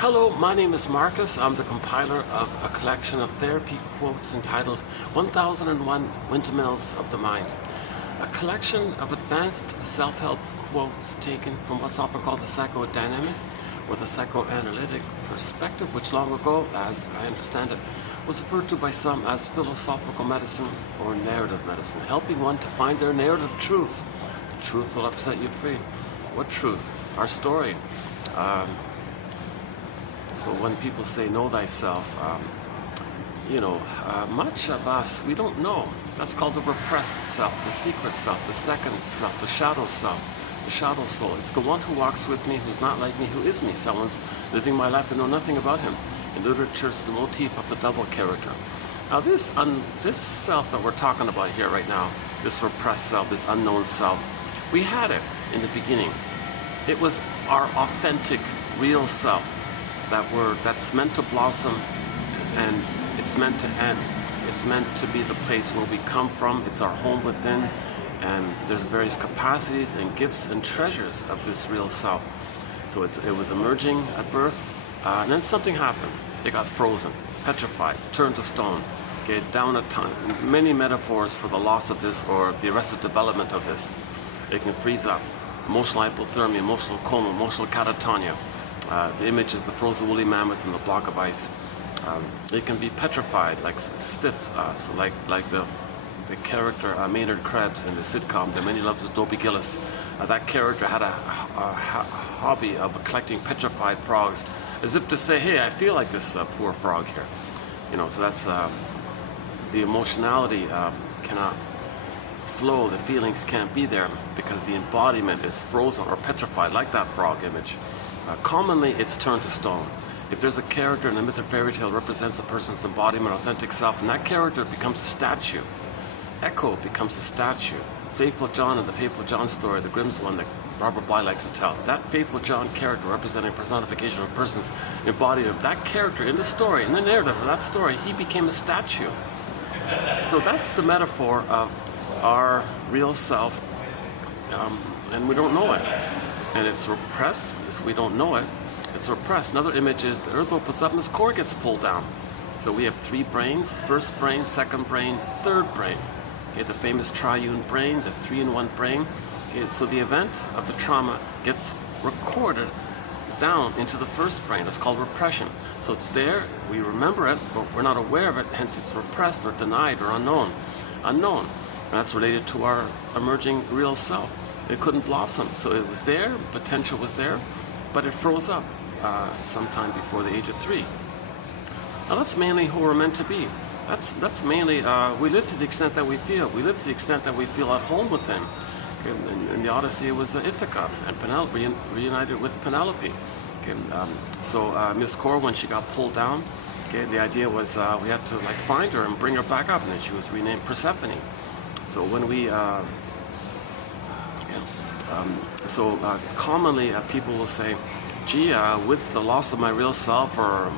Hello, my name is Marcus. I'm the compiler of a collection of therapy quotes entitled 1001 Windmills of the Mind. A collection of advanced self-help quotes taken from what's often called the psychodynamic or the psychoanalytic perspective, which long ago, as I understand it, was referred to by some as philosophical medicine or narrative medicine, helping one to find their narrative truth. The truth will set you free. What truth? Our story. So when people say know thyself, much of us, we don't know. That's called the repressed self, the secret self, the second self, the shadow soul. It's the one who walks with me, who's not like me, who is me. Someone's living my life and know nothing about him. In literature, it's the motif of the double character. Now this self that we're talking about here right now, this repressed self, this unknown self, we had it in the beginning. It was our authentic, real self. That's meant to blossom, and it's meant to end. It's meant to be the place where we come from. It's our home within, and there's various capacities and gifts and treasures of this real self. So it was emerging at birth, and then something happened. It got frozen, petrified, turned to stone. Okay, down a ton. Many metaphors for the loss of this or the arrested development of this. It can freeze up. Emotional hypothermia, emotional coma, emotional catatonia. The image is the frozen woolly mammoth and the block of ice. It can be petrified, like stiff, so like the character Maynard Krebs in the sitcom The Many Loves of Dobie Gillis. That character had a hobby of collecting petrified frogs, as if to say, hey, I feel like this poor frog here. So that's the emotionality cannot flow, the feelings can't be there because the embodiment is frozen or petrified, like that frog image. Commonly, it's turned to stone. If there's a character in a myth or fairy tale that represents a person's embodiment, authentic self, and that character becomes a statue. Echo becomes a statue. Faithful John in the Faithful John story, the Grimm's one that Barbara Bly likes to tell. That Faithful John character representing personification of a person's embodiment, that character in the story, in the narrative of that story, he became a statue. So that's the metaphor of our real self, and we don't know it. And it's repressed, because we don't know it. It's repressed. Another image is the earth opens up and this core gets pulled down. So we have three brains: first brain, second brain, third brain. Okay, the famous triune brain, the 3-in-1 brain. Okay, so the event of the trauma gets recorded down into the first brain. That's called repression. So it's there, we remember it, but we're not aware of it, hence it's repressed or denied or unknown. And that's related to our emerging real self. It couldn't blossom, so it was there, potential was there, but it froze up sometime before the age of 3. Now that's mainly who we're meant to be. That's mainly, we live to the extent that we feel. We live to the extent that we feel at home with him. Okay, in the Odyssey, it was Ithaca, and Penelope reunited with Penelope. Okay, so Miss Core, when she got pulled down, okay, the idea was we had to find her and bring her back up, and then she was renamed Persephone. So when we commonly people will say, gee, with the loss of my real self, or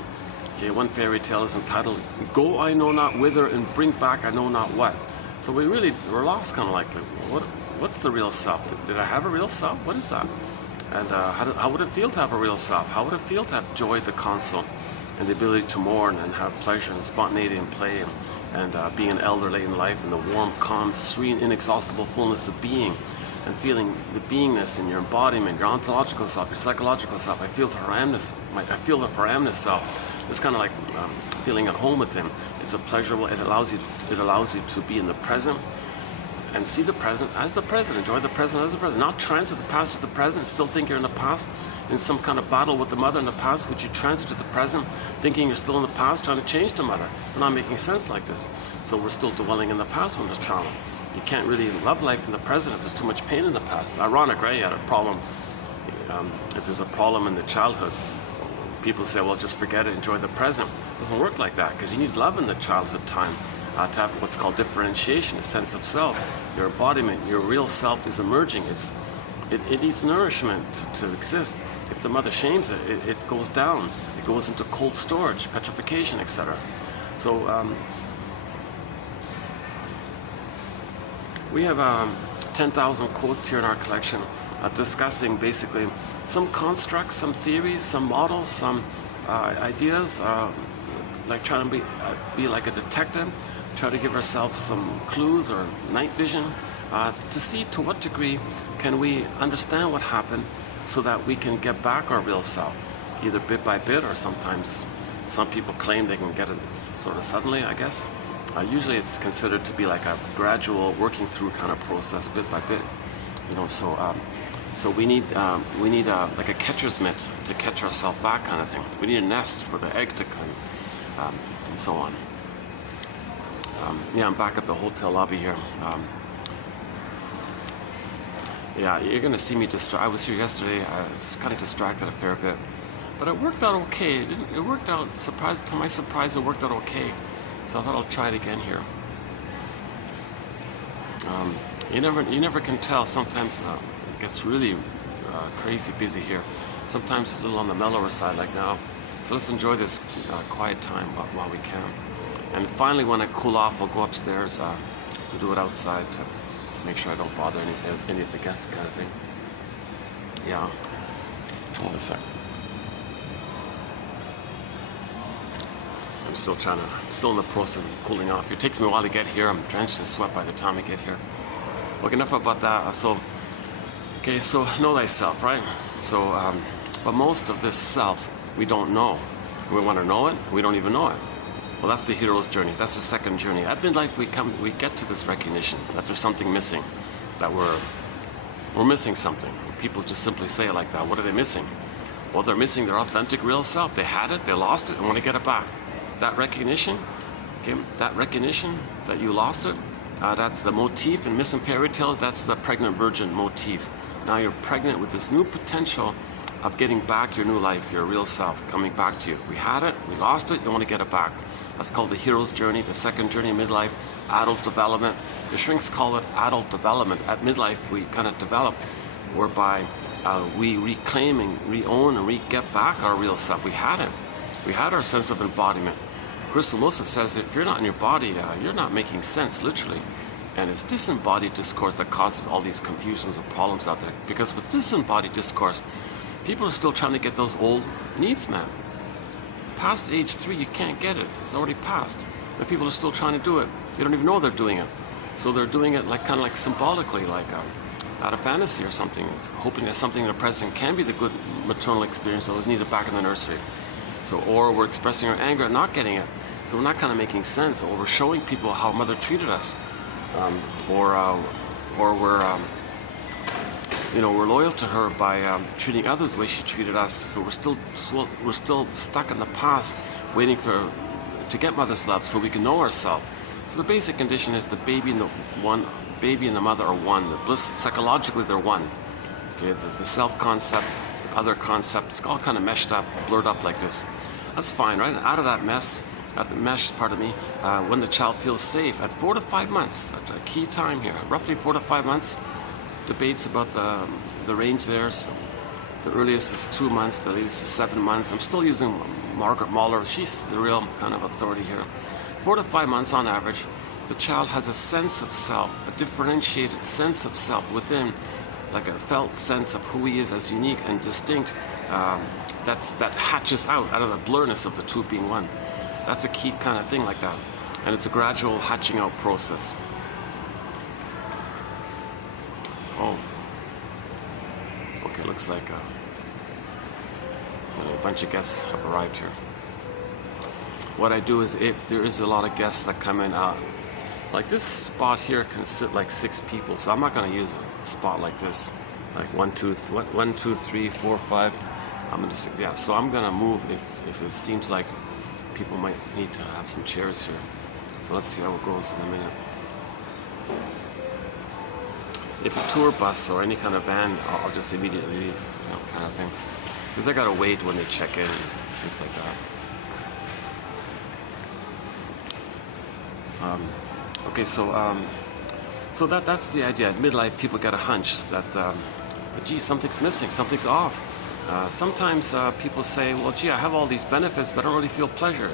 one fairy tale is entitled, go I know not whither and bring back I know not what. So we're lost, kind of like, what's the real self? Did I have a real self? What is that? And how would it feel to have a real self? How would it feel to have joy, the console, and the ability to mourn and have pleasure and spontaneity and play and being an elder late in life, and the warm, calm, serene, inexhaustible fullness of being, and feeling the beingness in your embodiment, your ontological self, your psychological self. I feel the foramness self. It's kind of like feeling at home with him. It's a pleasurable. It allows you to be in the present and see the present as the present. Enjoy the present as the present. Not transfer the past to the present. Still think you're in the past. In some kind of battle with the mother in the past, would you transfer to the present, thinking you're still in the past, trying to change the mother? We're not making sense like this. So we're still dwelling in the past when there's trauma. You can't really love life in the present if there's too much pain in the past. Ironic, right? You had a problem. If there's a problem in the childhood, people say, well, just forget it, enjoy the present. It doesn't work like that, because you need love in the childhood time to have what's called differentiation, a sense of self. Your embodiment, your real self is emerging. It needs nourishment to exist. If the mother shames it, it goes down. It goes into cold storage, petrification, etc. So we have 10,000 quotes here in our collection discussing basically some constructs, some theories, some models, some ideas, like trying to be like a detective, try to give ourselves some clues or night vision to see to what degree can we understand what happened so that we can get back our real self, either bit by bit, or sometimes some people claim they can get it sort of suddenly, I guess. Usually it's considered to be like a gradual working through kind of process, bit by bit, you know. So we need like a catcher's mitt to catch ourselves back, kind of thing. We need a nest for the egg to come, and so on. Yeah, I'm back at the hotel lobby here. Yeah, you're gonna see me I was here yesterday. I was kind of distracted a fair bit, but it worked out okay. It worked out, to my surprise, it worked out okay. So I thought I'll try it again here. You never can tell. Sometimes it gets really crazy busy here. Sometimes it's a little on the mellower side, like now. So let's enjoy this quiet time while we can. And finally, when I cool off, I'll go upstairs to do it outside to make sure I don't bother any of the guests, kind of thing. Yeah. Hold a sec. I'm still in the process of cooling off. It takes me a while to get here. I'm drenched in sweat by the time I get here. Okay, enough about that. So know thyself, right? So, but most of this self we don't know. We want to know it. We don't even know it. Well, that's the hero's journey. That's the second journey. At midlife, we get to this recognition that there's something missing, that we're missing something. People just simply say it like that. What are they missing? Well, they're missing their authentic real self. They had it, they lost it, and want to get it back. That recognition, okay, that recognition that you lost it, that's the motif in myths and fairy tales. That's the pregnant virgin motif. Now you're pregnant with this new potential of getting back your new life, your real self, coming back to you. We had it, we lost it, you want to get it back. That's called the hero's journey, the second journey in midlife, adult development. The shrinks call it adult development. At midlife, we kind of develop, whereby we reclaim and re-own and get back our real self. We had it. We had our sense of embodiment. Crystal Moses says if you're not in your body, you're not making sense, literally. And it's disembodied discourse that causes all these confusions and problems out there. Because with disembodied discourse, people are still trying to get those old needs met. Past age 3, you can't get it. It's already passed. And people are still trying to do it. They don't even know they're doing it. So they're doing it like kind of like symbolically, like out of fantasy or something, hoping that something in the present can be the good maternal experience that was needed back in the nursery. So, or we're expressing our anger at not getting it. So we're not kind of making sense, or we're showing people how mother treated us, or we're we're loyal to her by treating others the way she treated us. So we're still stuck in the past, waiting to get mother's love, so we can know ourselves. So the basic condition is the baby and the mother are one. The bliss, psychologically, they're one. Okay, the self concept, the other concept, it's all kind of meshed up, blurred up like this. That's fine, right? And out of that mess, out of the mesh, pardon me, when the child feels safe at 4 to 5 months, that's a key time here. Roughly 4 to 5 months. Debates about the range there. So the earliest is 2 months, the latest is 7 months. I'm still using Margaret Mahler. She's the real kind of authority here. 4 to 5 months on average, the child has a sense of self, a differentiated sense of self within, like a felt sense of who he is as unique and distinct. That hatches out of the blurriness of the two being one. That's a key kind of thing like that. And it's a gradual hatching out process. Oh, okay, looks like a bunch of guests have arrived here. What I do is, if there is a lot of guests that come in, like this spot here can sit like 6 people, so I'm not going to use a spot like this, like 1, 2, 3, 4, 5. I'm going to, yeah. So I'm going to move if it seems like people might need to have some chairs here. So let's see how it goes in a minute. If a tour bus or any kind of van, I'll just immediately leave, kind of thing. Because I gotta wait when they check in and things like that. Okay, so that's the idea. At midlife, people get a hunch that, gee, something's missing, something's off. Sometimes people say, well, gee, I have all these benefits, but I don't really feel pleasure.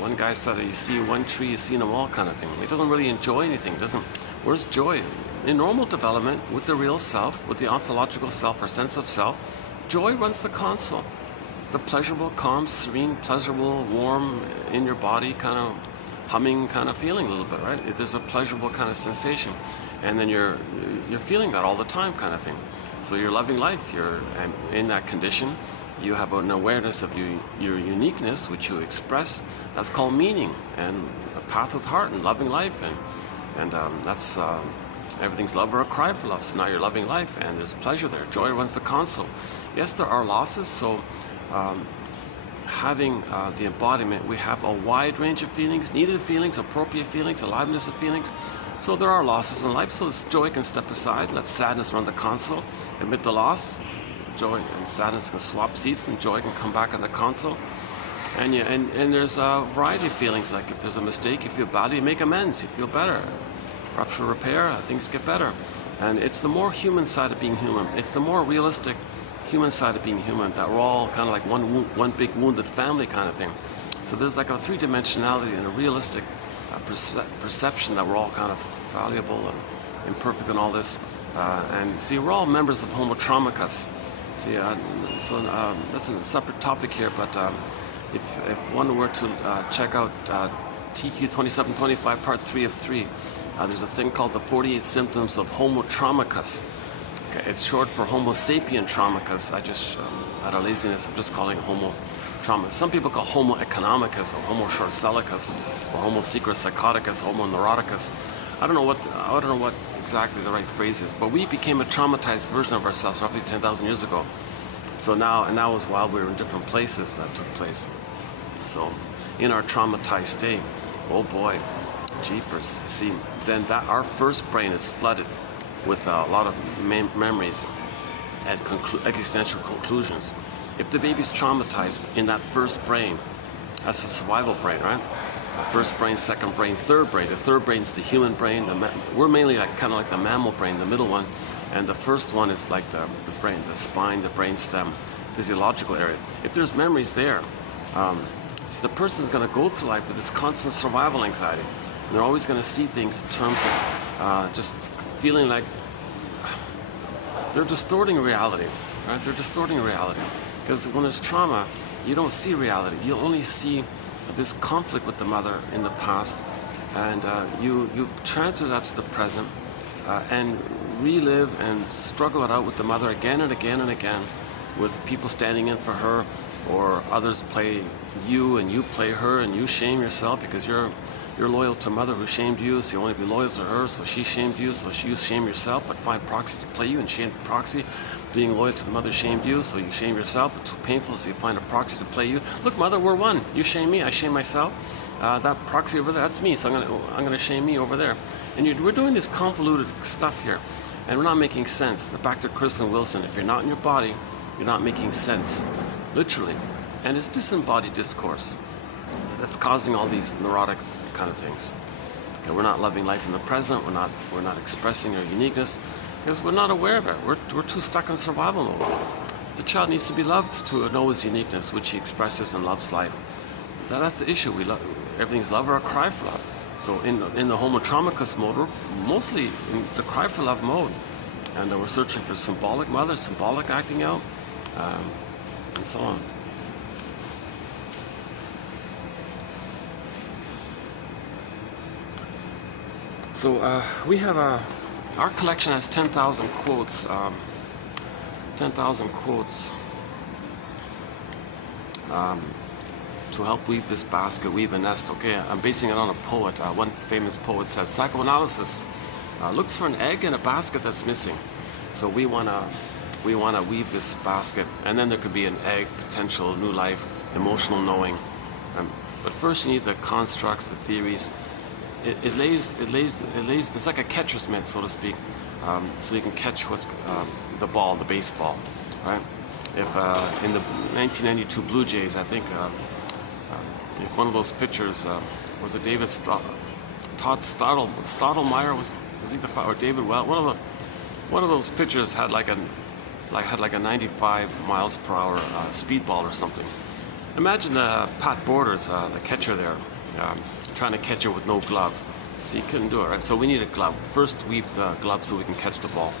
One guy said, you see one tree, you see them all, kind of thing. He doesn't really enjoy anything. Where's joy? In normal development, with the real self, with the ontological self or sense of self, joy runs the console. the pleasurable, calm, serene, pleasurable, warm, in your body kind of humming kind of feeling a little bit, right? If there's a pleasurable kind of sensation, and then you're feeling that all the time kind of thing. So you're loving life. And in that condition, you have an awareness of your uniqueness, which you express. That's called meaning, and a path with heart, and loving life, and that's everything's love or a cry for love. So now you're loving life, and there's pleasure there. Joy runs the console. Yes, there are losses. So having the embodiment, we have a wide range of feelings, needed feelings, appropriate feelings, aliveness of feelings. So there are losses in life, so joy can step aside, let sadness run the console, admit the loss, joy and sadness can swap seats, and joy can come back on the console. And there's a variety of feelings, like if there's a mistake, you feel badly, you make amends, you feel better. Rupture, repair, things get better. And it's the more human side of being human, it's the more realistic human side of being human, that we're all kind of like one big wounded family kind of thing. So there's like a three-dimensionality and a realistic perception that we're all kind of fallible and imperfect and all this. And see, we're all members of Homo Traumicus. See, so that's a separate topic here, but if one were to check out TQ 2725 Part 3 of 3, there's a thing called the 48 Symptoms of Homo Traumicus. Okay, it's short for Homo sapien Traumicus. I just, out of laziness, I'm just calling it Homo Trauma. Some people call Homo economicus, or Homo short-sellicus, or Homo secret-psychoticus, Homo neuroticus. I don't know what exactly the right phrase is, but we became a traumatized version of ourselves roughly 10,000 years ago. So now, and that was while we were in different places that took place. So in our traumatized state, oh boy, jeepers. See, then that our first brain is flooded with a lot of memories and existential conclusions. If the baby's traumatized in that first brain, that's a survival brain, right? The first brain, second brain, third brain. The third brain's the human brain. We're mainly like kind of like the mammal brain, the middle one, and the first one is like the brain, the spine, the brainstem, physiological area. If there's memories there, so the person's going to go through life with this constant survival anxiety. And they're always going to see things in terms of just feeling like they're distorting reality, right? They're distorting reality. Because when there's trauma, you don't see reality. You only see this conflict with the mother in the past, and you transfer that to the present and relive and struggle it out with the mother again and again and again, with people standing in for her, or others play you and you play her, and you shame yourself because you're loyal to mother who shamed you, so you only be loyal to her, so she shamed you, so you shame yourself, but find proxies to play you and shame the proxy. Being loyal to the mother shamed you, so you shame yourself, but too painful, so you find a proxy to play you. Look, mother, we're one. You shame me, I shame myself. That proxy over there, that's me, so I'm gonna shame me over there. And we're doing this convoluted stuff here, and we're not making sense. Back to Kristen Wilson, if you're not in your body, you're not making sense, literally. And it's disembodied discourse that's causing all these neurotic kind of things. Okay, we're not loving life in the present. We're not expressing our uniqueness because we're not aware of it. We're too stuck in survival mode. The child needs to be loved to know his uniqueness, which he expresses and loves life. That's the issue. Everything's love or a cry for love. So in the Homo Traumicus mode, we're mostly in the cry for love mode, and we're searching for symbolic mother, symbolic acting out, and so on. So we have our collection has 10,000 quotes. 10,000 quotes to help weave this basket, weave a nest. Okay, I'm basing it on a poet. One famous poet said, psychoanalysis looks for an egg in a basket that's missing. So we wanna weave this basket, and then there could be an egg, potential, new life, emotional knowing. But first you need the constructs, the theories. It lays. It's like a catcher's mitt, so to speak. So you can catch what's the ball, the baseball, right? If in the 1992 Blue Jays, I think if one of those pitchers was it Todd Stottlemyre, was he the or David Well? One of those pitchers had like a 95 miles per hour speedball or something. Imagine Pat Borders, the catcher there, trying to catch it with no glove. So he couldn't do it, right? So we need a glove. First weave the glove so we can catch the ball.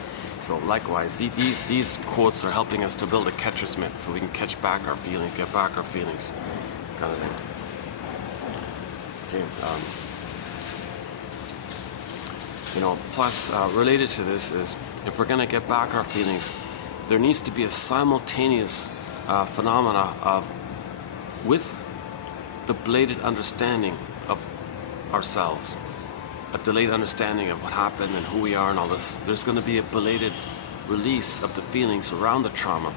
So likewise, these quotes are helping us to build a catcher's mitt, so we can catch back our feelings, get back our feelings, kind of thing. Okay. You know, plus related to this is, if we're going to get back our feelings, there needs to be a simultaneous phenomena of, with the belated understanding of ourselves, a delayed understanding of what happened and who we are and all this. There's going to be a belated release of the feelings around the trauma.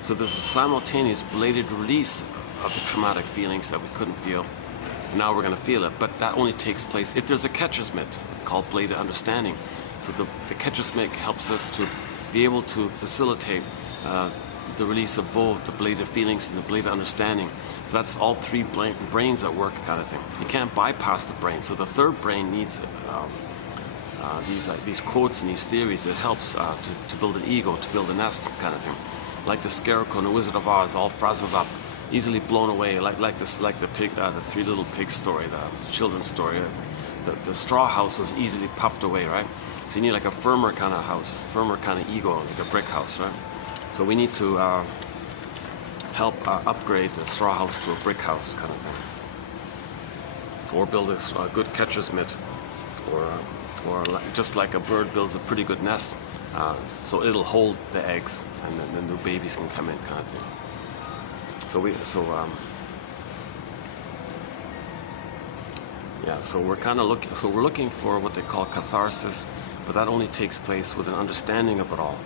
So there's a simultaneous belated release of the traumatic feelings that we couldn't feel. And now we're going to feel it, but that only takes place if there's a catcher's mitt called belated understanding. So the catcher's mitt helps us to be able to facilitate the release of both the belated feelings and the belated understanding. So that's all three brains at work, kind of thing. You can't bypass the brain. So the third brain needs these quotes and these theories. It helps to build an ego, to build a nest, kind of thing. Like the Scarecrow in the Wizard of Oz, all frazzled up, easily blown away, like the pig, the Three Little Pigs story, the children's story. The straw house was easily puffed away, right? So you need like a firmer kind of house, firmer kind of ego, like a brick house, right? So we need to help upgrade the straw house to a brick house, kind of thing, or build a good catcher's mitt, or just like a bird builds a pretty good nest, so it'll hold the eggs, and then the new babies can come in, kind of thing. So we're kind of looking. So we're looking for what they call catharsis, but that only takes place with an understanding of it all.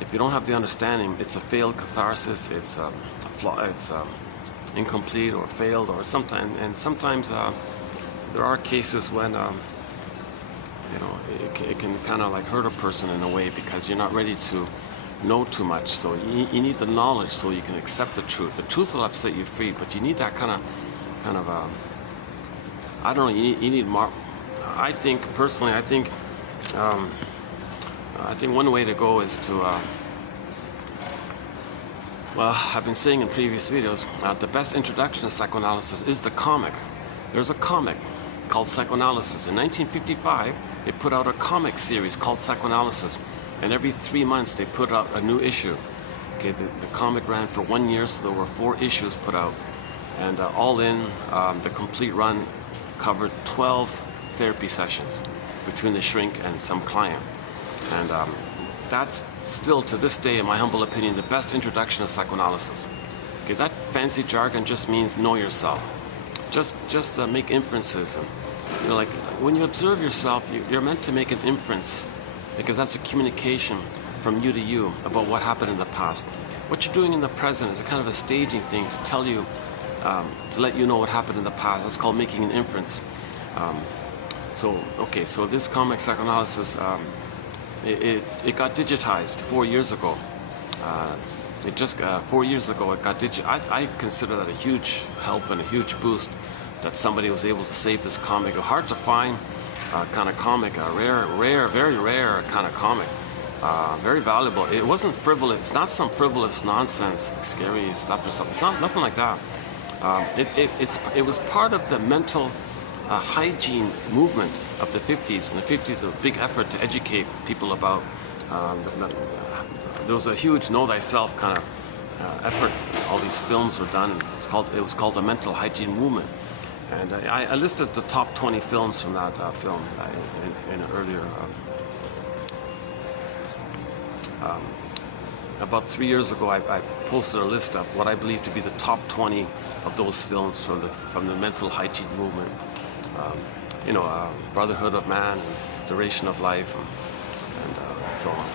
If you don't have the understanding, it's a failed catharsis. It's a flaw. It's incomplete or failed, or sometimes there are cases when you know, it can kind of like hurt a person in a way, because you're not ready to know too much. So you need the knowledge so you can accept the truth. The truth will upset you free, but you need that kind of I don't know. You need more. I think personally, I think one way to go is to well, I've been saying in previous videos, the best introduction to psychoanalysis is the comic. There's a comic called Psychoanalysis. In 1955, they put out a comic series called Psychoanalysis, and every 3 months they put out a new issue. Okay, the comic ran for 1 year, so there were 4 issues put out, and all in, the complete run covered 12 therapy sessions between the shrink and some client. And that's still, to this day, in my humble opinion, the best introduction to psychoanalysis. Okay, that fancy jargon just means know yourself. Just make inferences. And, you know, like when you observe yourself, you're meant to make an inference, because that's a communication from you to you about what happened in the past. What you're doing in the present is a kind of a staging thing to tell you, to let you know what happened in the past. That's called making an inference. So this comic Psychoanalysis, it got digitized 4 years ago. 4 years ago it got digitized. I consider that a huge help and a huge boost that somebody was able to save this comic. A hard to find kind of comic, a rare, very rare kind of comic. Very valuable. It wasn't frivolous. It's not some frivolous nonsense, scary stuff or something. It's not nothing like that. It was part of the mental hygiene movement of the 50s. In the 50s, there was a big effort to educate people about. There was a huge know thyself kind of effort. All these films were done. It was called the mental hygiene movement. And I listed the top 20 films from that film in an earlier. About 3 years ago, I posted a list of what I believe to be the top 20 of those films from the mental hygiene movement. Brotherhood of Man, and Duration of Life, and so on.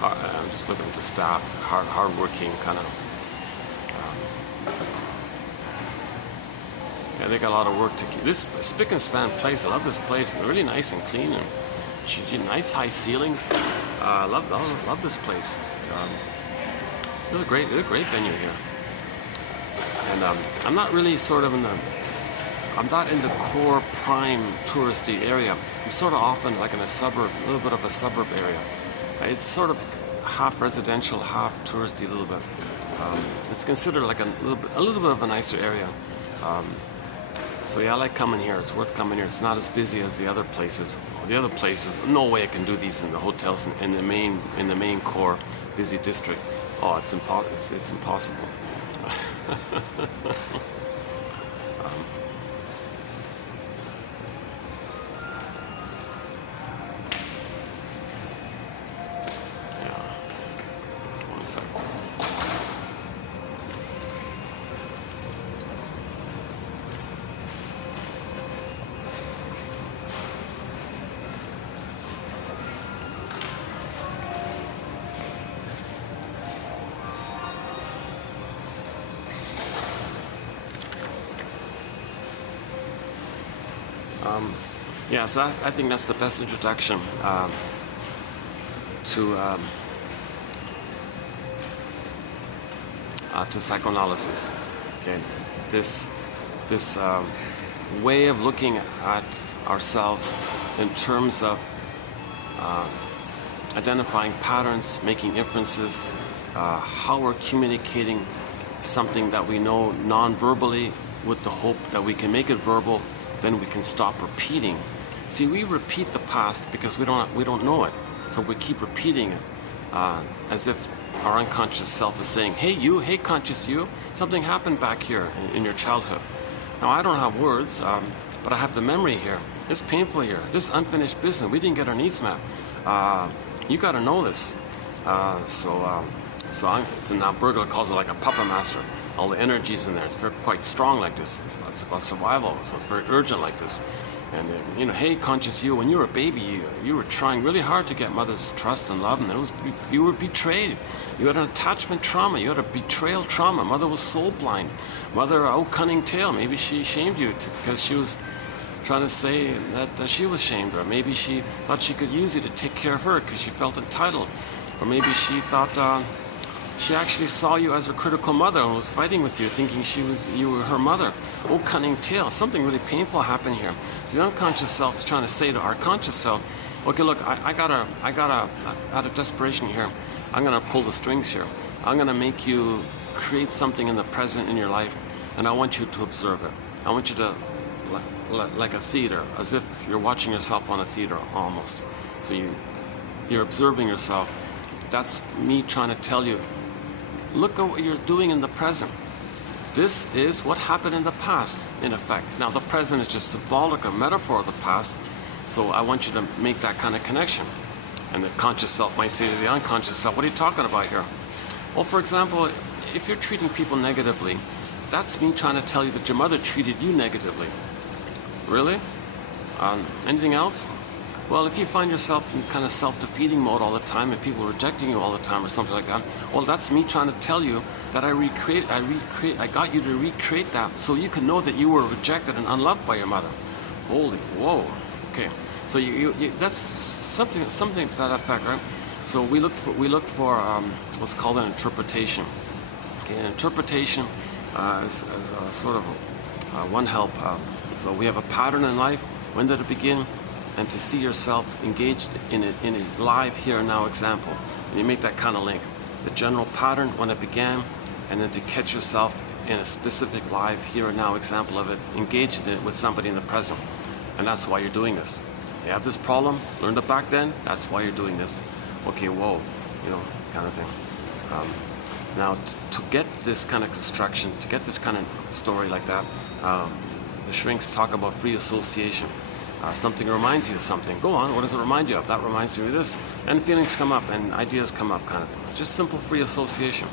I'm just looking at the staff, hard-working kind of. Yeah, they got a lot of work to keep. This spick and span place, I love this place. It's really nice and clean, and nice high ceilings. I love this place. This is a great venue here. And I'm not really sort of I'm not in the core prime touristy area. I'm sort of often like in a suburb, a little bit of a suburb area. It's sort of half residential, half touristy, a little bit. It's considered like a little bit of a nicer area. So yeah, I like coming here. It's worth coming here. It's not as busy as the other places. The other places, no way I can do these in the hotels in the main core busy district. Oh, it's impossible. Yeah. One second. Yeah, so I think that's the best introduction to psychoanalysis. Okay, this way of looking at ourselves in terms of identifying patterns, making inferences, how we're communicating something that we know non-verbally with the hope that we can make it verbal, then we can stop repeating. See, we repeat the past because we don't know it, so we keep repeating it as if our unconscious self is saying, "Hey you, hey conscious you, something happened back here in your childhood." Now I don't have words, but I have the memory here. It's painful here. This unfinished business. We didn't get our needs met. You got to know this. So now Beutel calls it like a puppet master. All the energies in there. It's quite strong like this. It's about survival, so it's very urgent like this. And you know, hey, conscious you, when you were a baby, you were trying really hard to get mother's trust and love, and you were betrayed. You had an attachment trauma. You had a betrayal trauma. Mother was soul blind. Mother, oh cunning tale. Maybe she shamed you because she was trying to say that she was shamed, or maybe she thought she could use you to take care of her because she felt entitled, or maybe she thought she actually saw you as her critical mother and was fighting with you, thinking you were her mother. Oh, cunning tale. Something really painful happened here. So the unconscious self is trying to say to our conscious self, okay, look, I gotta, out of desperation here, I'm gonna pull the strings here. I'm gonna make you create something in the present in your life, and I want you to observe it. I want you to, like a theater, as if you're watching yourself on a theater almost. So you're observing yourself. That's me trying to tell you, look at what you're doing in the present. This is what happened in the past, in effect. Now, the present is just symbolic, a metaphor of the past, so I want you to make that kind of connection. And the conscious self might say to the unconscious self, what are you talking about here? Well, for example, if you're treating people negatively, that's me trying to tell you that your mother treated you negatively. Really? Anything else? Well, if you find yourself in kind of self-defeating mode all the time and people rejecting you all the time or something like that, well, that's me trying to tell you that I got you to recreate that so you can know that you were rejected and unloved by your mother. Holy, whoa. Okay, so that's something to that effect, right? So we look for what's called an interpretation. Okay, an interpretation is a sort of one help. So we have a pattern in life. When did it begin? And to see yourself engaged in a live here and now example. And you make that kind of link. The general pattern when it began, and then to catch yourself in a specific live here and now example of it, engaged in it with somebody in the present. And that's why you're doing this. You have this problem, learned it back then, that's why you're doing this. Okay, whoa, you know, kind of thing. Now, to get this kind of construction, to get this kind of story like that, the shrinks talk about free association. Something reminds you of something. Go on, what does it remind you of? That reminds you of this. And feelings come up and ideas come up, kind of thing. Just simple free association.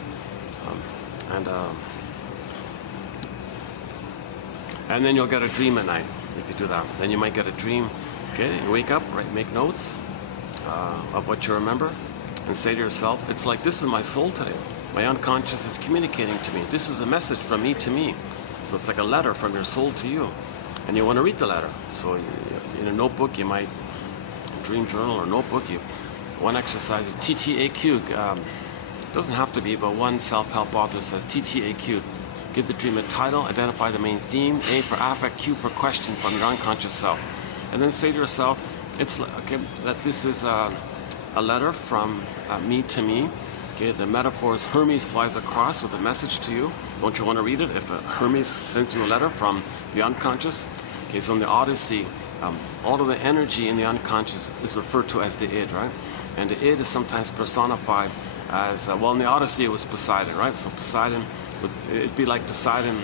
And then you'll get a dream at night if you do that. Then you might get a dream. Okay, you wake up, right? Make notes of what you remember and say to yourself, it's like this is my soul today. My unconscious is communicating to me. This is a message from me to me. So it's like a letter from your soul to you. And you want to read the letter. So in a notebook, you might, dream journal or notebook, one exercise is TTAQ. Doesn't have to be, but one self-help author says TTAQ. Give the dream a title, identify the main theme, A for affect, Q for question from your unconscious self. And then say to yourself, okay, that this is a letter from me to me. Okay, the metaphor is Hermes flies across with a message to you. Don't you want to read it? If Hermes sends you a letter from the unconscious, okay, so in the Odyssey, all of the energy in the unconscious is referred to as the id, right? And the id is sometimes personified as, well, in the Odyssey it was Poseidon, right? So Poseidon, it'd be like Poseidon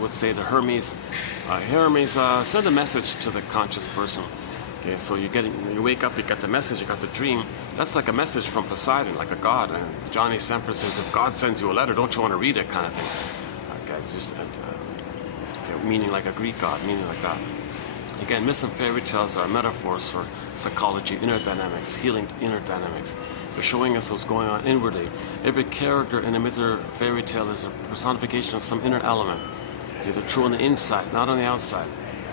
would say to Hermes, Hermes, send a message to the conscious person. Okay, so you wake up, you got the message, you got the dream. That's like a message from Poseidon, like a god. And Johnny Semper says, if God sends you a letter, don't you want to read it, kind of thing. Okay, meaning like a Greek god, meaning like that. Again, myths and fairy tales are metaphors for psychology, inner dynamics, healing inner dynamics. They're showing us what's going on inwardly. Every character in a myth or fairy tale is a personification of some inner element. Okay, they're true on the inside, not on the outside.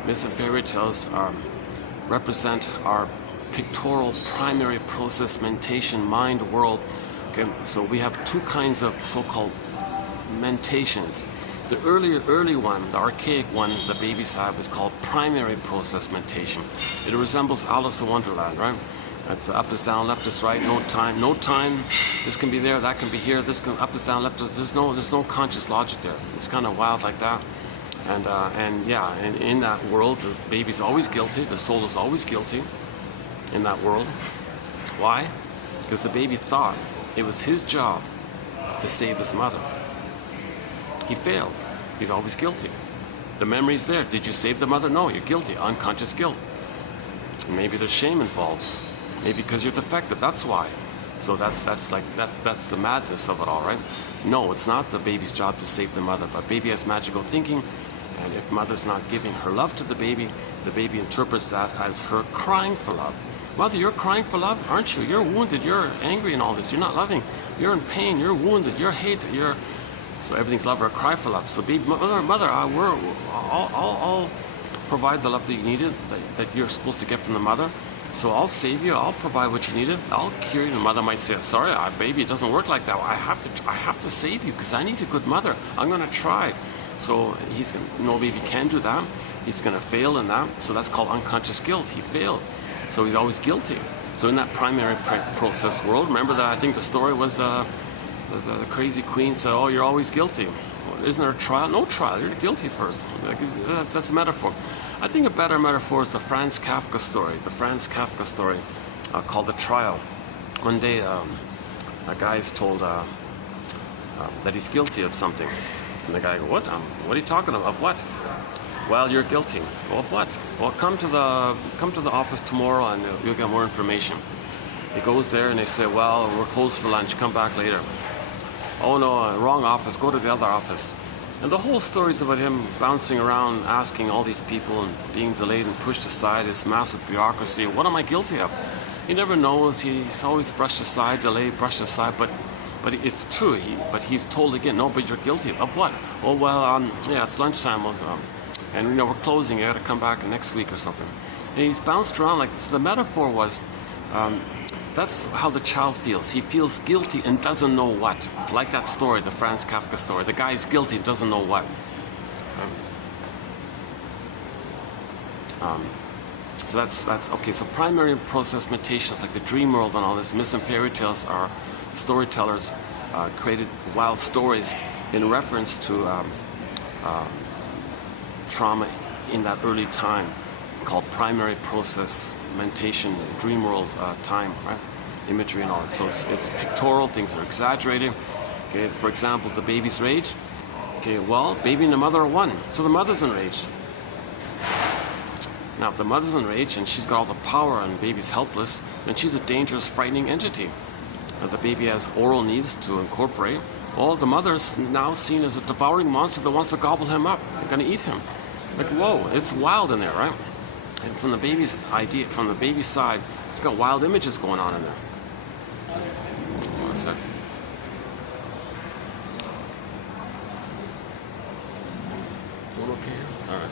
Myths and fairy tales represent our pictorial primary process mentation mind world. Okay, so we have two kinds of so-called mentations. The early one, the archaic one the babies have, is called primary process mentation. It resembles Alice in Wonderland, right? It's up is down, left is right, no time. This can be there, that can be here. This can up is down, left is. There's no conscious logic there. It's kind of wild like that. And in that world, the baby's always guilty. The soul is always guilty in that world. Why? Because the baby thought it was his job to save his mother. He failed. He's always guilty. The memory's there. Did you save the mother? No, you're guilty. Unconscious guilt. Maybe there's shame involved. Maybe because you're defective. That's why. So that's the madness of it all, right? No, it's not the baby's job to save the mother, but baby has magical thinking, and if mother's not giving her love to the baby interprets that as her crying for love. Mother, you're crying for love, aren't you? You're wounded, you're angry and all this, you're not loving, you're in pain, you're wounded, you're hated, so everything's love or cry for love. So baby, mother, I'll provide the love that you needed, that you're supposed to get from the mother. So I'll save you, I'll provide what you needed, I'll cure you. The mother might say, sorry, baby, it doesn't work like that. I have to save you because I need a good mother. I'm gonna try. So no baby can do that. He's gonna fail in that. So that's called unconscious guilt. He failed. So he's always guilty. So in that primary process world, remember that I think the story was the crazy queen said, oh, you're always guilty. Well, isn't there a trial? No trial, you're guilty first. That's a metaphor. I think a better metaphor is the Franz Kafka story. The Franz Kafka story called The Trial. One day, a guy is told that he's guilty of something. And the guy goes, what are you talking about? Of what? Well, you're guilty. Well, of what? Well, come to the office tomorrow and you'll get more information. He goes there and they say, well, we're closed for lunch. Come back later. Oh, no, wrong office. Go to the other office. And the whole story is about him bouncing around, asking all these people and being delayed and pushed aside, this massive bureaucracy. What am I guilty of? He never knows. He's always brushed aside, delayed, brushed aside. But it's true. But he's told again, no, but you're guilty of what? Oh, well, yeah, it's lunchtime. And, we're closing. You got to come back next week or something. And he's bounced around like this. The metaphor was, that's how the child feels. He feels guilty and doesn't know what. Like that story, the Franz Kafka story. The guy is guilty and doesn't know what. So that's okay. So primary process mentations, like the dream world and all this, myths and fairy tales, are storytellers created wild stories in reference to trauma in that early time, called primary process mentation, dream world time, right? Imagery and all that. So it's pictorial, things are exaggerated. Okay, for example, the baby's rage. Okay, well, baby and the mother are one, so the mother's enraged. Now, if the mother's enraged and she's got all the power and baby's helpless, then she's a dangerous, frightening entity. The baby has oral needs to incorporate. Well, the mother's now seen as a devouring monster that wants to gobble him up. They're going to eat him. Like, whoa, it's wild in there, right? And from the baby's idea, from the baby's side, it's got wild images going on in there. Hold on a sec. Going okay? All right.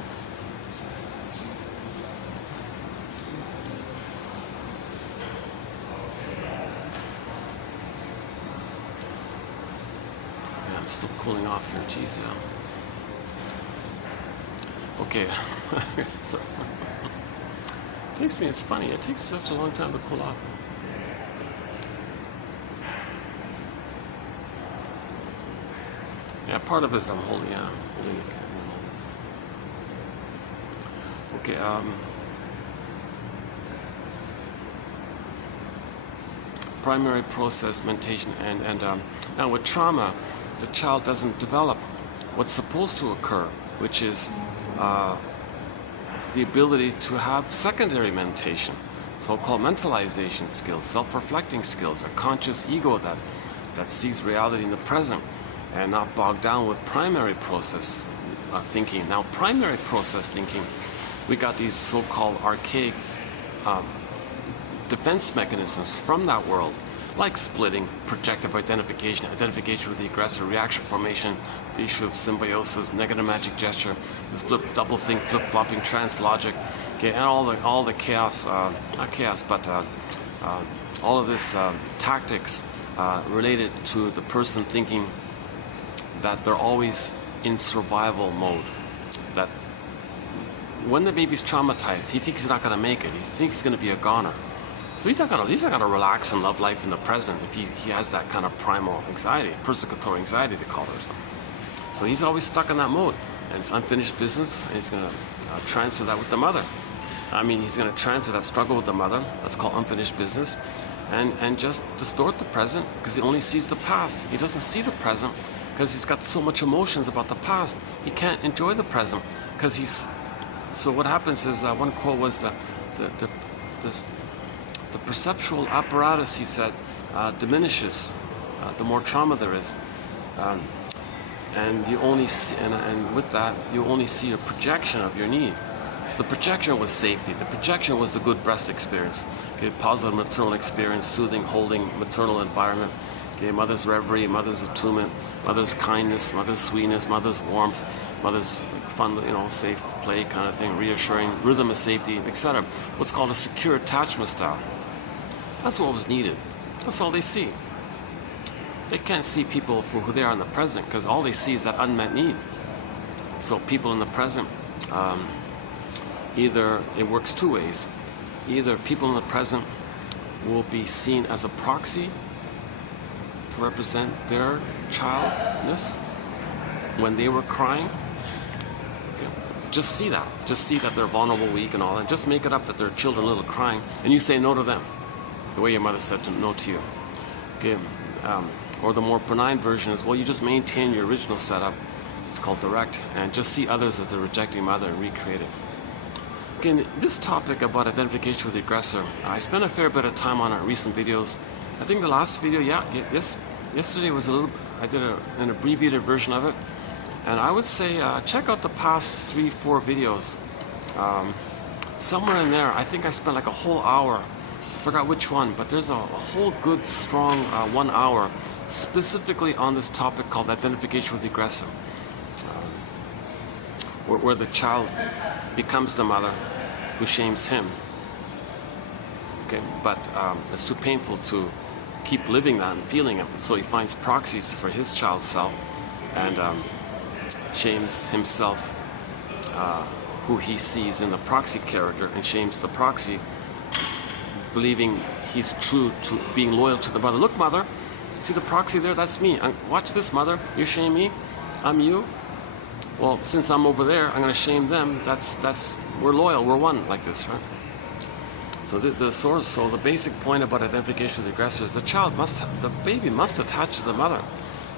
Yeah, I'm still cooling off here. Jeez, yeah. Okay. So, it's funny, it takes me such a long time to cool off. Yeah, part of it is I'm holding the camera. Okay, primary process mentation, and now with trauma, the child doesn't develop what's supposed to occur, which is the ability to have secondary mentation, so-called mentalization skills, self-reflecting skills, a conscious ego that sees reality in the present and not bogged down with primary process thinking. Now, primary process thinking, we got these so-called archaic defense mechanisms from that world, like splitting, projective identification, identification with the aggressor, reaction formation, the issue of symbiosis, negative magic gesture, the flip, double think, flip-flopping, trance logic, okay, and all the chaos, not chaos, but all of this tactics related to the person thinking that they're always in survival mode, that when the baby's traumatized, he thinks he's not going to make it. He thinks he's going to be a goner. So he's not gonna relax and love life in the present if he has that kind of primal anxiety, persecutory anxiety they call it or something. So he's always stuck in that mode, and it's unfinished business, and he's gonna transfer that with the mother. I mean, he's gonna transfer that struggle with the mother, that's called unfinished business, and just distort the present because he only sees the past. He doesn't see the present because he's got so much emotions about the past. He can't enjoy the present because he's. So what happens is one quote was the perceptual apparatus, he said, diminishes the more trauma there is, and you only see, and with that you only see a projection of your need. So the projection was safety. The projection was the good breast experience. Okay, positive maternal experience, soothing, holding maternal environment. Okay, mother's reverie, mother's attunement, mother's kindness, mother's sweetness, mother's warmth, mother's fun, safe play kind of thing, reassuring, rhythm of safety, etc. What's called a secure attachment style. That's what was needed. That's all they see. They can't see people for who they are in the present because all they see is that unmet need. So people in the present, either it works two ways. Either people in the present will be seen as a proxy to represent their childness when they were crying. Okay. Just see that. Just see that they're vulnerable, weak, and all that. Just make it up that they're children, little crying, and you say no to them, the way your mother said no to you. Okay. Or the more benign version is, well, you just maintain your original setup. It's called direct, and just see others as the rejecting mother and recreate it. Okay, this topic about identification with the aggressor, I spent a fair bit of time on it in recent videos. I think the last video, yesterday was I did an abbreviated version of it, and I would say check out the past 3-4 videos. Somewhere in there, I think I spent like a whole hour. I forgot which one, but there's a whole good, strong 1 hour specifically on this topic called identification with the aggressor, where the child becomes the mother who shames him. Okay, but it's too painful to keep living that and feeling it, so he finds proxies for his child's self and shames himself, who he sees in the proxy character, and shames the proxy, believing he's true to being loyal to the mother. Look, mother, see the proxy there? That's me. Watch this, mother. You shame me, I'm you. Well, since I'm over there, I'm going to shame them. We're loyal. We're one, like this, right? So the source, so the basic point about identification with the aggressor is the baby must attach to the mother.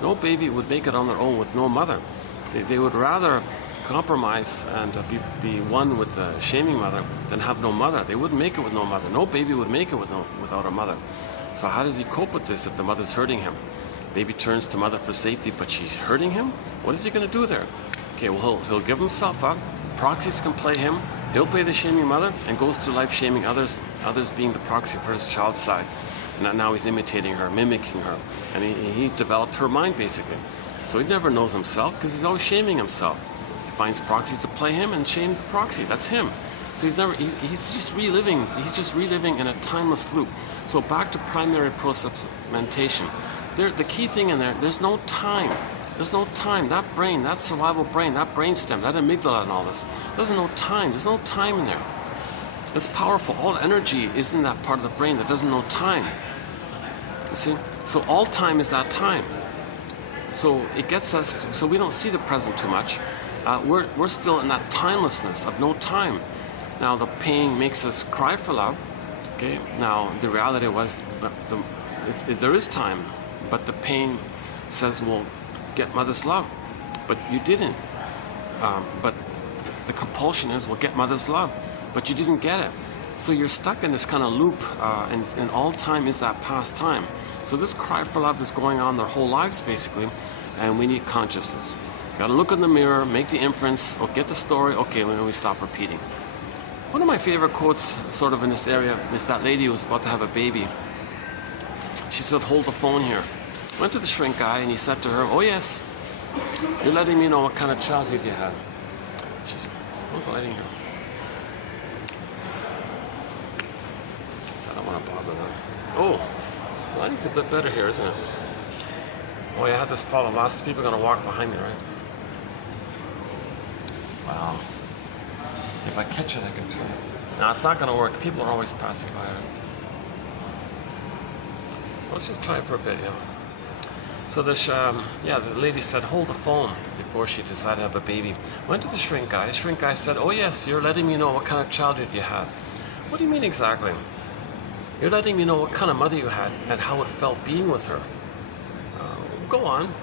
No baby would make it on their own with no mother. They would rather compromise and be one with the shaming mother than have no mother. They wouldn't make it with no mother. No baby would make it without a mother. So how does he cope with this if the mother's hurting him? Baby turns to mother for safety, but she's hurting him? What is he going to do there? Okay, well, he'll give himself up. Proxies can play him. He'll play the shaming mother and goes through life shaming others being the proxy for his child's side. And now he's imitating her, mimicking her. And he developed her mind, basically. So he never knows himself because he's always shaming himself. He finds proxies to play him and shame the proxy. That's him. So he's just reliving in a timeless loop. So back to primary process mentation. The key thing in there's no time There's no time. That brain, that survival brain, that brainstem, that amygdala and all this, there's no time. There's no time in there. It's powerful. All energy is in that part of the brain that doesn't know time. You see? So all time is that time. So it gets us, so we don't see the present too much. We're still in that timelessness of no time. Now the pain makes us cry for love. Okay. Now the reality was, there is time, but the pain says, well, get mother's love, but you didn't. But the compulsion is, well, get mother's love, but you didn't get it. So you're stuck in this kind of loop, and all time is that past time. So this cry for love is going on their whole lives basically, and we need consciousness. You gotta look in the mirror, make the inference, or get the story. Okay, when we stop repeating. One of my favorite quotes, sort of in this area, is that lady who was about to have a baby. She said, "Hold the phone here." Went to the shrink guy, and he said to her, "Oh yes, you're letting me know what kind of childhood you had." She said, "What's the lighting here?" So I don't want to bother them. Oh, the lighting's a bit better here, isn't it? Oh, yeah, I had this problem. Lots of people are going to walk behind me, right? Wow. If I catch it, I can turn it. Now, it's not going to work. People are always passing by it. Let's just try it for a bit, yeah. So this, the lady said, "Hold the phone," before she decided to have a baby. Went to the shrink guy. The shrink guy said, "Oh yes, you're letting me know what kind of childhood you had." "What do you mean exactly?" "You're letting me know what kind of mother you had and how it felt being with her." "Go on."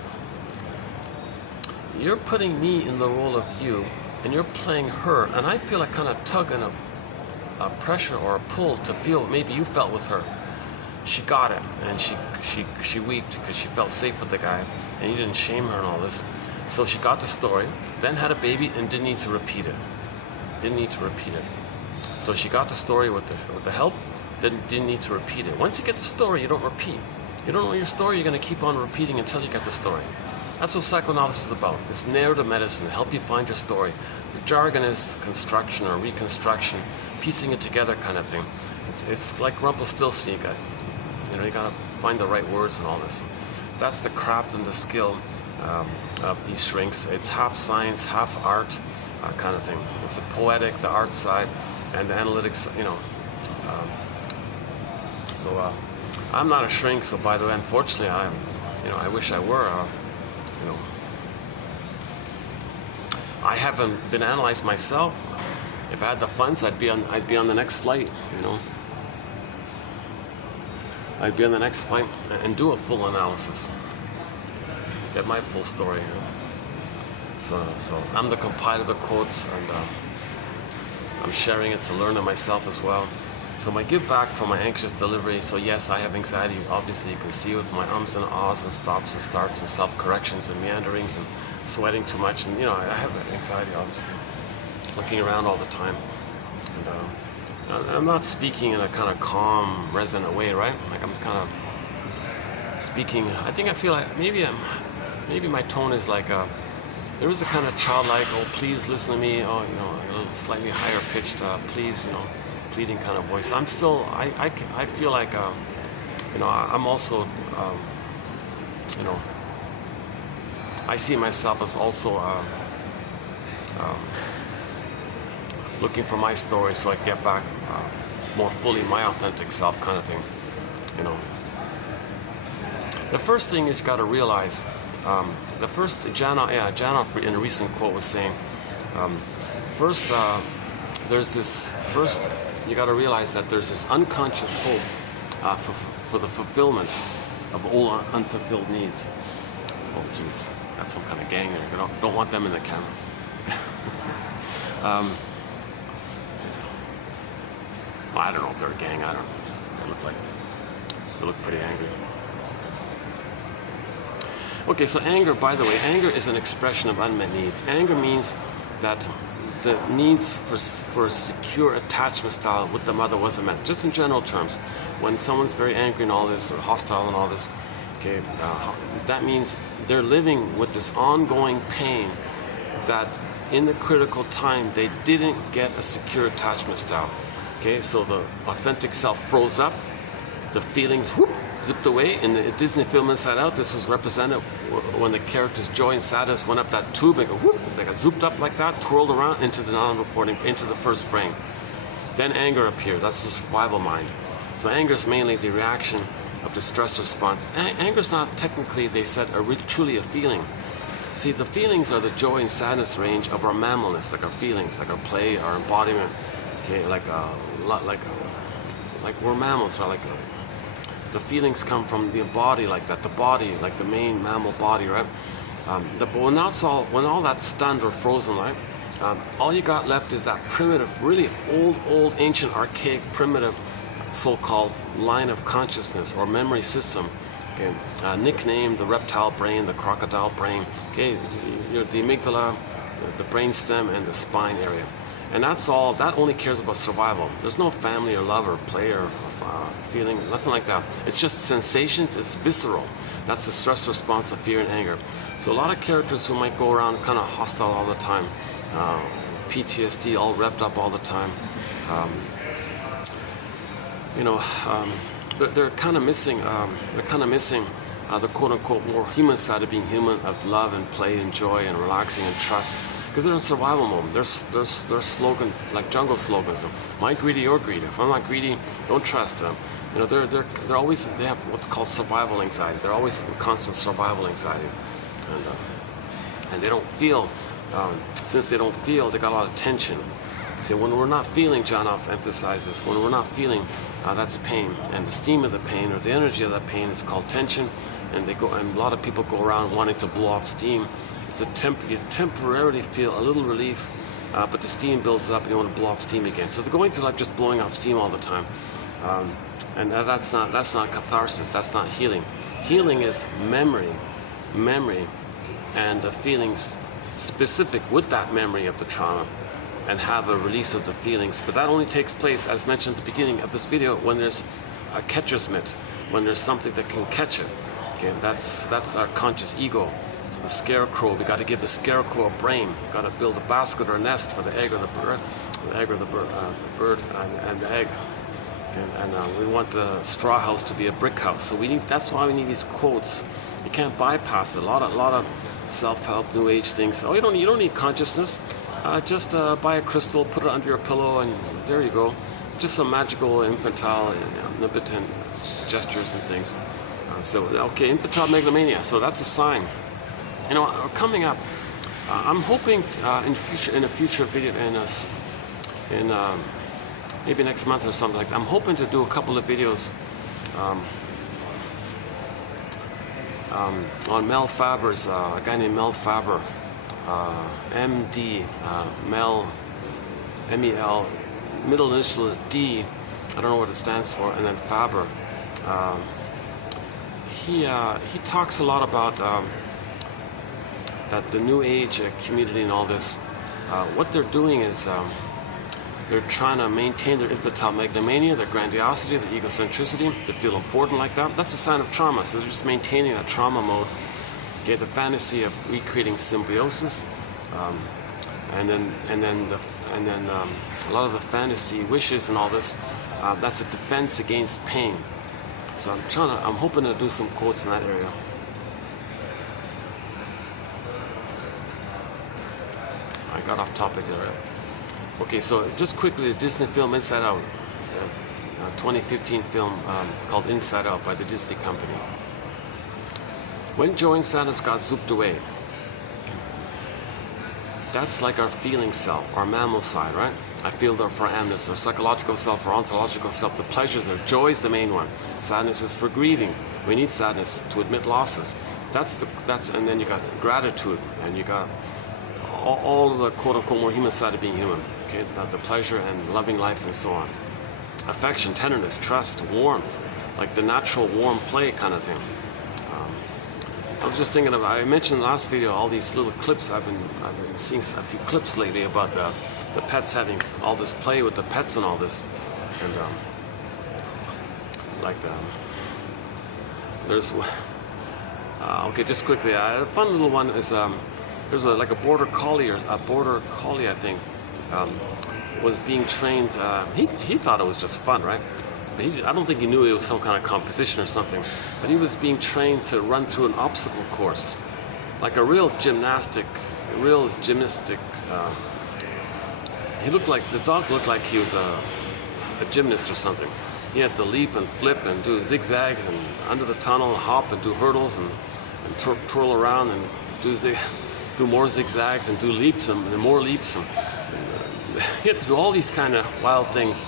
"You're putting me in the role of you, and you're playing her, and I feel a kind of tug and a pressure or a pull to feel what maybe you felt with her." She got it, and she wept because she felt safe with the guy, and he didn't shame her and all this. So she got the story, then had a baby, and didn't need to repeat it. Didn't need to repeat it. So she got the story with the help, then didn't need to repeat it. Once you get the story, you don't repeat. You don't know your story, you're going to keep on repeating until you get the story. That's what psychoanalysis is about. It's narrative medicine to help you find your story. The jargon is construction or reconstruction, piecing it together kind of thing. It's like Rumpelstiltskin. You gotta find the right words and all this. That's the craft and the skill of these shrinks. It's half science, half art kind of thing. It's the poetic, the art side, and the analytics, I'm not a shrink, so by the way, unfortunately, I wish I were, I haven't been analyzed myself. If I had the funds, I'd be on the next flight, I'd be on the next flight and do a full analysis. Get my full story. So I'm the compiler of the quotes, and I'm sharing it to learn it myself as well. So my give back for my anxious delivery. So yes, I have anxiety. Obviously, you can see with my ums and ahs and stops and starts and self-corrections and meanderings and sweating too much. And I have anxiety, obviously, looking around all the time. And I'm not speaking in a kind of calm, resonant way, right? Like I'm kind of speaking. I feel like maybe my tone is like there is a kind of childlike, "Oh, please listen to me," a little slightly higher pitched, please, pleading kind of voice. I'm still, I feel like, I'm also, I see myself as also looking for my story so I can get back more fully my authentic self kind of thing, The first thing is you got to realize, the first, Janoff in a recent quote was saying, you got to realize that there's this unconscious hope for the fulfillment of all unfulfilled needs. Oh, geez, that's some kind of gang there. Don't want them in the camera. I don't know if they're a gang. I don't know. They look pretty angry. Okay, so anger, by the way, anger is an expression of unmet needs. Anger means that the needs for a secure attachment style with the mother wasn't met. Just in general terms, when someone's very angry and all this, or hostile and all this, okay, that means they're living with this ongoing pain that in the critical time they didn't get a secure attachment style. Okay, so the authentic self froze up, the feelings zipped away. In the Disney film Inside Out, this is represented when the character's joy and sadness went up that tube and go whoop, they got zooped up like that, twirled around into the non-reporting, into the first brain. Then anger appears. That's the survival mind. So anger is mainly the reaction of the stress response. Anger is not technically, they said, truly a feeling. See, the feelings are the joy and sadness range of our mammalness, like our feelings, like our play, our embodiment. Okay, like we're mammals, right? The feelings come from the body, like that. The body, like the main mammal body, right? But when all that's stunned or frozen, right? All you got left is that primitive, really old, ancient, archaic, primitive, so-called line of consciousness or memory system. Okay, nicknamed the reptile brain, the crocodile brain. Okay, the amygdala, the brainstem, and the spine area. And that's all. That only cares about survival. There's no family or love or play or feeling, nothing like that. It's just sensations. It's visceral. That's the stress response of fear and anger. So a lot of characters who might go around kind of hostile all the time, PTSD, all revved up all the time. They're kind of missing. The quote-unquote more human side of being human, of love and play and joy and relaxing and trust. Because they're in survival mode. Their slogan, like jungle slogans. Am I greedy or greedy? If I'm not greedy, don't trust them. They're always, they have what's called survival anxiety. They're always in constant survival anxiety, and they don't feel. Since they don't feel, they got a lot of tension. See, when we're not feeling, John Off emphasizes, when we're not feeling, that's pain, and the steam of the pain or the energy of that pain is called tension. And a lot of people go around wanting to blow off steam. You temporarily feel a little relief, but the steam builds up and you want to blow off steam again. So they're going through life just blowing off steam all the time, and that's not catharsis. That's not healing. Healing is memory, and the feelings specific with that memory of the trauma, and have a release of the feelings. But that only takes place, as mentioned at the beginning of this video, when there's a catcher's mitt, when there's something that can catch it. Okay, that's our conscious ego. So the scarecrow, we got to give the scarecrow a brain. We got to build a basket or a nest for the egg or the bird, and the egg. And we want the straw house to be a brick house. So that's why we need these quotes. You can't bypass it. A lot of self-help, new age things. Oh, you don't need consciousness. Just buy a crystal, put it under your pillow, and there you go. Just some magical, infantile, omnipotent gestures and things. Okay, infantile megalomania. So that's a sign. Coming up, I'm hoping in a future video, maybe next month or something like that, I'm hoping to do a couple of videos on Mel Faber's, a guy named Mel Faber, MD, Mel, M-E-L, middle initial is D, I don't know what it stands for, and then Faber. He talks a lot about that the New Age community and all this, what they're doing is they're trying to maintain their infantile megalomania, their grandiosity, their egocentricity. They feel important like that. That's a sign of trauma. So they're just maintaining that trauma mode. Get the fantasy of recreating symbiosis, and then a lot of the fantasy wishes and all this. That's a defense against pain. So I'm hoping to do some quotes in that area. I got off topic there. Okay, so just quickly, the Disney film Inside Out, 2015 film called Inside Out by the Disney company. When joy and sadness got zooped away, that's like our feeling self, our mammal side, right? I feel that for amness, our psychological self, our ontological self, the pleasures are. Joy is the main one. Sadness is for grieving. We need sadness to admit losses. And then you got gratitude, and you got all of the quote-unquote more human side of being human. Okay, the pleasure and loving life and so on. Affection, tenderness, trust, warmth, like the natural warm play kind of thing. I was just thinking of, I mentioned in the last video all these little clips. I've been seeing a few clips lately about the pets having all this play with the pets and all this. And there's, okay, just quickly, a fun little one is, there's like a border collie, I think, was being trained. He thought it was just fun, right? I don't think he knew it was some kind of competition or something, but he was being trained to run through an obstacle course, like a real gymnastic. The dog looked like he was a gymnast or something. He had to leap and flip and do zigzags and under the tunnel, hop and do hurdles and twirl around and do more zigzags and do leaps and more leaps. And he had to do all these kind of wild things.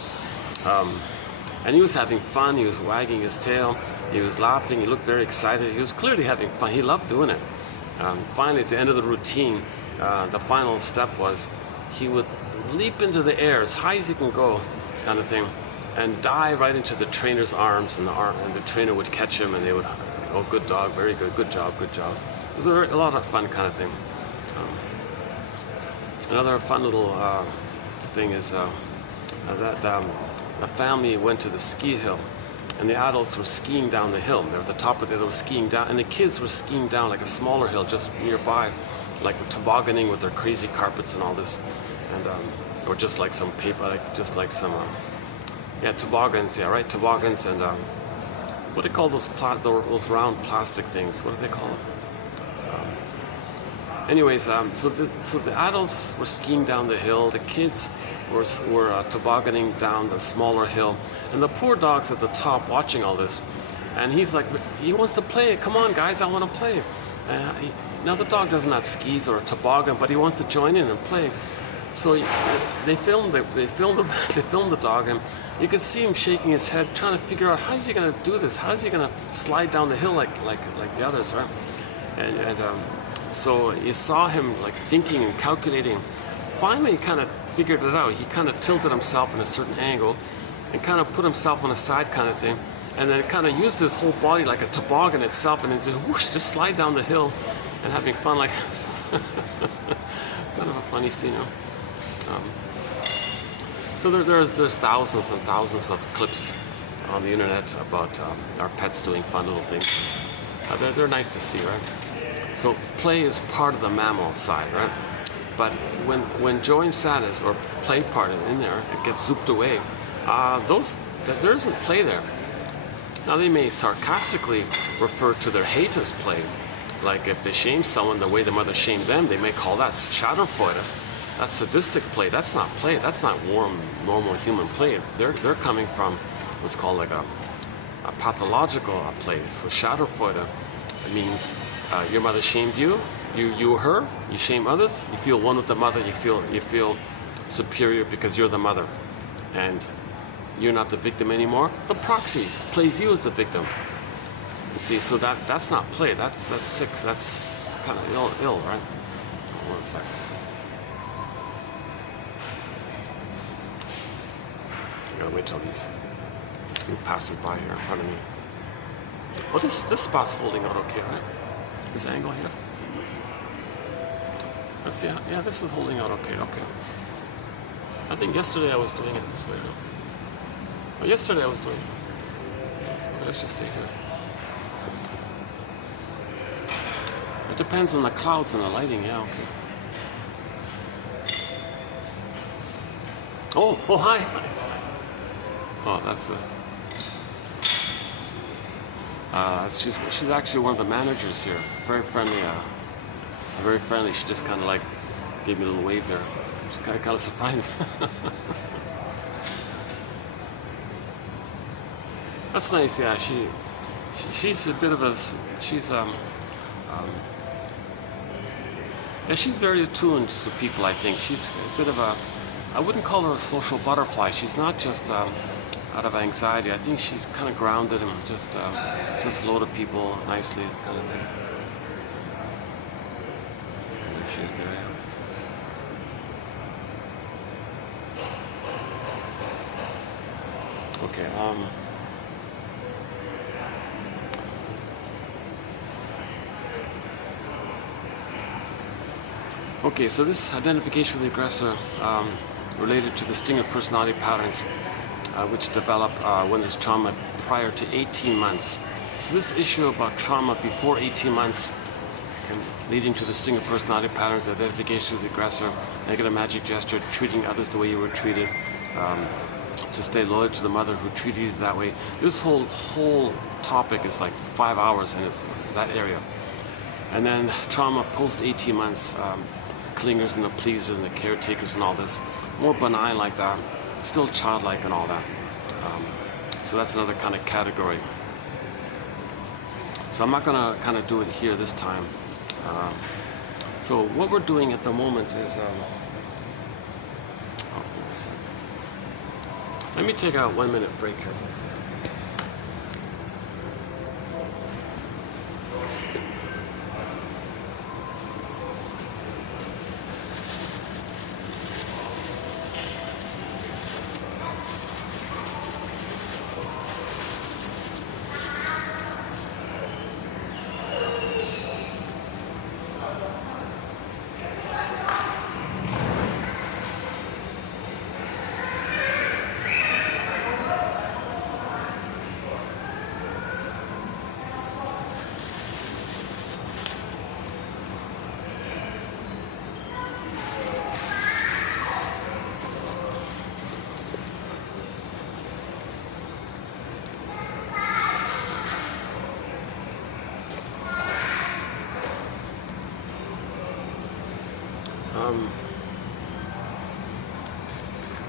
And he was having fun. He was wagging his tail. He was laughing. He looked very excited. He was clearly having fun. He loved doing it. Finally, at the end of the routine, the final step was he would leap into the air as high as he can go, kind of thing, and dive right into the trainer's arms, and the trainer would catch him, and they would, oh, good dog, very good, good job, good job. It was a lot of fun kind of thing. Another fun little thing is that the family went to the ski hill, and the adults were skiing down the hill. They were at the top of it, they were skiing down, and the kids were skiing down like a smaller hill just nearby, like tobogganing with their crazy carpets and all this, and or just like some paper, toboggans, yeah, right, toboggans, and what do they call those round plastic things? What do they call them? Anyways, so the adults were skiing down the hill, the kids were tobogganing down the smaller hill, and the poor dog's at the top watching all this, and he's like, he wants to play. Come on, guys, I want to play. Now the dog doesn't have skis or a toboggan, but he wants to join in and play. So they filmed the dog, and you could see him shaking his head, trying to figure out how's he going to do this? How's he going to slide down the hill like the others, right? And so you saw him like thinking and calculating. Finally, he kind of figured it out. He kind of tilted himself in a certain angle and kind of put himself on a side kind of thing, and then kind of used his whole body like a toboggan itself, and then just whoosh, just slide down the hill and having fun like kind of a funny scene, you know? So there's thousands and thousands of clips on the internet about our pets doing fun little things. They're nice to see, right? So play is part of the mammal side, right? But when joy and sadness or play part in there, it gets zooped away. There isn't play there. Now they may sarcastically refer to their hate as play. Like if they shame someone the way the mother shamed them, they may call that Schadenfreude. That's sadistic play. That's not play. That's not warm, normal human play. They're coming from what's called like a pathological play. So Schadenfreude means your mother shamed you, you her, you shame others, you feel one with the mother, you feel superior because you're the mother, and you're not the victim anymore. The proxy plays you as the victim. You see, so that's not play. That's sick. That's kind of ill, right? Hold on a second. I gotta wait till this group passes by here in front of me. Oh, this spot's holding out okay, right? This angle here. Let's see. Yeah, this is holding out okay. I think yesterday I was doing it this way. No? Yesterday I was doing it. Okay, let's just stay here. It depends on the clouds and the lighting. Yeah, okay. Oh, hi. Oh, that's the. She's actually one of the managers here. Very friendly. Very friendly. She just kind of like gave me a little wave there. She kind of surprised me. That's nice. Yeah, she's a bit of a yeah, she's very attuned to people. I think she's a bit of a. I wouldn't call her a social butterfly. She's not just out of anxiety. I think she's kind of grounded and just says hello to people nicely, kind of thing. There she is there. Okay. Okay. So this identification with the aggressor related to the stinger personality patterns, which develop when there's trauma prior to 18 months. So this issue about trauma before 18 months leading to the stinger personality patterns, identification with the aggressor, negative magic gesture, treating others the way you were treated, to stay loyal to the mother who treated you that way. This whole topic is like 5 hours, and it's that area. And then trauma post 18 months, the clingers and the pleasers and the caretakers and all this, more benign like that, still childlike and all that. So that's another kind of category. So I'm not going to kind of do it here this time. So what we're doing at the moment is, let me take a 1 minute break here.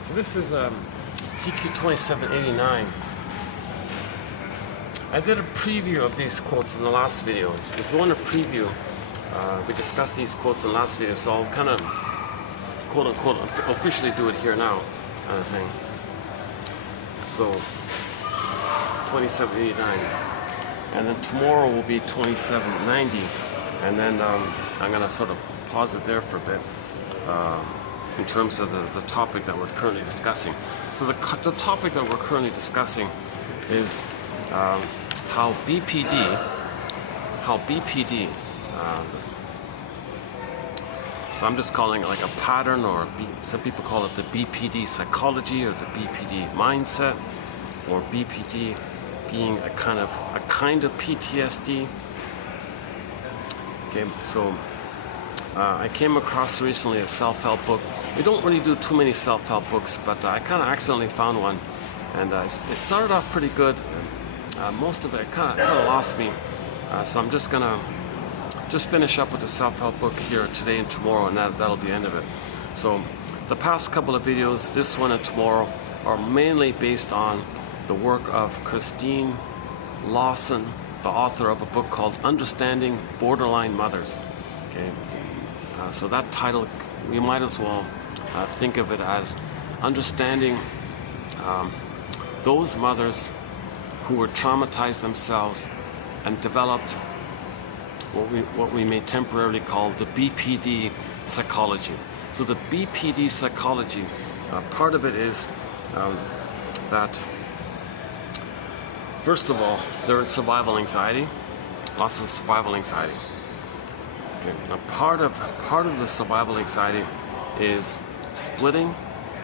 So this is TQ2789. I did a preview of these quotes in the last video. If you want a preview, we discussed these quotes in the last video, so I'll kind of quote unquote officially do it here now, kind of thing. So 2789, and then tomorrow will be 2790, and then I'm gonna sort of pause it there for a bit. In terms of the topic that we're currently discussing. So the topic that we're currently discussing is how BPD, so I'm just calling it like a pattern, or some people call it the BPD psychology or the BPD mindset, or BPD being a kind of PTSD. Okay, so I came across recently a self-help book. We don't really do too many self-help books, but I kind of accidentally found one, and it started off pretty good. Most of it kind of lost me, so I'm just gonna finish up with the self-help book here today and tomorrow, and that'll be the end of it. So the past couple of videos, this one and tomorrow, are mainly based on the work of Christine Lawson, the author of a book called Understanding Borderline Mothers. Okay. So that title, we might as well think of it as understanding those mothers who were traumatized themselves and developed what we may temporarily call the BPD psychology. So the BPD psychology, part of it is that, first of all, there is survival anxiety, lots of survival anxiety. Now, part of the survival anxiety is splitting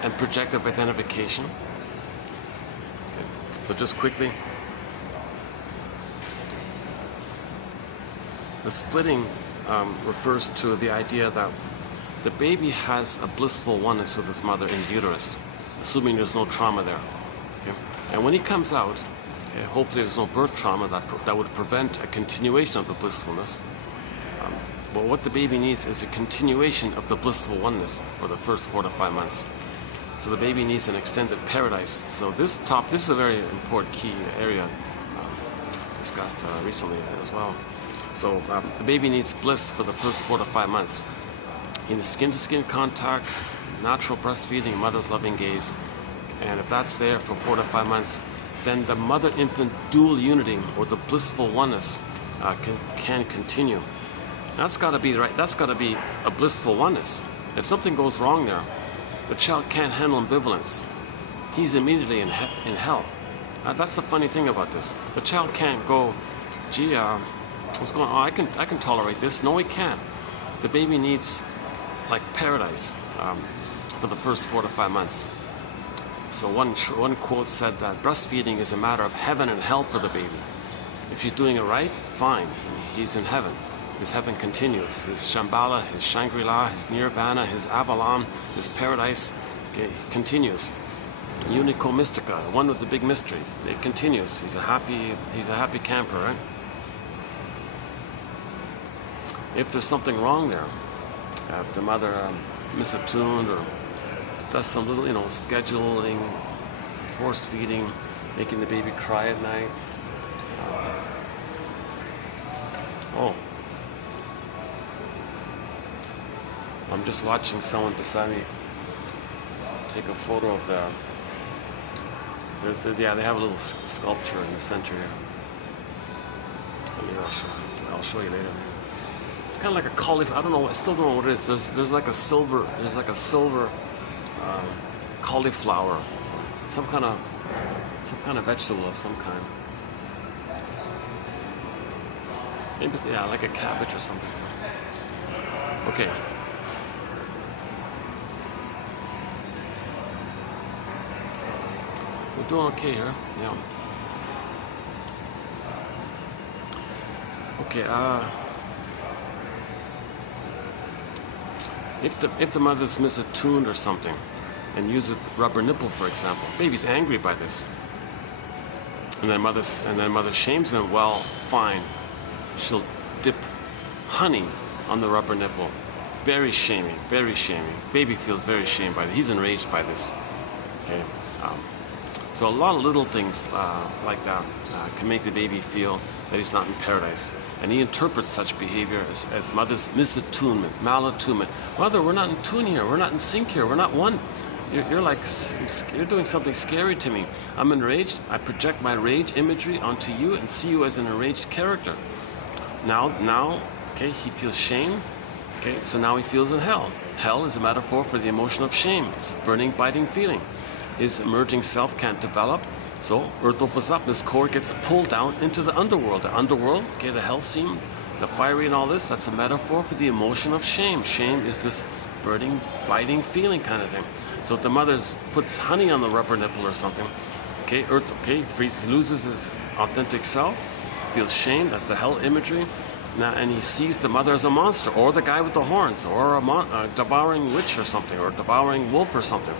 and projective identification. Okay. So just quickly, the splitting refers to the idea that the baby has a blissful oneness with his mother in the uterus, assuming there's no trauma there. Okay. And when he comes out, okay, hopefully there's no birth trauma that would prevent a continuation of the blissfulness. But what the baby needs is a continuation of the blissful oneness for the first 4 to 5 months. So the baby needs an extended paradise. So this is a very important key area discussed recently as well. So the baby needs bliss for the first 4 to 5 months. He needs skin-to-skin contact, natural breastfeeding, mother's loving gaze. And if that's there for 4 to 5 months, then the mother-infant dual unity, or the blissful oneness, can continue. That's got to be right. That's got to be a blissful oneness. If something goes wrong there, the child can't handle ambivalence. He's immediately in hell. That's the funny thing about this. The child can't go, gee, what's going on? I can tolerate this. No, he can't. The baby needs like paradise for the first 4 to 5 months. So one quote said that breastfeeding is a matter of heaven and hell for the baby. If she's doing it right, fine. He's in heaven. His heaven continues. His Shambhala, his Shangri-La, his Nirvana, his Avalon, his paradise continues. Unico Mystica, the one with the big mystery. It continues. He's a happy camper, right? If there's something wrong there, if the mother misattuned or does some little, scheduling, force feeding, making the baby cry at night. I'm just watching someone beside me take a photo of they have a little sculpture in the center here. I'll show you later. It's kind of like a cauliflower. I don't know. I still don't know what it is. There's like a silver cauliflower, some kind of vegetable of some kind. Maybe it's, like a cabbage or something. Okay. We're doing okay here. Yeah. Okay. If the mother's misattuned or something, and uses rubber nipple, for example, baby's angry by this, and then mother shames him. Well, fine. She'll dip honey on the rubber nipple. Very shaming, very shaming. Baby feels very shamed by this. He's enraged by this. Okay. So a lot of little things like that can make the baby feel that he's not in paradise. And he interprets such behavior as mother's misattunement, malattunement. Mother, we're not in tune here. We're not in sync here. We're not one. You're doing something scary to me. I'm enraged. I project my rage imagery onto you and see you as an enraged character. Now, okay, he feels shame. Okay, so now he feels in hell. Hell is a metaphor for the emotion of shame. It's a burning, biting feeling. His emerging self can't develop, so earth opens up. His core gets pulled down into the underworld. The underworld, okay, the hell scene, the fiery and all this, that's a metaphor for the emotion of shame. Shame is this burning, biting feeling kind of thing. So if the mother puts honey on the rubber nipple or something, okay, he loses his authentic self, feels shame, that's the hell imagery. Now, and he sees the mother as a monster, or the guy with the horns, or a devouring witch or something, or a devouring wolf or something.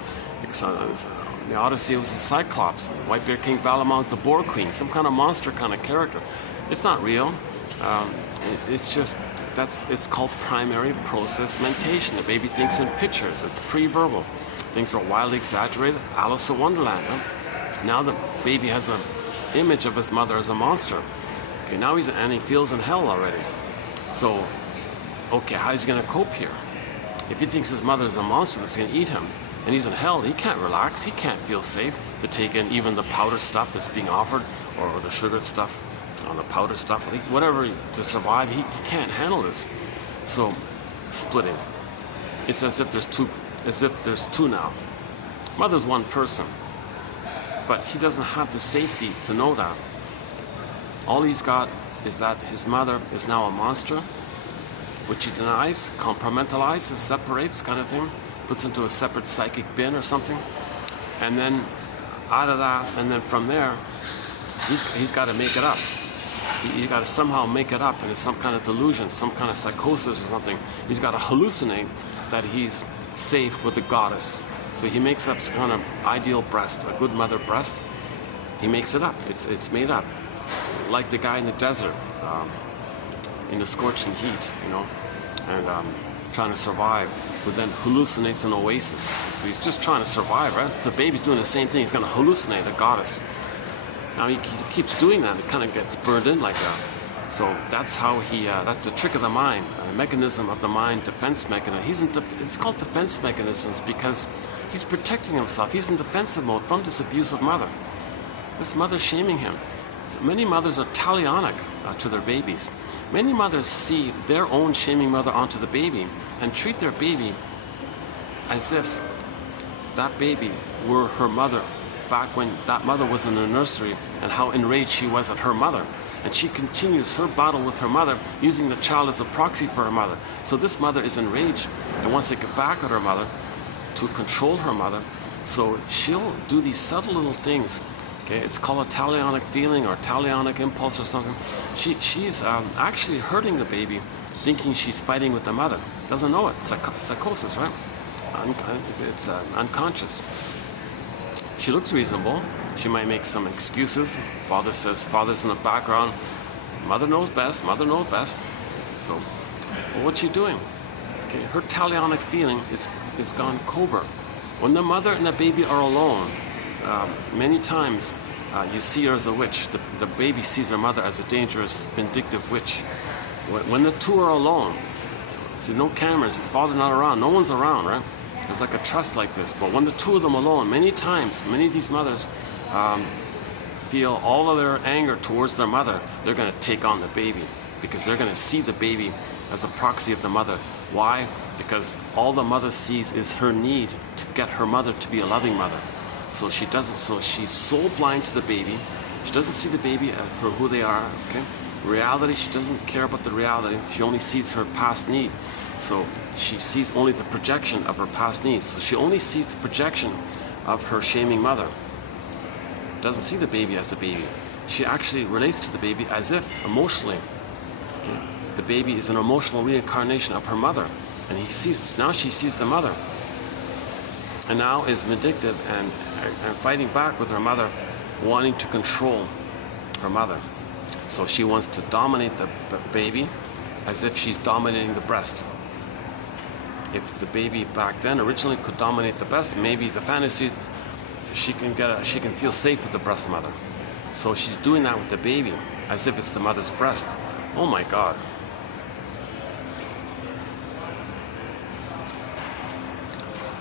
The Odyssey was a Cyclops, Whitebeard King Valamount, the Boar Queen, some kind of monster kind of character. It's not real. It's just, it's called primary process mentation. The baby thinks in pictures. It's pre-verbal. Things are wildly exaggerated. Alice in Wonderland. Huh? Now the baby has an image of his mother as a monster. Okay, now he feels in hell already. So, okay, how's he going to cope here? If he thinks his mother is a monster that's going to eat him, and he's in hell, he can't relax, he can't feel safe to take in even the powder stuff that's being offered, or the sugared stuff, or the powder stuff, whatever, to survive. He can't handle this. So, splitting. It's as if there's two now. Mother's one person, but he doesn't have the safety to know that. All he's got is that his mother is now a monster, which he denies, compartmentalizes, separates, kind of thing, puts into a separate psychic bin or something, and then out of that, and then from there, he's got to make it up. He's got to somehow make it up, and it's some kind of delusion, some kind of psychosis or something. He's got to hallucinate that he's safe with the goddess. So he makes up some kind of ideal breast, a good mother breast. He makes it up. It's made up. Like the guy in the desert, in the scorching heat, and trying to survive, but then hallucinates an oasis. So he's just trying to survive, right? The baby's doing the same thing. He's going to hallucinate a goddess. Now he keeps doing that. It kind of gets burned in like that. So that's how that's the trick of the mind, a mechanism of the mind, defense mechanism. It's called defense mechanisms because he's protecting himself. He's in defensive mode from this abusive mother. This mother's shaming him. Many mothers are talionic to their babies. Many mothers see their own shaming mother onto the baby and treat their baby as if that baby were her mother back when that mother was in the nursery, and how enraged she was at her mother. And she continues her battle with her mother, using the child as a proxy for her mother. So this mother is enraged and wants to get back at her mother to control her mother. So she'll do these subtle little things. Okay, it's called a talionic feeling or talionic impulse or something. She's actually hurting the baby, thinking she's fighting with the mother. Doesn't know it. Psychosis, right? It's unconscious. She looks reasonable. She might make some excuses. Father says, father's in the background. Mother knows best, mother knows best. So, well, what's she doing? Okay, her talionic feeling is gone covert. When the mother and the baby are alone, many times you see her as a witch. The baby sees her mother as a dangerous, vindictive witch. When the two are alone, see, no cameras, the father not around, no one's around, right? There's like a trust like this. But when the two of them alone, many times, many of these mothers feel all of their anger towards their mother. They're going to take on the baby because they're going to see the baby as a proxy of the mother. Why? Because all the mother sees is her need to get her mother to be a loving mother. So she doesn't. So she's so blind to the baby. She doesn't see the baby for who they are. Okay. Reality. She doesn't care about the reality. She only sees her past need. So she sees only the projection of her past needs. So she only sees the projection of her shaming mother. Doesn't see the baby as a baby. She actually relates to the baby as if emotionally. Okay? The baby is an emotional reincarnation of her mother, and now she sees the mother, and now is vindictive and fighting back with her mother, wanting to control her mother. So she wants to dominate the baby as if she's dominating the breast. If the baby back then originally could dominate the breast, maybe the fantasies she can feel safe with the breast mother. So she's doing that with the baby as if it's the mother's breast. Oh my God.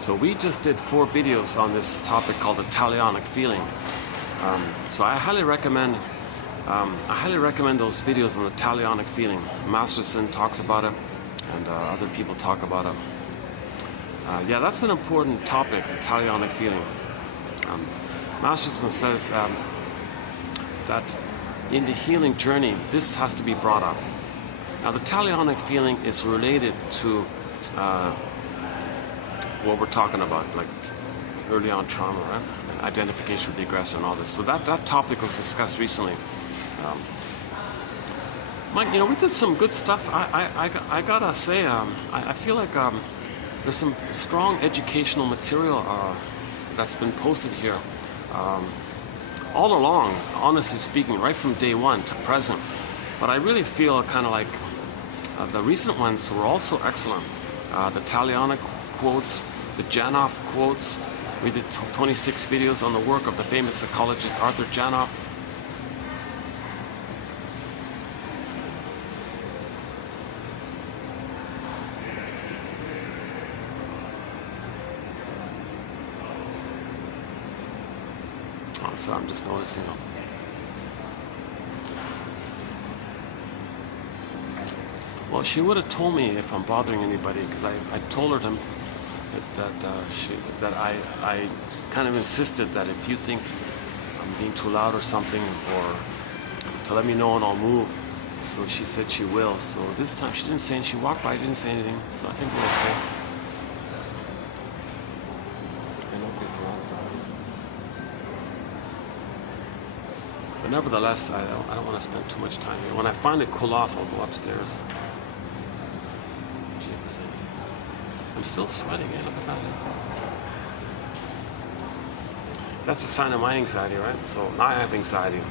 So we just did 4 videos on this topic called the talionic feeling. So I highly recommend those videos on the talionic feeling. Masterson talks about it, and other people talk about it. Yeah, that's an important topic, the talionic feeling. Masterson says that in the healing journey, this has to be brought up. Now, the talionic feeling is related to what we're talking about, like early on trauma, right? And identification with the aggressor and all this. So that topic was discussed recently. Mike, we did some good stuff. I gotta say, I feel like there's some strong educational material that's been posted here all along, honestly speaking, right from day one to present. But I really feel kind of like the recent ones were also excellent. The talionic quotes, the Janoff quotes. We did 26 videos on the work of the famous psychologist Arthur Janoff. Oh, so I'm just noticing them. Well, she would have told me if I'm bothering anybody, because I told her that I kind of insisted that if you think I'm being too loud or something, or to let me know and I'll move. So she said she will. So this time she didn't say anything. She walked by, didn't say anything. So I think we're okay. And nobody's around. But nevertheless, I don't want to spend too much time here. When I finally cool off, I'll go upstairs. I'm still sweating, look at that. That's a sign of my anxiety, right? So now I have anxiety.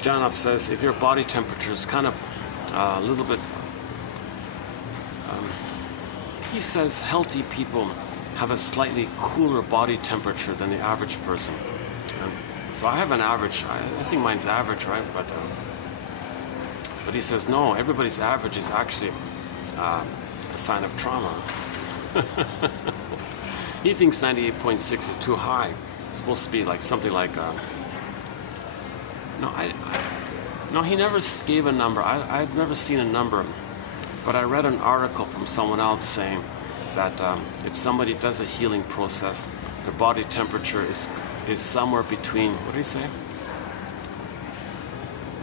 Janoff says if your body temperature is kind of a little bit, he says healthy people have a slightly cooler body temperature than the average person. So I have an average, I think mine's average, right? But he says no, everybody's average is actually a sign of trauma. He thinks 98.6 is too high. It's supposed to be like something like no, he never gave a number. I've never seen a number, but I read an article from someone else saying that if somebody does a healing process, their body temperature is somewhere between, what did he say?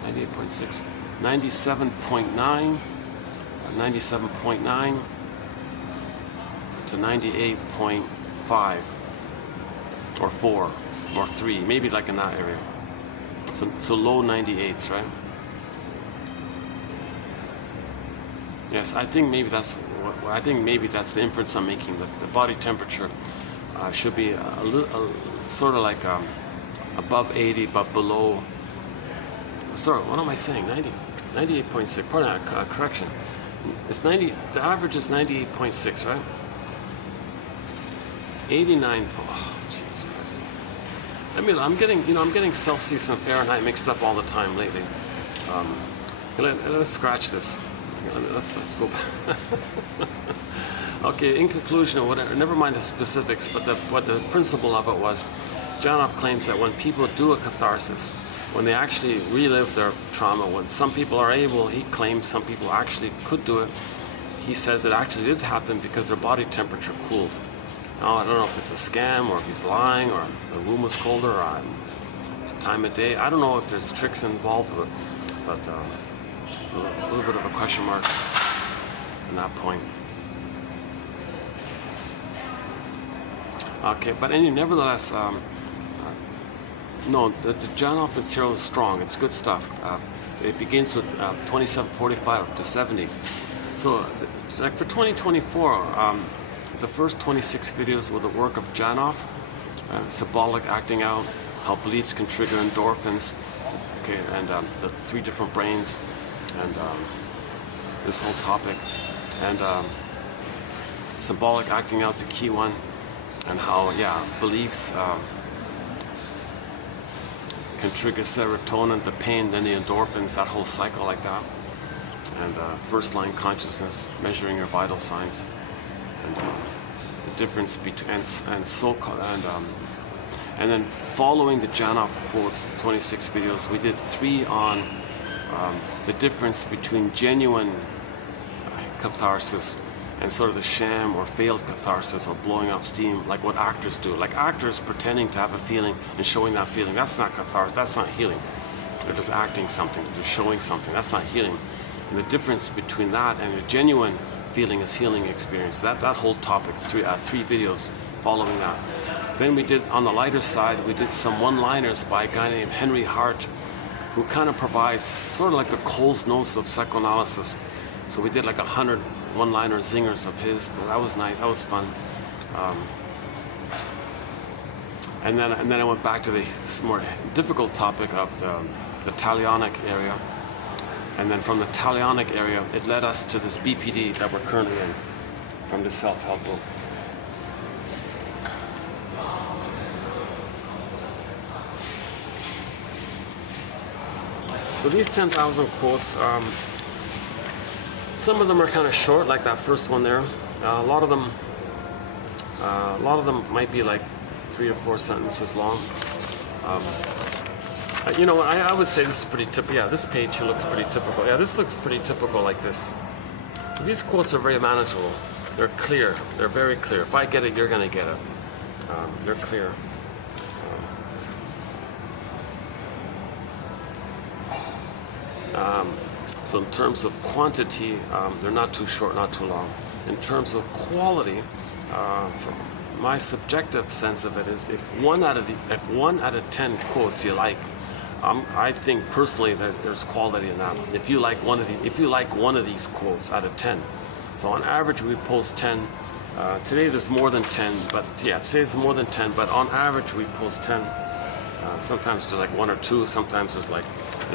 98.6, 97.9 to 98.5 or 4 or 3, maybe like in that area. So low 98s, right? Yes, I think maybe that's the inference I'm making. That the body temperature should be a sort of like above 80 but below, sorry, what am I saying, 98.6, pardon, correction, it's 90, the average is 98.6, right? 89, oh, Jesus Christ. I mean, I'm getting Celsius and Fahrenheit mixed up all the time lately. Let's scratch this. Let's go back. Okay, in conclusion, or whatever, never mind the specifics, but what the principle of it was, Janoff claims that when people do a catharsis, when they actually relive their trauma, when some people are able, he claims some people actually could do it, he says it actually did happen because their body temperature cooled. Now, I don't know if it's a scam, or if he's lying, or the room was colder, or time of day. I don't know if there's tricks involved with it, but a little bit of a question mark on that point. Okay, but nevertheless, no, the Janoff material is strong. It's good stuff. It begins with 2745 to 70. So, like for 2024, the first 26 videos were the work of Janoff, symbolic acting out, how beliefs can trigger endorphins, okay, and the 3 different brains, and this whole topic, and symbolic acting out is a key one, and how, yeah, beliefs can trigger serotonin, the pain, then the endorphins, that whole cycle like that, and first line consciousness, measuring your vital signs, and the difference between and then following the Janoff quotes, the 26 videos, we did 3 on the difference between genuine catharsis and sort of the sham or failed catharsis or blowing off steam, like what actors do. Like actors pretending to have a feeling and showing that feeling, that's not catharsis, that's not healing. They're just acting something, they're just showing something, that's not healing. And the difference between that and a genuine feeling is healing experience. That whole topic, 3 videos following that. Then we did, on the lighter side, we did some one-liners by a guy named Henry Hart, who kind of provides sort of like the Cole's Notes of psychoanalysis. So we did like 100 one-liner zingers of his. That was nice, that was fun. And then I went back to the more difficult topic of the Talionic area. And then from the Talionic area, it led us to this BPD that we're currently in, from the self-help book. So these 10,000 quotes, some of them are kind of short, like that first one there. A lot of them might be like 3 or 4 sentences long. You know what, I would say this is pretty typical. Yeah, this page looks pretty typical. Yeah, this looks pretty typical like this. So these quotes are very manageable. They're clear. They're very clear. If I get it, you're going to get it. They're clear. So in terms of quantity, they're not too short, not too long. In terms of quality, from my subjective sense of it is, if 1 out of 10 quotes you like, I think personally that there's quality in that. If you like one of these quotes out of 10, so on average we post 10. Today there's more than 10, but yeah, today there's more than 10. But on average we post 10. Sometimes there's like 1 or 2. Sometimes there's like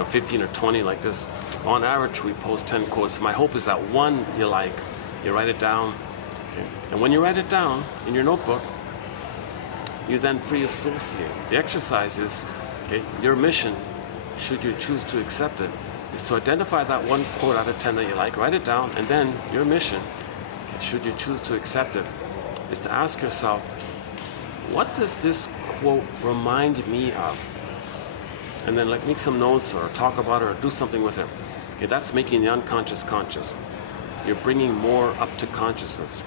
15 or 20 like this. On average we post 10 quotes. My hope is that 1 you like, you write it down. Okay. And when you write it down in your notebook, you then free associate. The exercise is, okay, your mission, should you choose to accept it, is to identify that 1 quote out of 10 that you like, write it down, and then your mission, okay, should you choose to accept it, is to ask yourself, what does this quote remind me of? And then like make some notes or talk about it or do something with it. Okay, that's making the unconscious conscious. You're bringing more up to consciousness.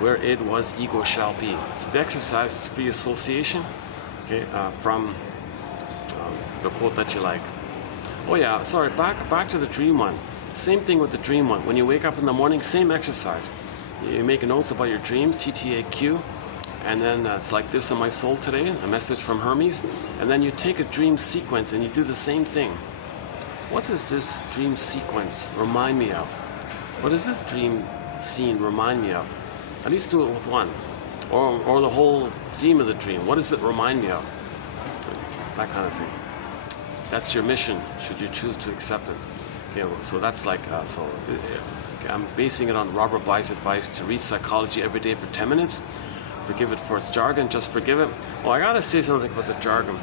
Where it was, ego shall be. So the exercise is free association, okay, from the quote that you like. Oh yeah, sorry, back to the dream one. Same thing with the dream one. When you wake up in the morning, same exercise. You make notes about your dream, TTAQ, and then it's like this in my soul today, a message from Hermes, and then you take a dream sequence and you do the same thing. What does this dream sequence remind me of? What does this dream scene remind me of? At least do it with 1. or the whole theme of the dream. What does it remind me of? That kind of thing. That's your mission, should you choose to accept it. Okay, so that's like, I'm basing it on Robert Bligh's advice to read psychology every day for 10 minutes. Forgive it for its jargon, just forgive it. Oh, I gotta say something about the jargon.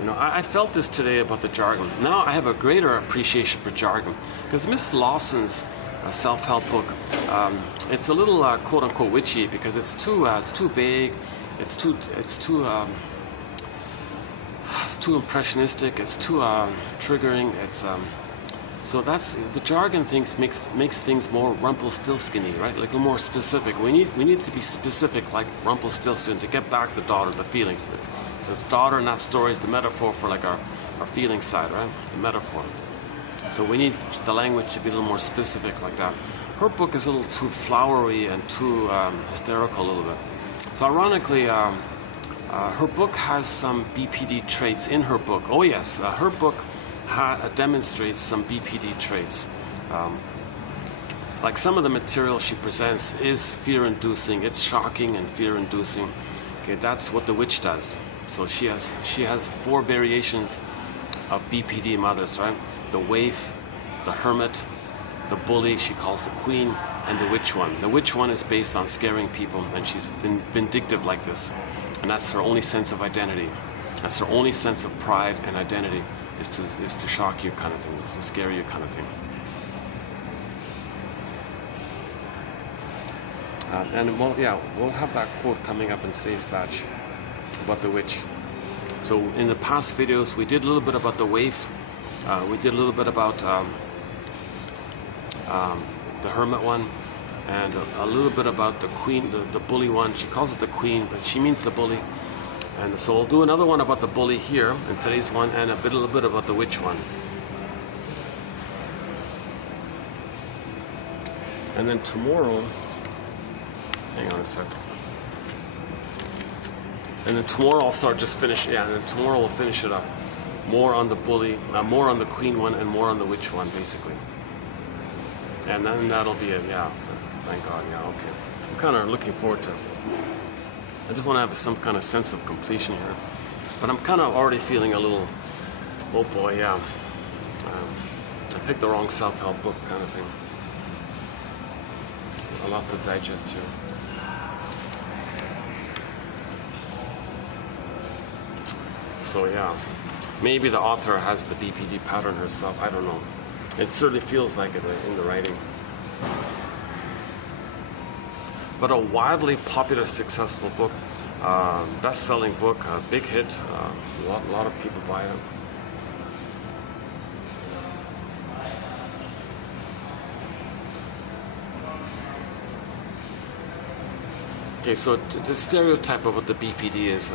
You know, I felt this today about the jargon. Now I have a greater appreciation for jargon, because Miss Lawson's self-help book, it's a little quote-unquote witchy, because it's too vague, it's too impressionistic, it's too triggering. It's so that's the jargon things makes things more Rumpelstiltskin-y, right? Like a little more specific. We need to be specific, like Rumpelstiltskin, to get back the daughter, the feelings. The daughter in that story is the metaphor for like our feeling side, right? The metaphor. So we need the language to be a little more specific like that. Her book is a little too flowery and too hysterical a little bit. So ironically, her book has some BPD traits in her book. Oh yes, her book demonstrates some BPD traits. Like some of the material she presents is fear-inducing. It's shocking and fear-inducing. Okay, that's what the witch does. So she has 4 variations of BPD mothers, right? The waif, the hermit, the bully, she calls the queen, and the witch one. The witch one is based on scaring people, and she's been vindictive like this. And that's her only sense of identity. That's her only sense of pride and identity, is to shock you kind of thing, to scare you kind of thing. And well, yeah, we'll have that quote coming up in today's batch about the witch. So in the past videos, we did a little bit about the waif. We did a little bit about the hermit one, and a little bit about the queen, the bully one. She calls it the queen, but she means the bully. And so we'll do another one about the bully here in today's one, and a little bit about the witch one. And then tomorrow, hang on a sec. And then tomorrow I'll start just finish, yeah, and then tomorrow we'll finish it up. More on the bully, more on the queen one, and more on the witch one, basically. And then that'll be it, yeah, thank God, yeah, okay. I'm kind of looking forward to it. I just want to have some kind of sense of completion here. But I'm kind of already feeling a little, oh boy, yeah. I picked the wrong self-help book kind of thing. A lot to digest here. So yeah, maybe the author has the BPD pattern herself, I don't know. It certainly feels like it in the writing. But a wildly popular, successful book, best-selling book, a big hit, a lot of people buy it. Okay, so the stereotype of what the BPD is,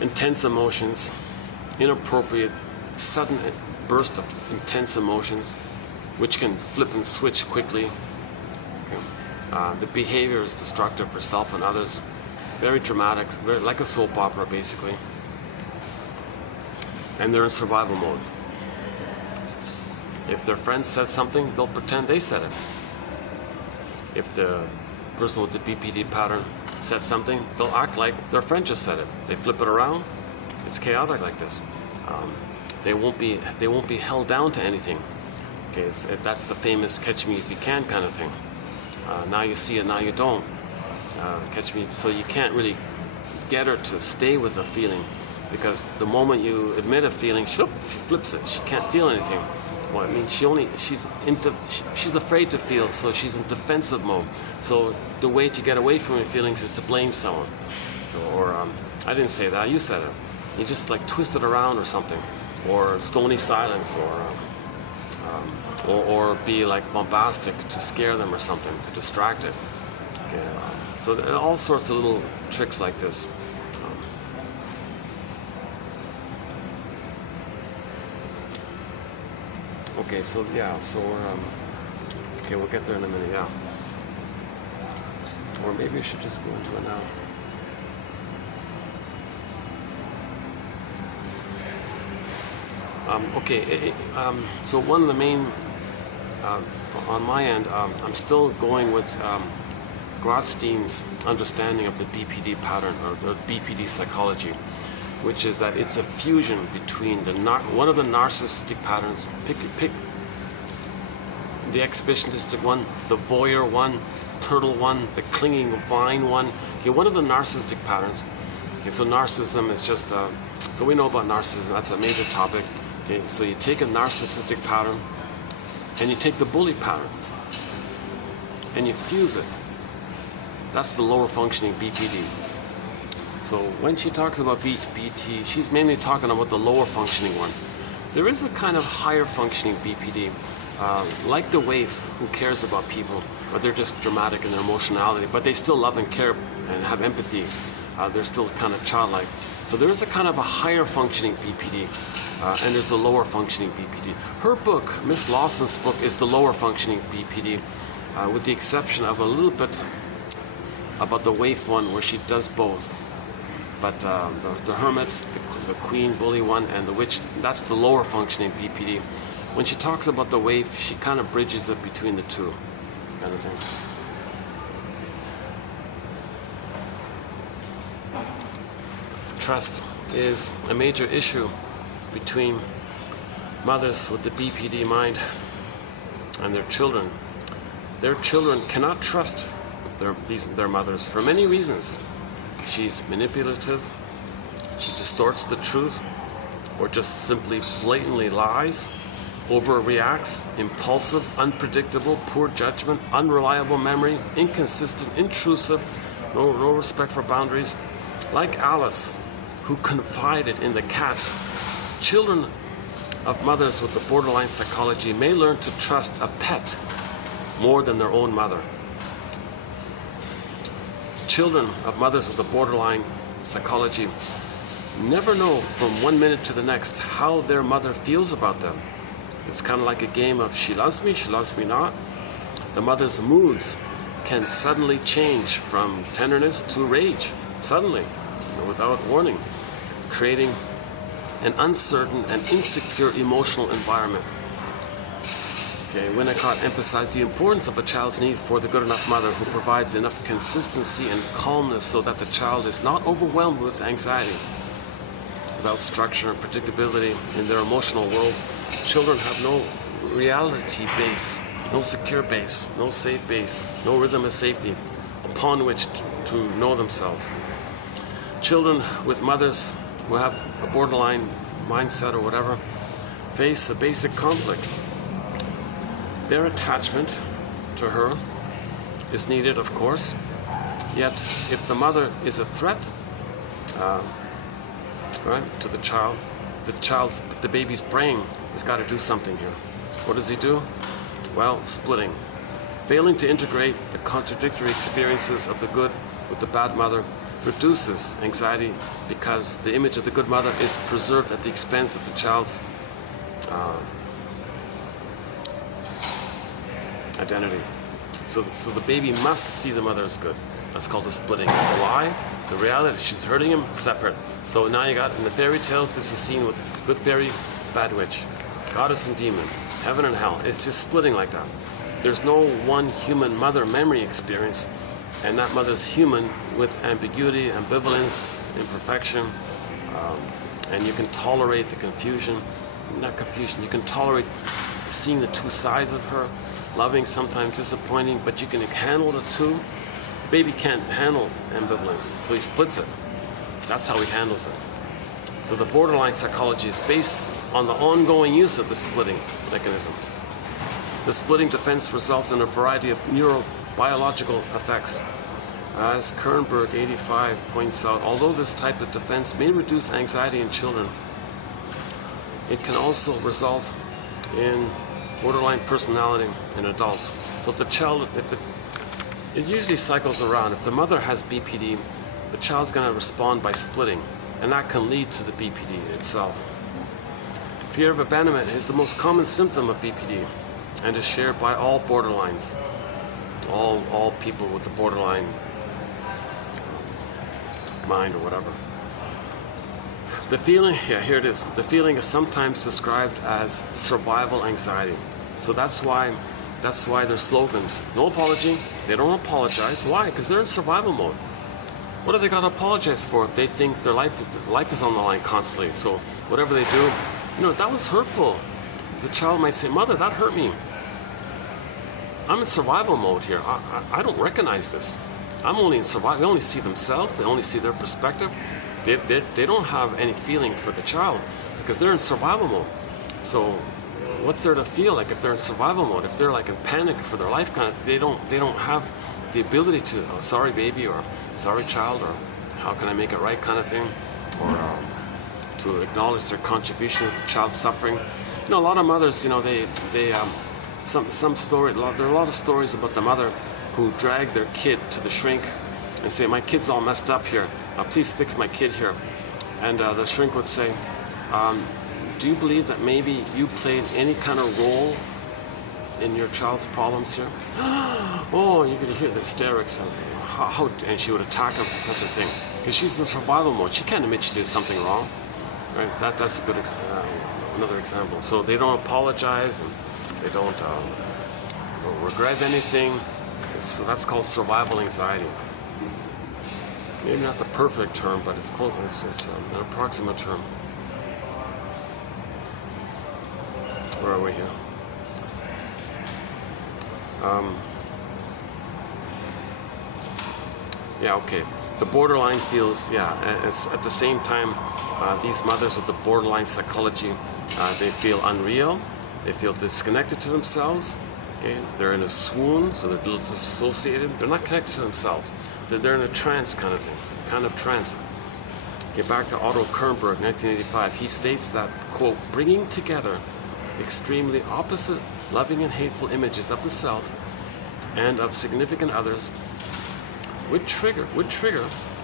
intense emotions, inappropriate, sudden burst of intense emotions, which can flip and switch quickly. Okay. The behavior is destructive for self and others. Very dramatic, very, like a soap opera basically. And they're in survival mode. If their friend said something, they'll pretend they said it. If the person with the BPD pattern said something, they'll act like their friend just said it. They flip it around. It's chaotic like this. They won't be held down to anything. Okay, that's the famous "catch me if you can" kind of thing. Now you see it, now you don't. Catch me, so you can't really get her to stay with a feeling, because the moment you admit a feeling, she flips it. She can't feel anything. Well, I mean, she's afraid to feel, so she's in defensive mode. So the way to get away from your feelings is to blame someone, or I didn't say that, you said it. You just like twist it around or something, or stony silence, or be like bombastic to scare them or something, to distract it. Okay, so there are all sorts of little tricks like this. Okay, so yeah, so okay, we'll get there in a minute, yeah. Or maybe we should just go into it now. So one of the main, on my end, I'm still going with Grotstein's understanding of the BPD pattern, or the BPD psychology, which is that it's a fusion between one of the narcissistic patterns, pick the exhibitionistic one, the voyeur one, turtle one, the clinging vine one. Okay, one of the narcissistic patterns. Okay, so narcissism is just, so we know about narcissism, that's a major topic. Okay, so you take a narcissistic pattern, and you take the bully pattern, and you fuse it. That's the lower functioning BPD. So when she talks about BPD, she's mainly talking about the lower functioning one. There is a kind of higher functioning BPD, like the waif, who cares about people, but they're just dramatic in their emotionality, but they still love and care and have empathy. They're still kind of childlike. So there is a kind of a higher functioning BPD, and there's a lower functioning BPD. Her book, Miss Lawson's book, is the lower functioning BPD, with the exception of a little bit about the waif one, where she does both. But the hermit, the queen bully one, and the witch, that's the lower functioning BPD. When she talks about the waif, she kind of bridges it between the two, kind of thing. Trust is a major issue between mothers with the BPD mind and their children. Their children cannot trust their mothers for many reasons. She's manipulative, she distorts the truth, or just simply blatantly lies, overreacts, impulsive, unpredictable, poor judgment, unreliable memory, inconsistent, intrusive, no respect for boundaries. Like Alice, who confided in the cat, children of mothers with the borderline psychology may learn to trust a pet more than their own mother. Children of mothers with the borderline psychology never know from one minute to the next how their mother feels about them. It's kind of like a game of she loves me not. The mother's moods can suddenly change from tenderness to rage, suddenly, without warning, creating an uncertain and insecure emotional environment. Okay, Winnicott emphasized the importance of a child's need for the good enough mother who provides enough consistency and calmness so that the child is not overwhelmed with anxiety. Without structure and predictability in their emotional world, children have no reality base, no secure base, no safe base, no rhythm of safety upon which to know themselves. Children with mothers who have a borderline mindset or whatever face a basic conflict. Their attachment to her is needed, of course, yet if the mother is a threat to the baby's brain has got to do something here. What does he do? Well, splitting. Failing to integrate the contradictory experiences of the good with the bad mother reduces anxiety because the image of the good mother is preserved at the expense of the child's identity. So the baby must see the mother as good. That's called a splitting. It's a lie. The reality, she's hurting him, separate. So now you got, in the fairy tales, this is seen with good fairy, bad witch, goddess and demon, heaven and hell. It's just splitting like that. There's no one human mother memory experience, and that mother's human with ambiguity, ambivalence, imperfection, and you can tolerate the confusion. Not confusion, you can tolerate seeing the two sides of her, loving, sometimes disappointing, but you can handle the two. The baby can't handle ambivalence, so he splits it. That's how he handles it. So the borderline psychology is based on the ongoing use of the splitting mechanism. The splitting defense results in a variety of neurobiological effects. As Kernberg, 85, points out, although this type of defense may reduce anxiety in children, it can also result in borderline personality in adults. So if the child, it usually cycles around. If the mother has BPD, the child's going to respond by splitting, and that can lead to the BPD itself. Fear of abandonment is the most common symptom of BPD and is shared by all borderlines, all people with the borderline mind or whatever. The feeling, here it is. The feeling is sometimes described as survival anxiety. So that's why That's why their slogans, no apology. They don't apologize. Why? Because they're in survival mode. What do they got to apologize for if they think their life is on the line constantly? So whatever they do, you know, that was hurtful. The child might say, "Mother, that hurt me. I'm in survival mode here. I don't recognize this. I'm only in survival." They only see themselves. They only see their perspective. They don't have any feeling for the child because they're in survival mode. So what's there to feel like if they're in survival mode? If they're like in panic for their life, kind of, they don't have the ability to, "Oh, sorry baby," or "Sorry child," or "How can I make it right," kind of thing, or to acknowledge their contribution to the child's suffering. You know, a lot of mothers, you know, some story. There are a lot of stories about the mother who drag their kid to the shrink and say, "My kid's all messed up here. Please fix my kid here." And the shrink would say, "Do you believe that maybe you played any kind of role in your child's problems here?" Oh, you could hear the hysterics. And she would attack him for such a thing. Because she's in survival mode. She can't admit she did something wrong. Right? That's a good another example. So they don't apologize and they don't regret anything. So that's called survival anxiety. Maybe not the perfect term, but it's close. It's an approximate term. Where are we here? Yeah, okay. The borderline feels, it's at the same time, these mothers with the borderline psychology, they feel unreal, they feel disconnected to themselves, okay? They're in a swoon, so they're disassociated. They're not connected to themselves. They're in a trance kind of thing, kind of trance. Get back to Otto Kernberg, 1985. He states that, quote, "Bringing together extremely opposite loving and hateful images of the self and of significant others would trigger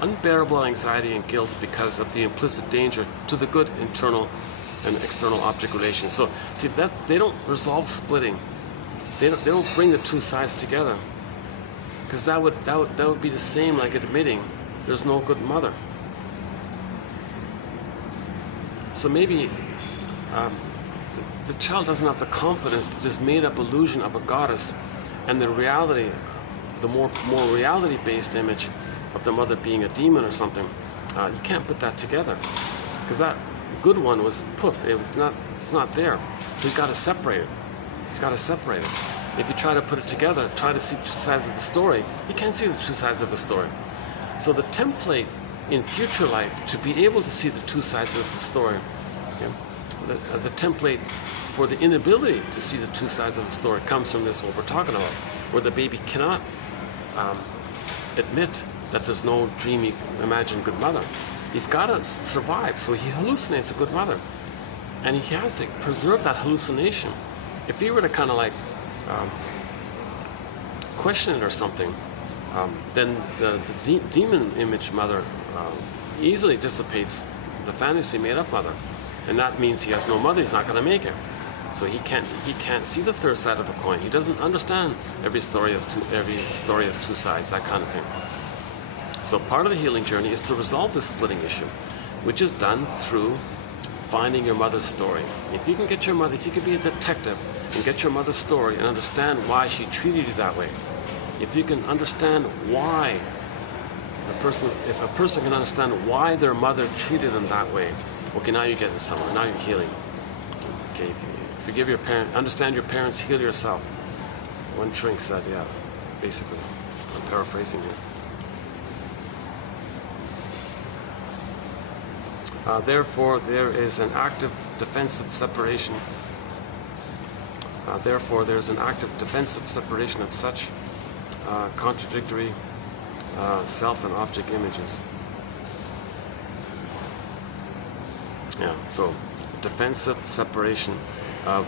unbearable anxiety and guilt because of the implicit danger to the good internal and external object relations." So see that they don't resolve splitting. They don't bring the two sides together, because that would be the same like admitting there's no good mother. So maybe the child doesn't have the confidence to this made-up illusion of a goddess and the reality, the more reality-based image of the mother being a demon or something. You can't put that together, because that good one was poof. It's not there. So he's got to separate it. He's got to separate it. If you try to put it together, try to see two sides of the story, you can't see the two sides of the story. So the template in future life to be able to see the two sides of the story, okay, the template for the inability to see the two sides of the story comes from this, what we're talking about, where the baby cannot admit that there's no dreamy, imagined good mother. He's got to survive, so he hallucinates a good mother. And he has to preserve that hallucination. If he were to kind of like question it or something, then the demon image mother easily dissipates the fantasy made-up mother. And that means he has no mother, he's not going to make it. So he can't see the third side of a coin. He doesn't understand every story has two sides, that kind of thing. So part of the healing journey is to resolve this splitting issue, which is done through finding your mother's story. If you can get your mother, if you can be a detective and get your mother's story and understand why she treated you that way, if you can understand why if a person can understand why their mother treated them that way, okay, now you're getting somewhere, now you're healing. Okay, if you forgive your parent, understand your parents, heal yourself. One shrink said, yeah, basically. I'm paraphrasing here. Therefore, there is an active defensive separation. Therefore, there's an active defensive separation of such contradictory self and object images. Yeah, so defensive separation of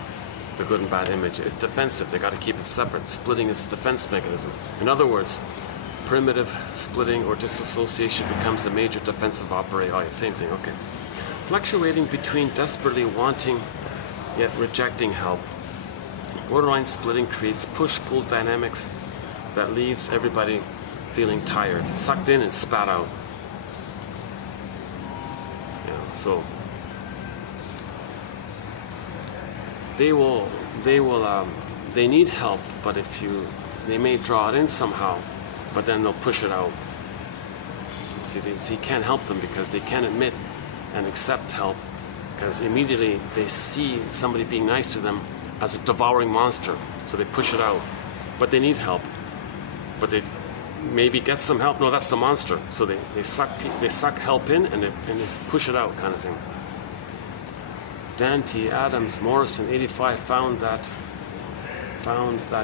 the good and bad image. It's defensive. They got to keep it separate. Splitting is a defense mechanism. In other words, primitive splitting or disassociation becomes a major defensive operation. Oh, yeah, same thing. Okay. Fluctuating between desperately wanting yet rejecting help. Borderline splitting creates push-pull dynamics that leaves everybody feeling tired, sucked in and spat out. Yeah, so they need help, but they may draw it in somehow, but then they'll push it out. See, you can't help them because they can't admit and accept help, because immediately they see somebody being nice to them as a devouring monster, so they push it out. But they need help, but they maybe get some help. No, that's the monster. So they suck help in and they push it out, kind of thing. Dante, Adams, Morrison, 85 found that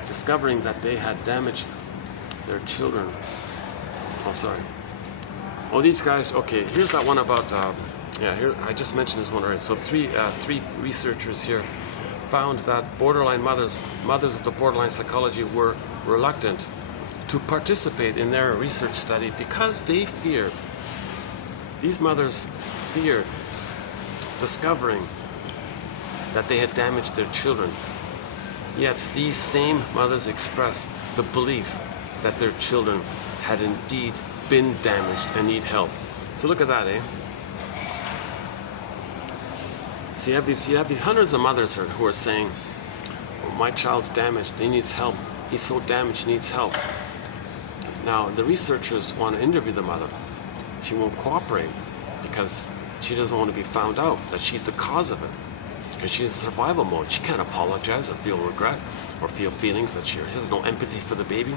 discovering that they had damaged their children. Oh, sorry. Oh, these guys. Okay, here's that one about. Here I just mentioned this one already. So three researchers here found that borderline mothers of the borderline psychology were reluctant to participate in their research study because these mothers feared discovering that they had damaged their children. Yet these same mothers expressed the belief that their children had indeed been damaged and need help. So look at that, eh? So you have these hundreds of mothers who are saying, oh, my child's damaged, he needs help. He's so damaged, he needs help. Now, the researchers want to interview the mother. She won't cooperate because she doesn't want to be found out that she's the cause of it. Because she's in survival mode. She can't apologize or feel regret or feel feelings that she has no empathy for the baby.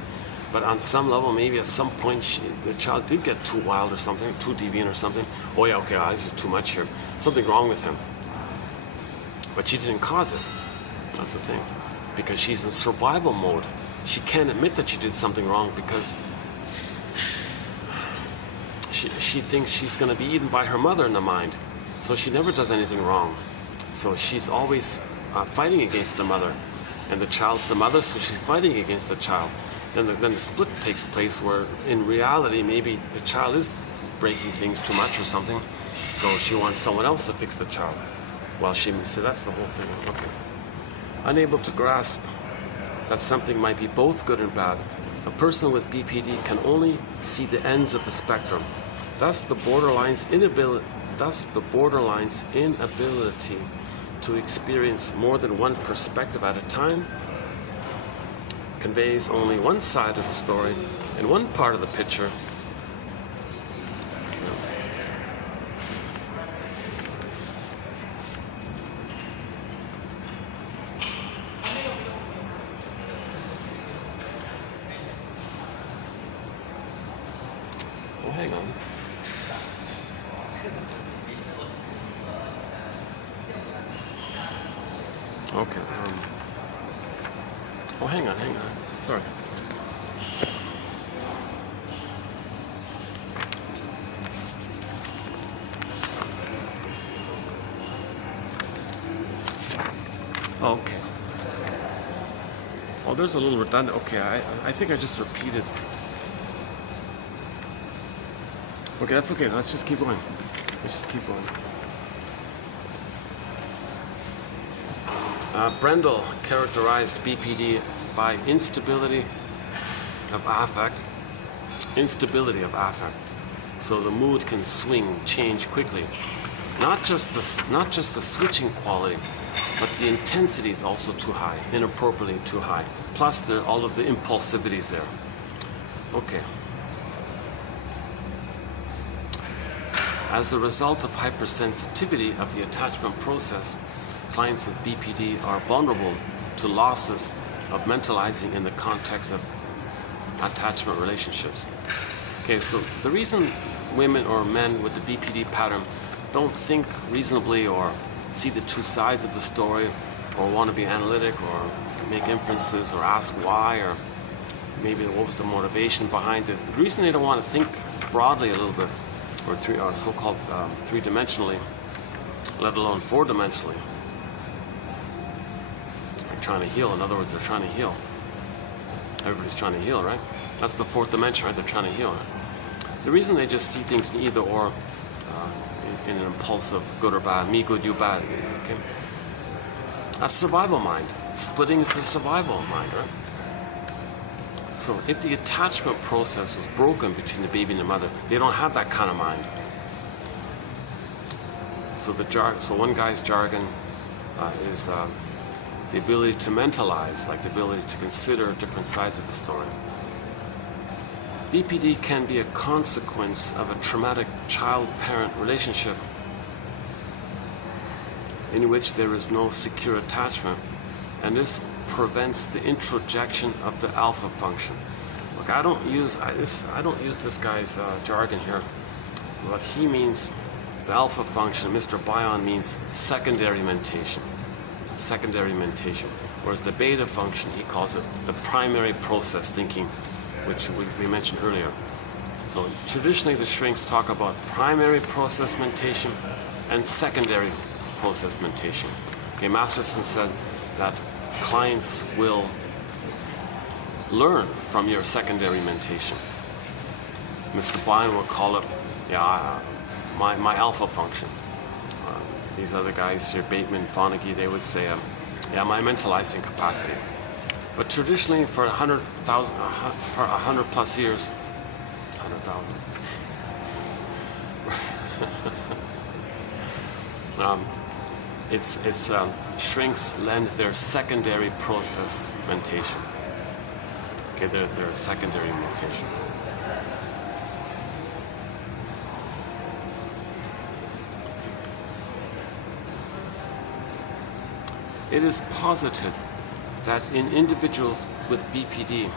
But on some level, maybe at some point, the child did get too wild or something, too deviant or something. Oh yeah, okay, this is too much here. Something wrong with him. But she didn't cause it. That's the thing. Because she's in survival mode. She can't admit that she did something wrong because she thinks she's going to be eaten by her mother in the mind. So she never does anything wrong. So she's always fighting against the mother. And the child's the mother, so she's fighting against the child. Then the split takes place where in reality maybe the child is breaking things too much or something. So she wants someone else to fix the child. Well, she may say that's the whole thing. Okay. Unable to grasp that something might be both good and bad, a person with BPD can only see the ends of the spectrum. Thus the borderline's inability to experience more than one perspective at a time conveys only one side of the story and one part of the picture. Oh, hang on. Okay. Oh, hang on. Sorry. Okay. Oh, there's a little redundant. Okay, I think I just repeated. Okay, that's okay. Let's just keep going. Brendel characterized BPD by instability of affect. So the mood can change quickly. Not just the switching quality, but the intensity is also too high, inappropriately too high. Plus all of the impulsivity is there. Okay. As a result of hypersensitivity of the attachment process, clients with BPD are vulnerable to losses of mentalizing in the context of attachment relationships. Okay, so the reason women or men with the BPD pattern don't think reasonably or see the two sides of the story or want to be analytic or make inferences or ask why or maybe what was the motivation behind it. The reason they don't want to think broadly a little bit or so-called three-dimensionally, let alone four-dimensionally. They're trying to heal. In other words, they're trying to heal. Everybody's trying to heal, right? That's the fourth dimension, right? They're trying to heal. The reason they just see things in either or, in an impulsive, good or bad, me good, you bad, okay? That's survival mind. Splitting is the survival mind, right? So if the attachment process was broken between the baby and the mother, they don't have that kind of mind. So one guy's jargon is the ability to mentalize, like the ability to consider different sides of a story. BPD can be a consequence of a traumatic child-parent relationship in which there is no secure attachment, and this prevents the introjection of the alpha function. Look, I don't use this guy's jargon here. What he means, the alpha function, Mr. Bion means secondary mentation. Secondary mentation. Whereas the beta function, he calls it the primary process thinking, which we mentioned earlier. So traditionally the shrinks talk about primary process mentation and secondary process mentation. Okay, Masterson said that clients will learn from your secondary mentation. Mr. Bion will call it, my alpha function. These other guys here, Bateman and Fonagy, they would say, my mentalizing capacity. But traditionally, for 100,000, 100 plus years, 100,000. It's shrinks lend their secondary process mentation. Okay, their secondary mentation. It is posited that in individuals with BPD,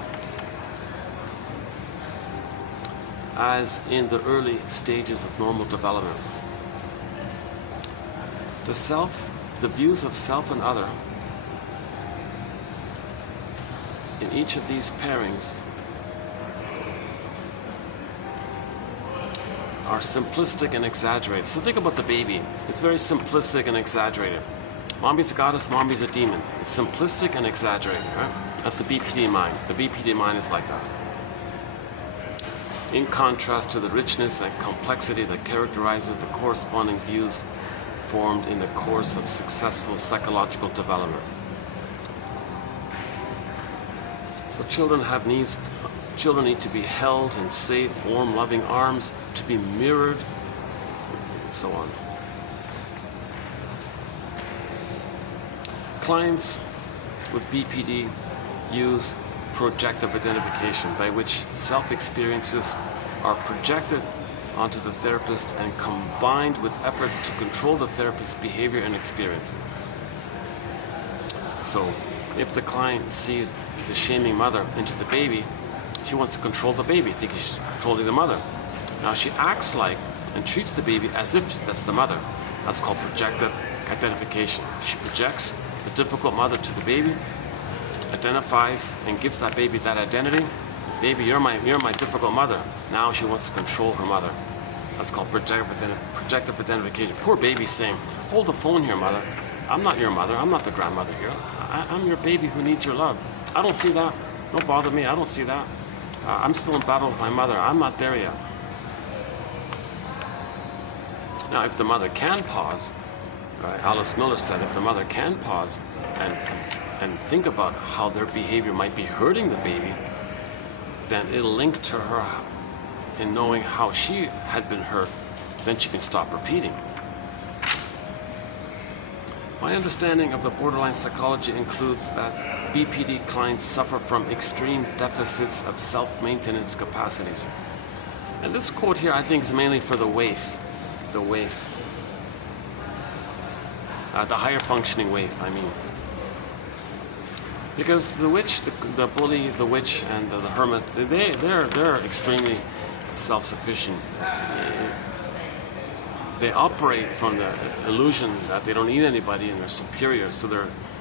as in the early stages of normal development, the views of self and other in each of these pairings are simplistic and exaggerated. So think about the baby. It's very simplistic and exaggerated. Mommy's a goddess, mommy's a demon. It's simplistic and exaggerated, right? That's the BPD mind. The BPD mind is like that. In contrast to the richness and complexity that characterizes the corresponding views formed in the course of successful psychological development. So children have needs. Children need to be held in safe, warm, loving arms, to be mirrored, and so on. Clients with BPD use projective identification, by which self-experiences are projected onto the therapist and combined with efforts to control the therapist's behavior and experience. So, if the client sees the shaming mother into the baby, she wants to control the baby, thinking she's controlling the mother. Now she acts like and treats the baby as if that's the mother. That's called projective identification. She projects the difficult mother to the baby, identifies and gives that baby that identity. Baby, you're my difficult mother. Now she wants to control her mother. That's called projective identification. Poor baby saying, hold the phone here, mother. I'm not your mother. I'm not the grandmother here. I'm your baby who needs your love. I don't see that. Don't bother me. I don't see that. I'm still in battle with my mother. I'm not there yet. Now, if the mother can pause, Alice Miller said, if the mother can pause and think about how their behavior might be hurting the baby, then it'll link to her in knowing how she had been hurt. Then she can stop repeating. My understanding of the borderline psychology includes that BPD clients suffer from extreme deficits of self-maintenance capacities. And this quote here, I think, is mainly for the waif. The waif. The higher functioning waif, I mean. Because the witch, the bully, the witch, and the hermit, they're extremely self-sufficient. They operate from the illusion that they don't need anybody and they're superior, so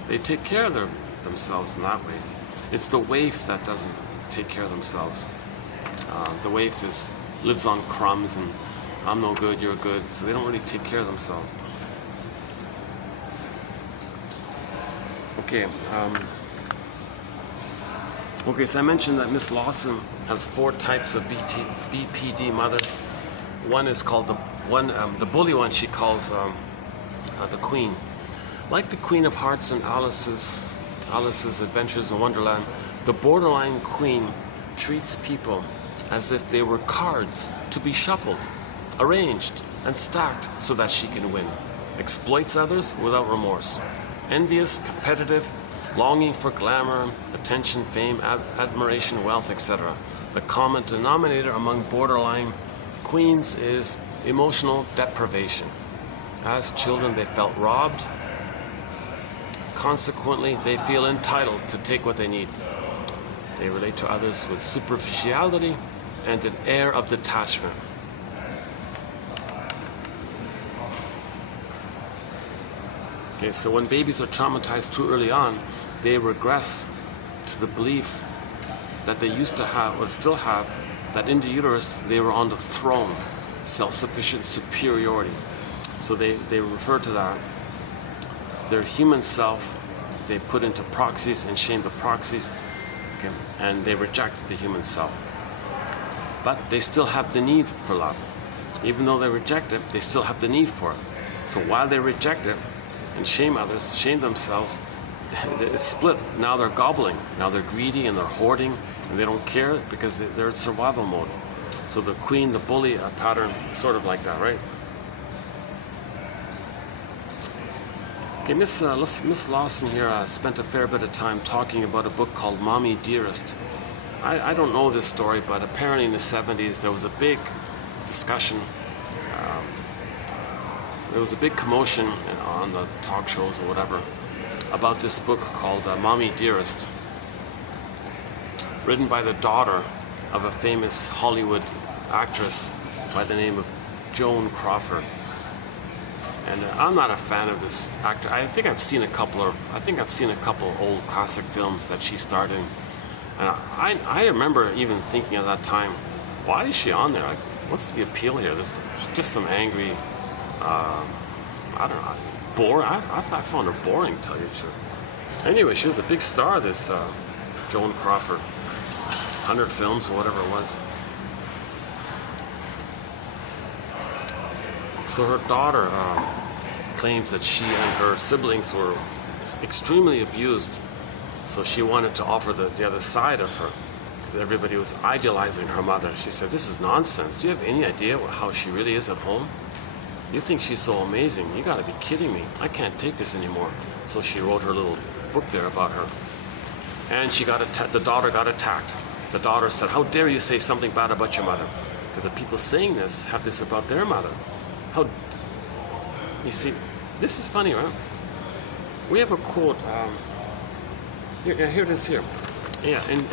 they take care of themselves in that way. It's the waif that doesn't take care of themselves. The waif lives on crumbs and I'm no good, you're good, so they don't really take care of themselves. Okay. Okay, so I mentioned that Miss Lawson has 4 types of BPD mothers. One is called the bully one. She calls the Queen. Like the Queen of Hearts and Alice's Adventures in Wonderland, the borderline Queen treats people as if they were cards to be shuffled, arranged, and stacked so that she can win. Exploits others without remorse. Envious, competitive, longing for glamour, attention, fame, admiration, wealth, etc. The common denominator among borderline queens is emotional deprivation. As children, they felt robbed. Consequently, they feel entitled to take what they need. They relate to others with superficiality and an air of detachment. Okay, so when babies are traumatized too early on, they regress to the belief that they used to have, or still have, that in the uterus they were on the throne, self-sufficient superiority. So they refer to that. Their human self, they put into proxies and shame the proxies, okay, and they reject the human self. But they still have the need for love. Even though they reject it, they still have the need for it. So while they reject it and shame others, shame themselves, it's split. Now they're gobbling. Now they're greedy and they're hoarding, and they don't care because they're in survival mode. So the queen, the bully pattern, sort of like that, right? Okay, Miss Lawson here spent a fair bit of time talking about a book called Mommy Dearest. I don't know this story, but apparently in the 70s there was a big discussion. There was a big commotion on the talk shows or whatever about this book called Mommy Dearest, written by the daughter of a famous Hollywood actress by the name of Joan Crawford. And I'm not a fan of this actor. I think I've seen a couple old classic films that she starred in. And I remember even thinking at that time, why is she on there? Like, what's the appeal here? This just some angry, I don't know, boring. I found her boring, to tell you the truth. Anyway, she was a big star, this Joan Crawford. 100 films or whatever it was. So her daughter claims that she and her siblings were extremely abused. So she wanted to offer the other side of her, because everybody was idealizing her mother. She said, "This is nonsense. Do you have any idea how she really is at home? You think she's so amazing? You got to be kidding me. I can't take this anymore." So she wrote her little book there about her. And she got the daughter got attacked. The daughter said, "How dare you say something bad about your mother?" Because the people saying this have this about their mother. How, you see, this is funny, right? We have a quote. Here it is here. Yeah, in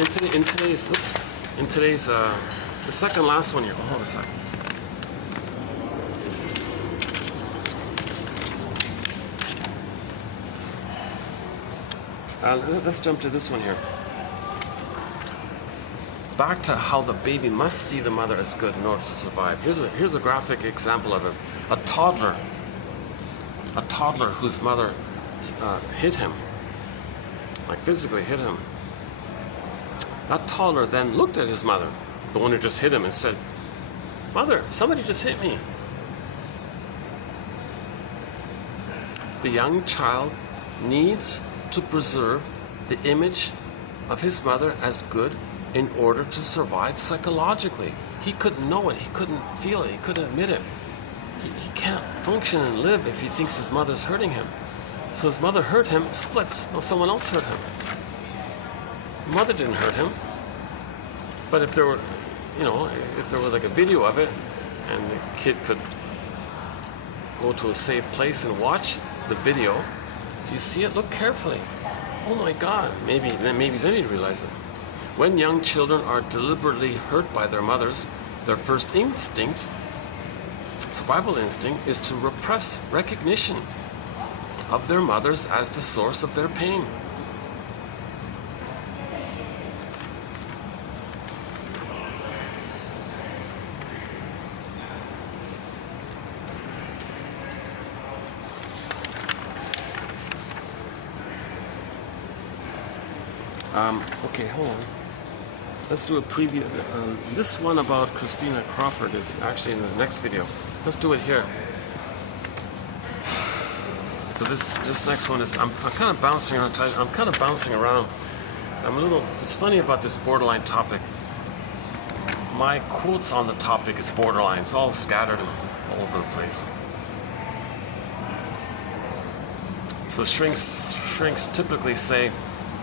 today's, the second last one here. Oh, hold on a second. Let's jump to this one here. Back to how the baby must see the mother as good in order to survive. Here's a graphic example of it. A toddler whose mother hit him, like physically hit him. That toddler then looked at his mother, the one who just hit him, and said, "Mother, somebody just hit me." The young child needs to preserve the image of his mother as good in order to survive psychologically. He couldn't know it, he couldn't feel it, he couldn't admit it. He can't function and live if he thinks his mother's hurting him. So his mother hurt him, it splits. No, someone else hurt him. The mother didn't hurt him. But if there were, like a video of it, and the kid could go to a safe place and watch the video, if you see it, look carefully. Oh my God, maybe then you'd realize it. When young children are deliberately hurt by their mothers, their first instinct, survival instinct, is to repress recognition of their mothers as the source of their pain. Okay, hold on. Let's do a preview. This one about Christina Crawford is actually in the next video. Let's do it here. So this next one is, I'm kind of bouncing around. It's funny about this borderline topic. My quotes on the topic is borderline. It's all scattered all over the place. So shrinks typically say,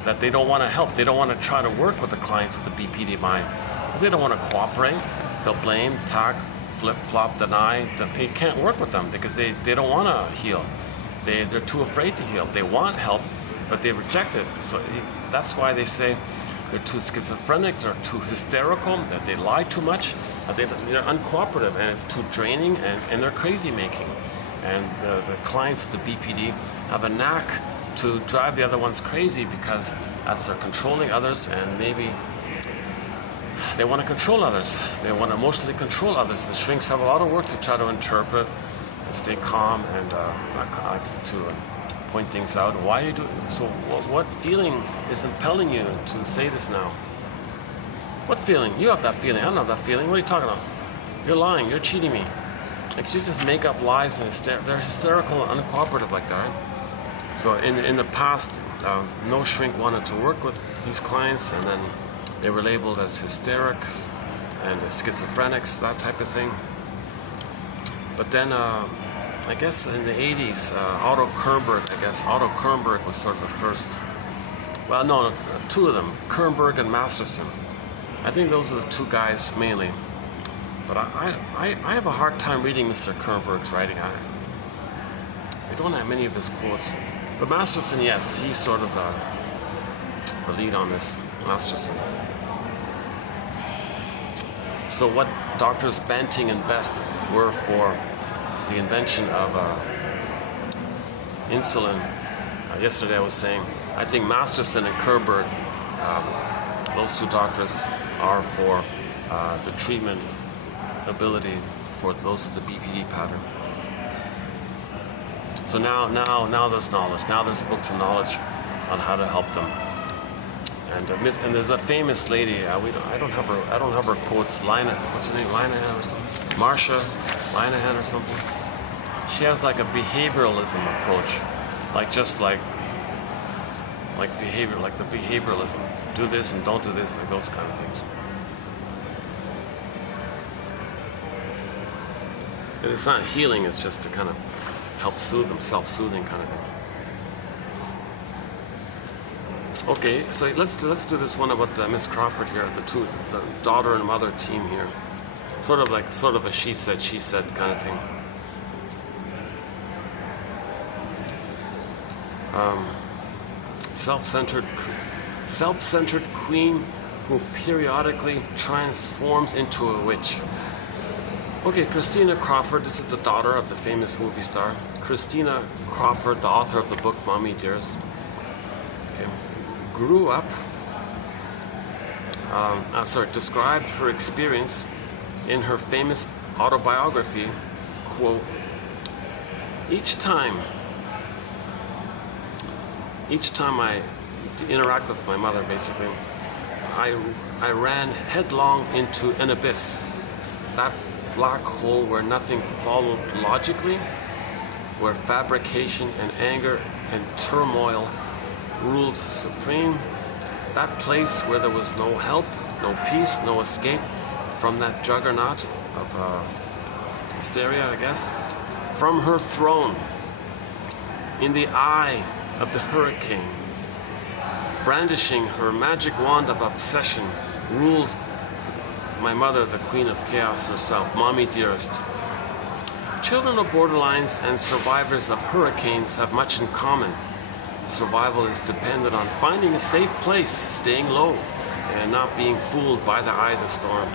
that they don't want to help. They don't want to try to work with the clients with the BPD mind because they don't want to cooperate. They'll blame, attack, flip-flop, deny. You can't work with them because they don't want to heal. They're too afraid to heal. They want help, but they reject it. So that's why they say they're too schizophrenic, they're too hysterical, that they lie too much, they're uncooperative, and it's too draining, and they're crazy making. And the clients of the BPD have a knack to drive the other ones crazy because as they're controlling others, and maybe they want to control others, they want to emotionally control others. The shrinks have a lot of work to try to interpret and stay calm and to point things out. Why are you doing so? What feeling is impelling you to say this now? What feeling? You have that feeling. I don't have that feeling. What are you talking about? You're lying. You're cheating me. Like, you just make up lies and they're hysterical and uncooperative like that. Right? So in the past, no shrink wanted to work with these clients, and then they were labeled as hysterics and schizophrenics, that type of thing. But then, I guess in the 80s, Otto Kernberg was sort of the first. Well, no, two of them, Kernberg and Masterson. I think those are the two guys mainly. But I have a hard time reading Mr. Kernberg's writing. I don't have many of his quotes. But Masterson, yes, he's sort of the lead on this, Masterson. So what Doctors Banting and Best were for the invention of insulin. Yesterday I was saying, I think Masterson and Kernberg, those two doctors, are for the treatment ability for those with the BPD pattern. So now there's knowledge. Now there's books of knowledge on how to help them. And there's a famous lady. I don't have her quotes. What's her name? Linehan or something. Marsha Linehan or something. She has like a behavioralism approach, like behavior, like the behavioralism. Do this and don't do this, like those kind of things. And it's not healing, it's just to kind of help soothe them, self-soothing kind of thing. Okay, so let's do this one about Miss Crawford here, the daughter and mother team here. Sort of a she said kind of thing. Self-centered queen who periodically transforms into a witch. Okay, Christina Crawford, this is the daughter of the famous movie star. Christina Crawford, the author of the book Mommy Dearest, grew up, described her experience in her famous autobiography, quote, each time I interact with my mother, basically, I ran headlong into an abyss, that black hole where nothing followed logically, where fabrication and anger and turmoil ruled supreme, that place where there was no help, no peace, no escape from that juggernaut of hysteria, I guess. From her throne, in the eye of the hurricane, brandishing her magic wand of obsession, ruled my mother, the queen of chaos herself, Mommy Dearest. Children of borderlines and survivors of hurricanes have much in common. Survival is dependent on finding a safe place, staying low, and not being fooled by the eye of the storm.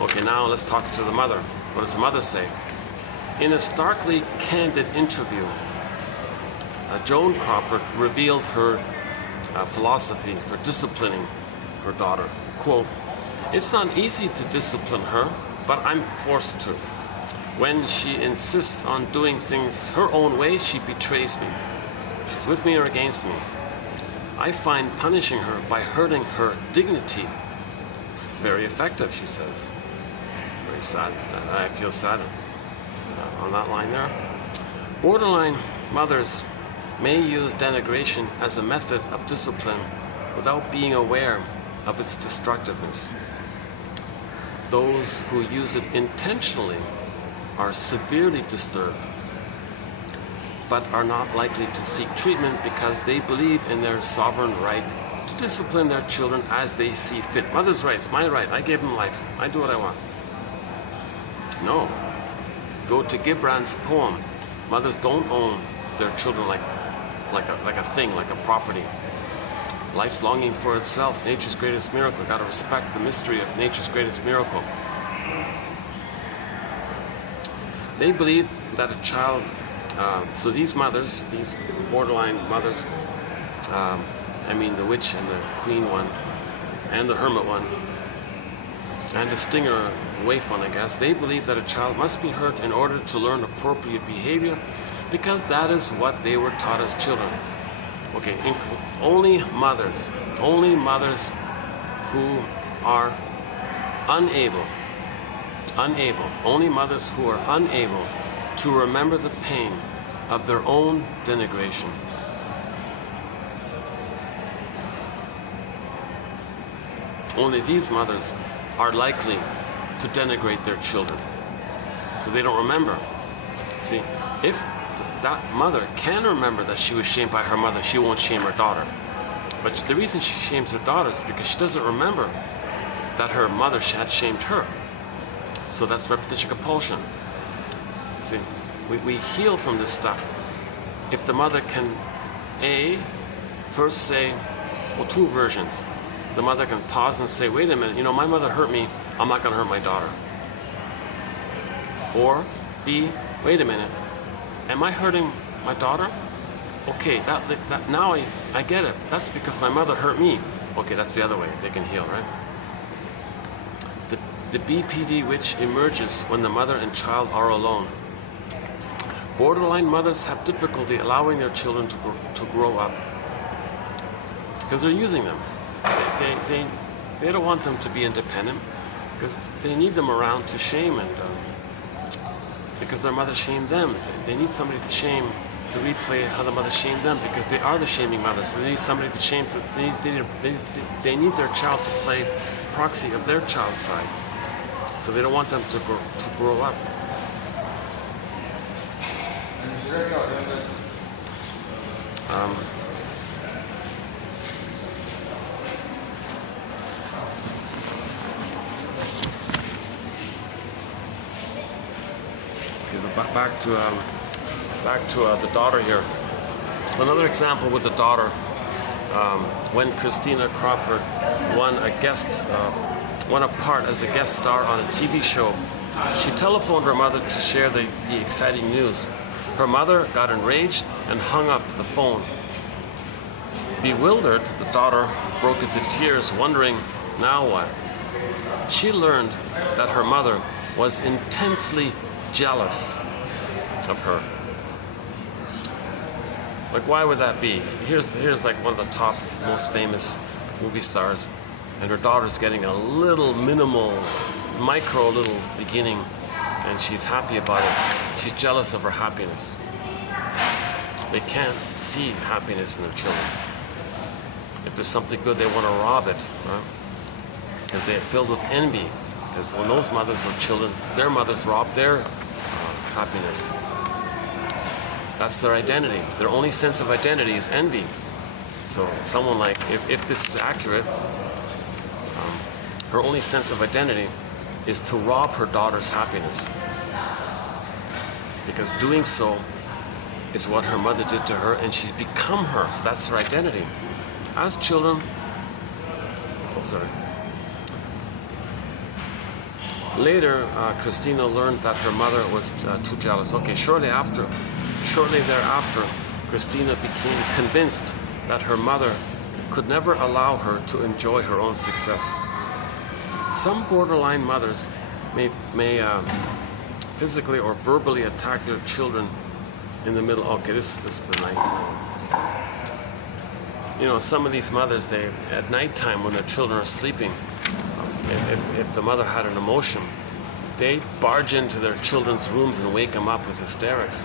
Okay, now let's talk to the mother. What does the mother say? In a starkly candid interview, Joan Crawford revealed her philosophy for disciplining her daughter. Quote, it's not easy to discipline her, but I'm forced to. When she insists on doing things her own way, she betrays me. She's with me or against me. I find punishing her by hurting her dignity very effective, she says. Very sad. I feel sad on that line there. Borderline mothers may use denigration as a method of discipline without being aware of its destructiveness. Those who use it intentionally are severely disturbed. but are not likely to seek treatment because they believe in their sovereign right to discipline their children as they see fit. Mother's right, it's my right. I gave them life. I do what I want. No. Go to Gibran's poem. Mothers don't own their children like a thing, like a property. Life's longing for itself, nature's greatest miracle. Got to respect the mystery of nature's greatest miracle. They believe that a child, so these mothers, these borderline mothers, I mean the witch and the queen one, and the hermit one, and the stinger waif one, I guess, they believe that a child must be hurt in order to learn appropriate behavior because that is what they were taught as children. Okay, only mothers who are unable, only mothers who are unable to remember the pain of their own denigration. Only these mothers are likely to denigrate their children, so they don't remember. See, if that mother can remember that she was shamed by her mother, she won't shame her daughter. But the reason she shames her daughter is because she doesn't remember that her mother had shamed her. So that's repetition compulsion. See, we heal from this stuff if the mother can, first say, well, two versions. The mother can pause and say, wait a minute, my mother hurt me, I'm not going to hurt my daughter. Or B, wait a minute, am I hurting my daughter? Okay, that now I get it. That's because my mother hurt me. Okay, that's the other way. They can heal, right? The BPD witch emerges when the mother and child are alone. Borderline mothers have difficulty allowing their children to grow up because they're using them. They don't want them to be independent because they need them around to shame, and because their mother shamed them. They need somebody to shame, to replay how the mother shamed them, because they are the shaming mother, so they need somebody to shame them. They need their child to play proxy of their child's side, so they don't want them to grow up. Back to the daughter here. So another example with the daughter, when Christina Crawford won a part as a guest star on a TV show, she telephoned her mother to share the exciting news. Her mother got enraged and hung up the phone. Bewildered, the daughter broke into tears, wondering, now what? She learned that her mother was intensely jealous of her. Like, why would that be? Here's like one of the top, most famous movie stars, and her daughter's getting a little micro little beginning, and she's happy about it. She's jealous of her happiness. They can't see happiness in their children. If there's something good, they want to rob it, right? Because they're filled with envy. Because when those mothers were children, their mothers robbed their happiness. That's their identity. Their only sense of identity is envy. So someone like, if this is accurate, her only sense of identity is to rob her daughter's happiness. Because doing so is what her mother did to her, and she's become her. So that's her identity. As children, later, Christina learned that her mother was too jealous. Okay, shortly thereafter, Christina became convinced that her mother could never allow her to enjoy her own success. Some borderline mothers may physically or verbally attack their children in the middle. Okay, this is the night. Some of these mothers, they at nighttime when their children are sleeping, if the mother had an emotion, they barge into their children's rooms and wake them up with hysterics.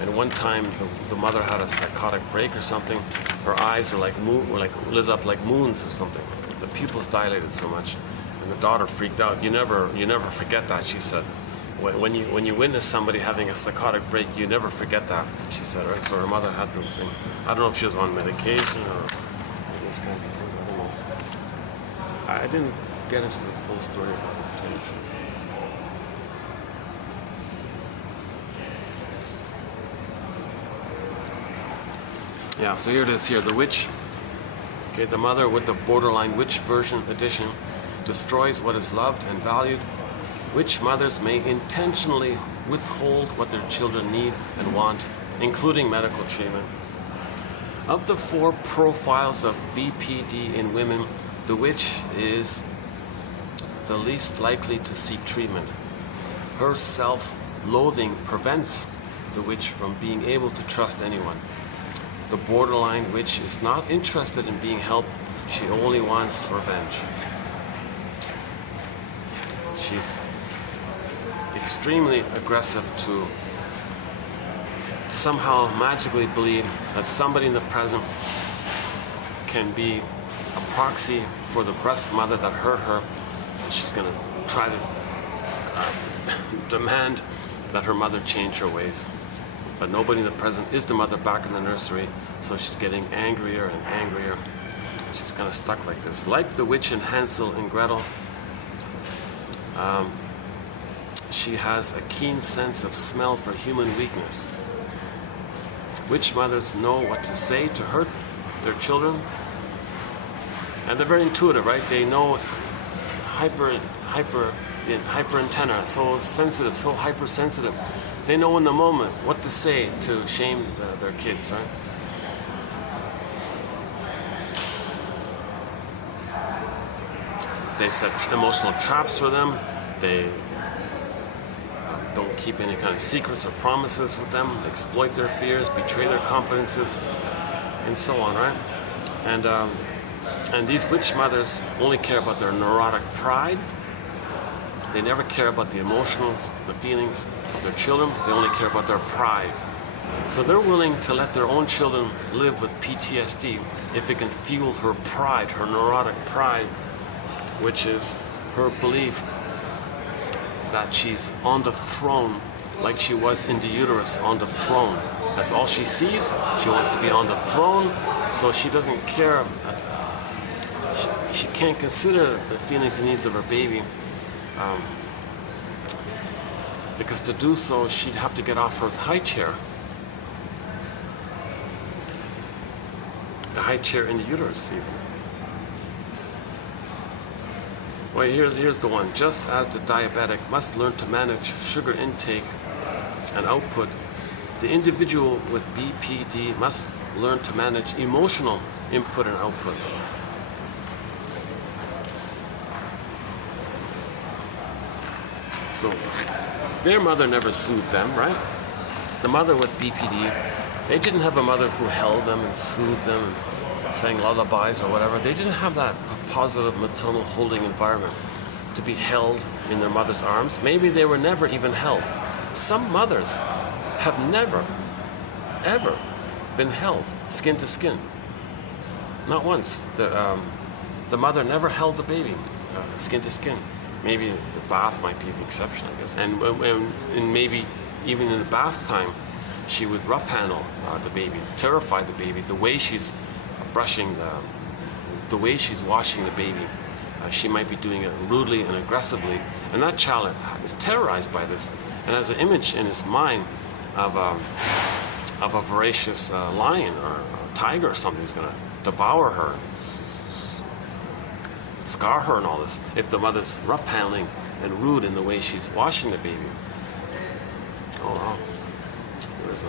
And one time, the mother had a psychotic break or something. Her eyes were lit up like moons or something. The pupils dilated so much, and the daughter freaked out. You never forget that, she said. when you witness somebody having a psychotic break, you never forget that, she said, right? So her mother had those things. I don't know if she was on medication or those kinds of things. I don't know. I didn't get into the full story about it, to tell you the truth. Yeah, so here it is here, the witch. Okay, the mother with the borderline witch version edition destroys what is loved and valued. Witch mothers may intentionally withhold what their children need and want, including medical treatment. Of the 4 profiles of BPD in women, the witch is the least likely to seek treatment. Her self-loathing prevents the witch from being able to trust anyone. The borderline witch is not interested in being helped, she only wants revenge. She's extremely aggressive to somehow magically believe that somebody in the present can be a proxy for the breast mother that hurt her. She's going to try to demand that her mother change her ways. But nobody in the present is the mother back in the nursery, so she's getting angrier and angrier. She's kind of stuck like this. Like the witch in Hansel and Gretel, she has a keen sense of smell for human weakness. Witch mothers know what to say to hurt their children, and they're very intuitive, right? They know hyper antenna, so sensitive, so hypersensitive. They know in the moment what to say to shame their kids, right? They set emotional traps for them. They don't keep any kind of secrets or promises with them. They exploit their fears, betray their confidences, and so on, right? And these witch mothers only care about their neurotic pride. They never care about the emotions, the feelings of their children. They only care about their pride. So they're willing to let their own children live with PTSD if it can fuel her pride, her neurotic pride, which is her belief that she's on the throne like she was in the uterus on the throne. That's all she sees. She wants to be on the throne, so she doesn't care. She can't consider the feelings and needs of her baby, because to do so, she'd have to get off her high chair. The high chair in the uterus, even. Well, here's the one. Just as the diabetic must learn to manage sugar intake and output, the individual with BPD must learn to manage emotional input and output. So their mother never soothed them, right? The mother with BPD, they didn't have a mother who held them and soothed them and sang lullabies or whatever. They didn't have that positive maternal holding environment to be held in their mother's arms. Maybe they were never even held. Some mothers have never, ever been held skin to skin. Not once. The mother never held the baby skin to skin. Maybe the bath might be the exception, I guess. And maybe even in the bath time, she would rough handle the baby, terrify the baby. The way she's brushing, the way she's washing the baby, she might be doing it rudely and aggressively. And that child is terrorized by this, and has an image in his mind of a voracious lion or a tiger or something who's going to devour her, scar her and all this, if the mother's rough handling and rude in the way she's washing the baby. Oh wow. There's a...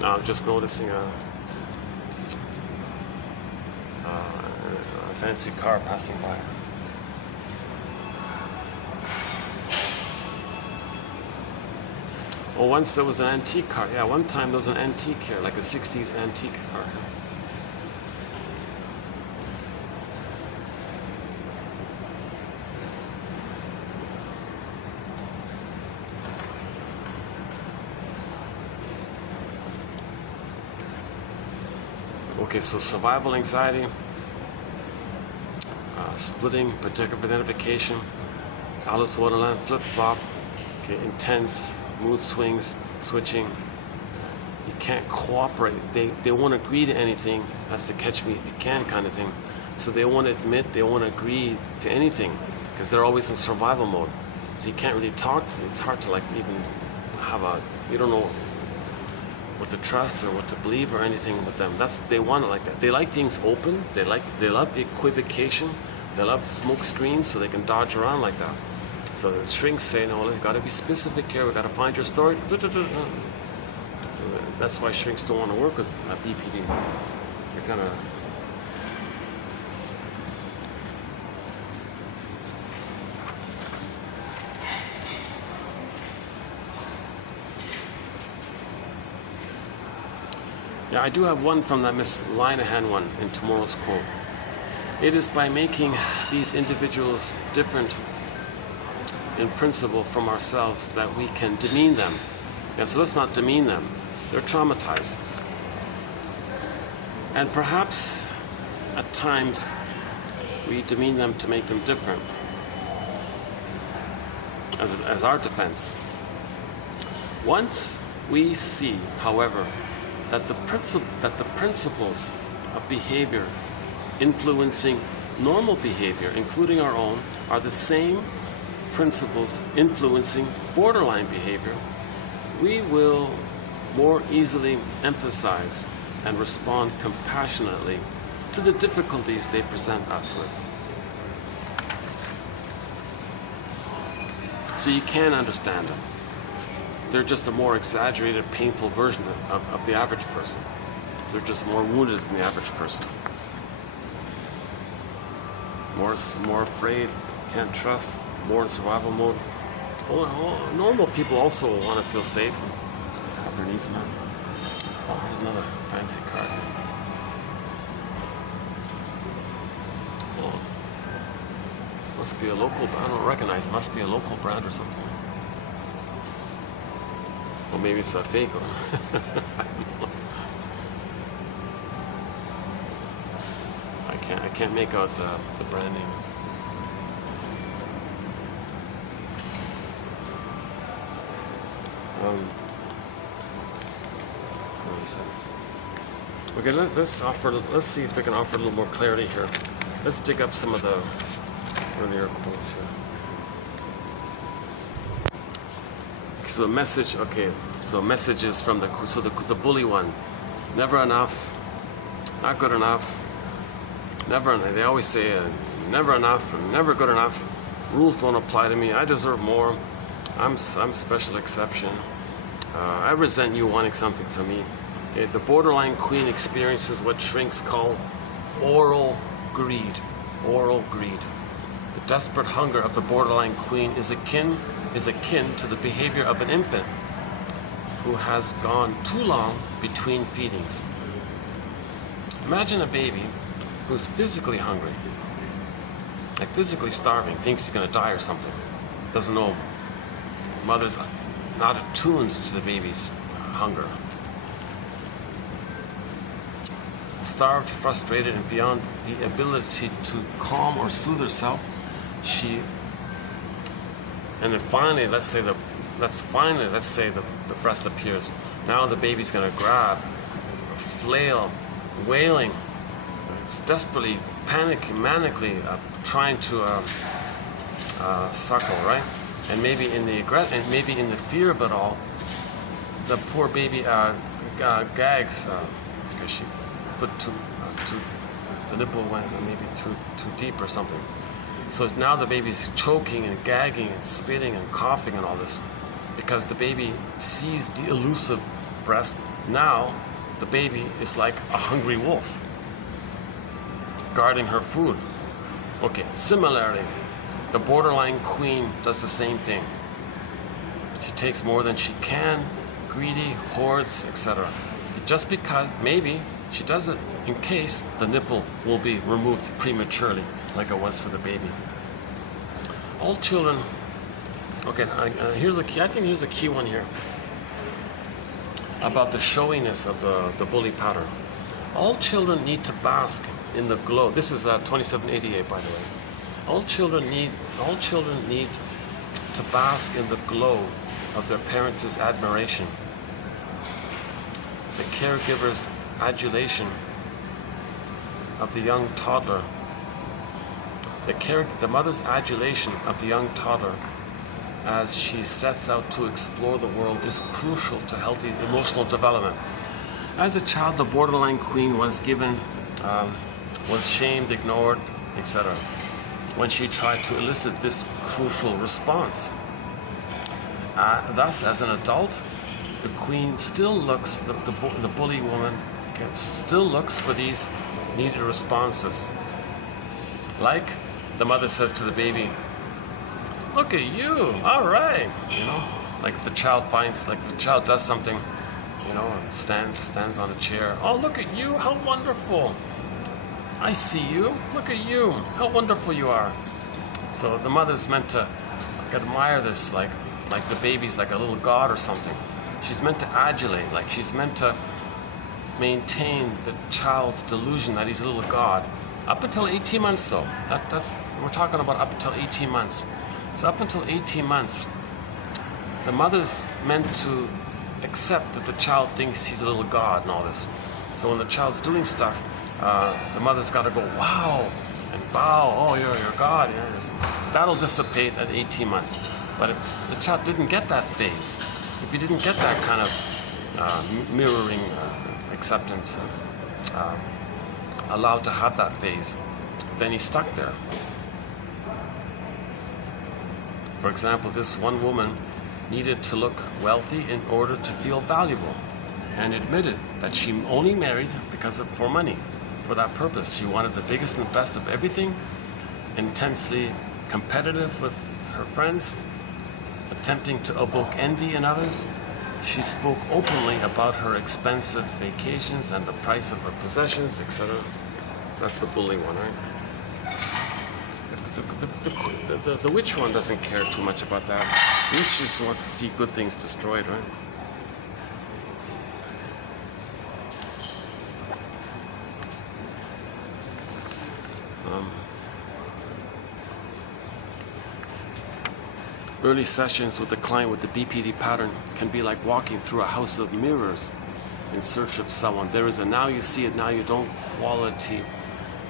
Now I'm just noticing a fancy car passing by. Well, once there was an antique car. Yeah, one time there was an antique here, like a 60s antique car. Okay, so survival anxiety, splitting, projective identification, Alice in Wonderland, flip-flop, okay, intense, mood swings, switching. You can't cooperate. They won't agree to anything. That's the catch me if you can kind of thing. So they won't admit, they won't agree to anything because they're always in survival mode. So you can't really talk to them. It's hard to like even have you don't know what to trust or what to believe or anything with them. They want it like that. They like things open. They love equivocation. They love smoke screens so they can dodge around like that. So the shrinks say, no, you got to be specific here. We got to find your story. So that's why shrinks don't want to work with BPD. They're kind of I do have one from that Miss Linehan one in tomorrow's quote. It is by making these individuals different in principle from ourselves that we can demean them. Yeah, so let's not demean them. They're traumatized. And perhaps at times we demean them to make them different as our defense. Once we see, however, that the principles of behavior influencing normal behavior, including our own, are the same principles influencing borderline behavior, we will more easily emphasize and respond compassionately to the difficulties they present us with. So you can understand them. They're just a more exaggerated, painful version of the average person. They're just more wounded than the average person. More afraid, can't trust, more in survival mode. Normal people also want to feel safe and have their needs met. Oh, here's another fancy card. Oh, must be a local, I don't recognize it, must be a local brand or something. Or maybe it's a fake one. I can't make out the brand name. Okay, let's see if we can offer a little more clarity here. Let's dig up some of the earlier quotes here. So message, okay, so messages from the bully one. Never enough, not good enough, never, they always say never enough, and never good enough, rules don't apply to me, I deserve more, I'm special exception, I resent you wanting something from me. Okay, the borderline queen experiences what shrinks call oral greed. Oral greed. The desperate hunger of the borderline queen is akin to the behavior of an infant who has gone too long between feedings. Imagine a baby who's physically hungry, like physically starving, thinks he's going to die or something, doesn't know, mother's not attuned to the baby's hunger. Starved, frustrated, and beyond the ability to calm or soothe herself, and then finally, let's say the breast appears. Now the baby's gonna grab, flail, wailing, desperately, panicking, manically trying to suckle, right? And maybe in the fear of it all, the poor baby gags because she put the nipple went maybe too deep or something. So now the baby's choking and gagging and spitting and coughing and all this because the baby sees the elusive breast. Now the baby is like a hungry wolf guarding her food. Okay, similarly, the borderline queen does the same thing. She takes more than she can, greedy, hoards, etc. Just because maybe she does it in case the nipple will be removed prematurely, like it was for the baby. All children, okay, here's a key, I think here's a key one here, about the showiness of the bully pattern. All children need to bask in the glow. This is 2788, by the way. All children need to bask in the glow of their parents' admiration, the caregiver's adulation of the young toddler. The mother's adulation of the young toddler as she sets out to explore the world is crucial to healthy emotional development. As a child, the borderline queen was shamed, ignored, etc. when she tried to elicit this crucial response. Thus, as an adult, the queen still looks, the bully woman still looks for these needed responses. Like the mother says to the baby, "Look at you, all right." You know, like if the child does something, you know, stands on a chair. "Oh, look at you, how wonderful. I see you, look at you, how wonderful you are." So the mother's meant to admire this, like the baby's like a little god or something. She's meant to adulate, like she's meant to maintain the child's delusion that he's a little god. Up until 18 months though, we're talking about up until 18 months. So up until 18 months, the mother's meant to accept that the child thinks he's a little god and all this. So when the child's doing stuff, the mother's got to go, "Wow," and bow. "Oh, you're God." That'll dissipate at 18 months. But if the child didn't get that phase, if he didn't get that kind of mirroring acceptance, allowed to have that phase, then he's stuck there. For example, this one woman needed to look wealthy in order to feel valuable, and admitted that she only married for money. For that purpose, she wanted the biggest and best of everything, intensely competitive with her friends, attempting to evoke envy in others. She spoke openly about her expensive vacations and the price of her possessions, etc. So that's the bullying one, right? The witch one doesn't care too much about that. The witch just wants to see good things destroyed, right? Early sessions with the client with the BPD pattern can be like walking through a house of mirrors in search of someone. There is a now you see it, now you don't quality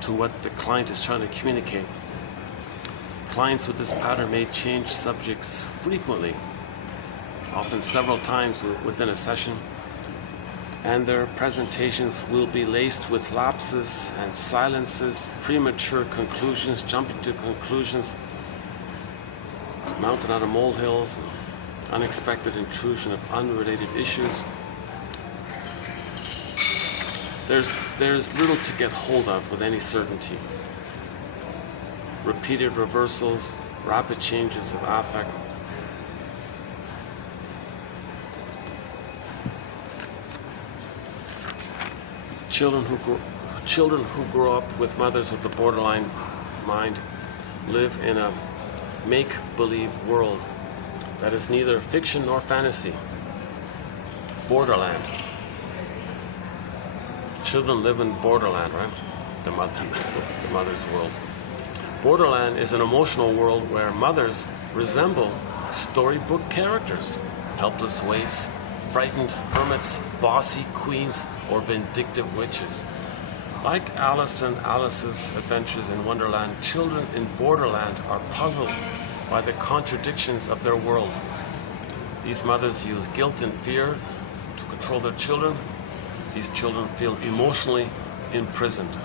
to what the client is trying to communicate. Clients with this pattern may change subjects frequently, often several times within a session, and their presentations will be laced with lapses and silences, premature conclusions, jumping to conclusions, mountain out of molehills, unexpected intrusion of unrelated issues. There's little to get hold of with any certainty. Repeated reversals, rapid changes of affect. Children who grow up with mothers with the borderline mind live in a make-believe world that is neither fiction nor fantasy. Borderland. Children live in borderland, right? The mother's world. Borderland is an emotional world where mothers resemble storybook characters, helpless waifs, frightened hermits, bossy queens, or vindictive witches. Like Alice and Alice's Adventures in Wonderland, children in Borderland are puzzled by the contradictions of their world. These mothers use guilt and fear to control their children. These children feel emotionally imprisoned,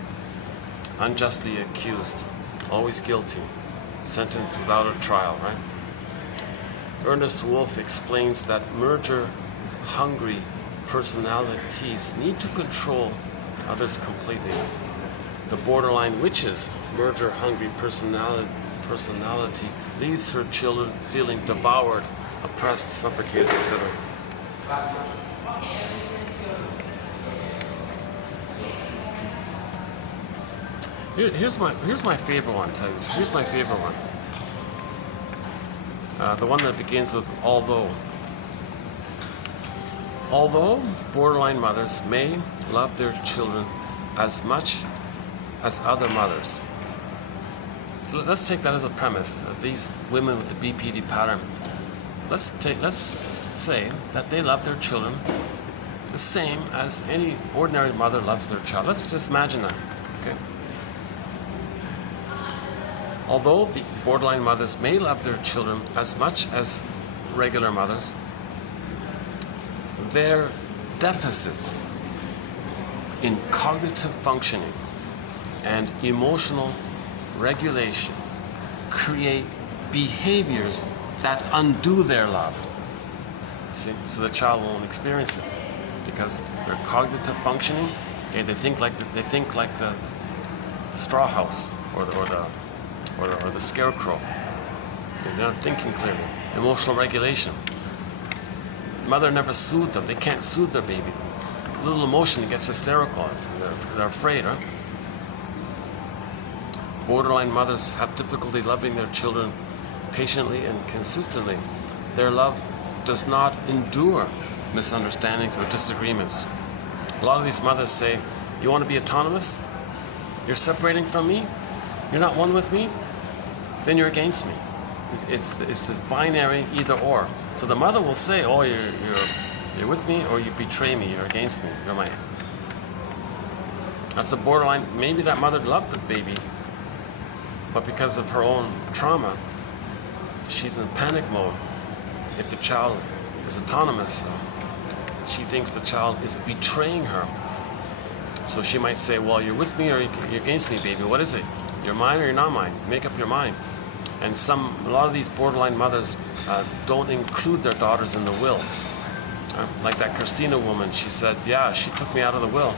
unjustly accused, always guilty, sentenced without a trial, right? Ernest Wolf explains that merger-hungry personalities need to control others completely. The borderline witch's merger-hungry personality leaves her children feeling devoured, oppressed, suffocated, etc. Here's my favorite one. Here's my favorite one. The one that begins with although. Although borderline mothers may love their children as much as other mothers. So let's take that as a premise, that these women with the BPD pattern, let's say that they love their children the same as any ordinary mother loves their child. Let's just imagine that, okay? Although the borderline mothers may love their children as much as regular mothers, their deficits in cognitive functioning and emotional regulation create behaviors that undo their love. See? So the child won't experience it because their cognitive functioning, okay, they think like the straw house or the scarecrow. They're not thinking clearly. Emotional regulation. Mother never soothed them. They can't soothe their baby. A little emotion, it gets hysterical. They're afraid, right? Borderline mothers have difficulty loving their children patiently and consistently. Their love does not endure misunderstandings or disagreements. A lot of these mothers say, you want to be autonomous? You're separating from me? You're not one with me? Then you're against me. It's this binary either or. So the mother will say, oh, you're with me, or you betray me, you're against me, you're my... That's a borderline. Maybe that mother loved the baby, but because of her own trauma, she's in panic mode. If the child is autonomous, she thinks the child is betraying her. So she might say, well, you're with me or you're against me, baby. What is it? You're mine or you're not mine? Make up your mind. And a lot of these borderline mothers don't include their daughters in the will. Like that Christina woman, she said, yeah, she took me out of the will.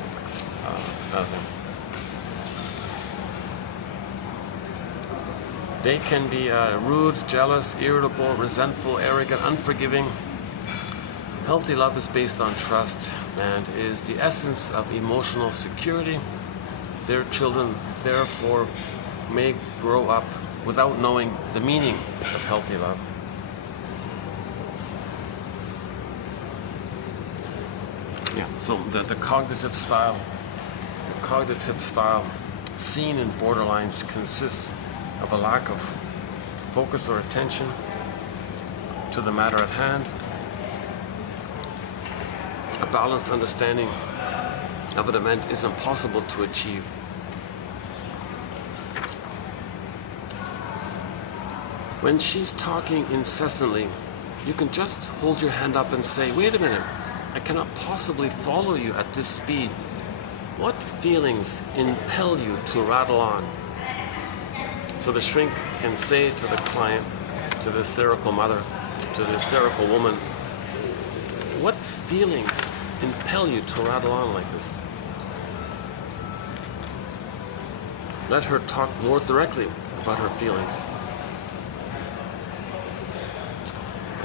They can be rude, jealous, irritable, resentful, arrogant, unforgiving. Healthy love is based on trust and is the essence of emotional security. Their children, therefore, may grow up without knowing the meaning of healthy love. Yeah, so the cognitive style seen in borderlines consists of a lack of focus or attention to the matter at hand, a balanced understanding of an event is impossible to achieve. When she's talking incessantly, you can just hold your hand up and say, wait a minute, I cannot possibly follow you at this speed. What feelings impel you to rattle on? So the shrink can say to the client, to the hysterical mother, to the hysterical woman, what feelings impel you to rattle on like this? Let her talk more directly about her feelings.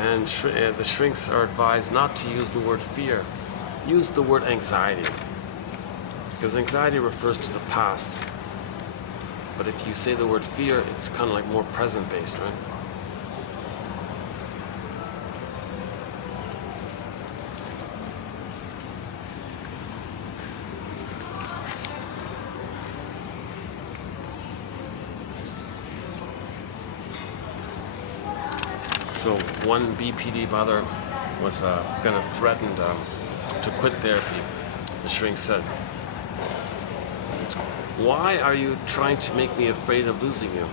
And the shrinks are advised not to use the word fear. Use the word anxiety. Because anxiety refers to the past. But if you say the word fear, it's kind of like more present-based, right? So one BPD mother was going to threaten to quit therapy. The shrink said, why are you trying to make me afraid of losing you?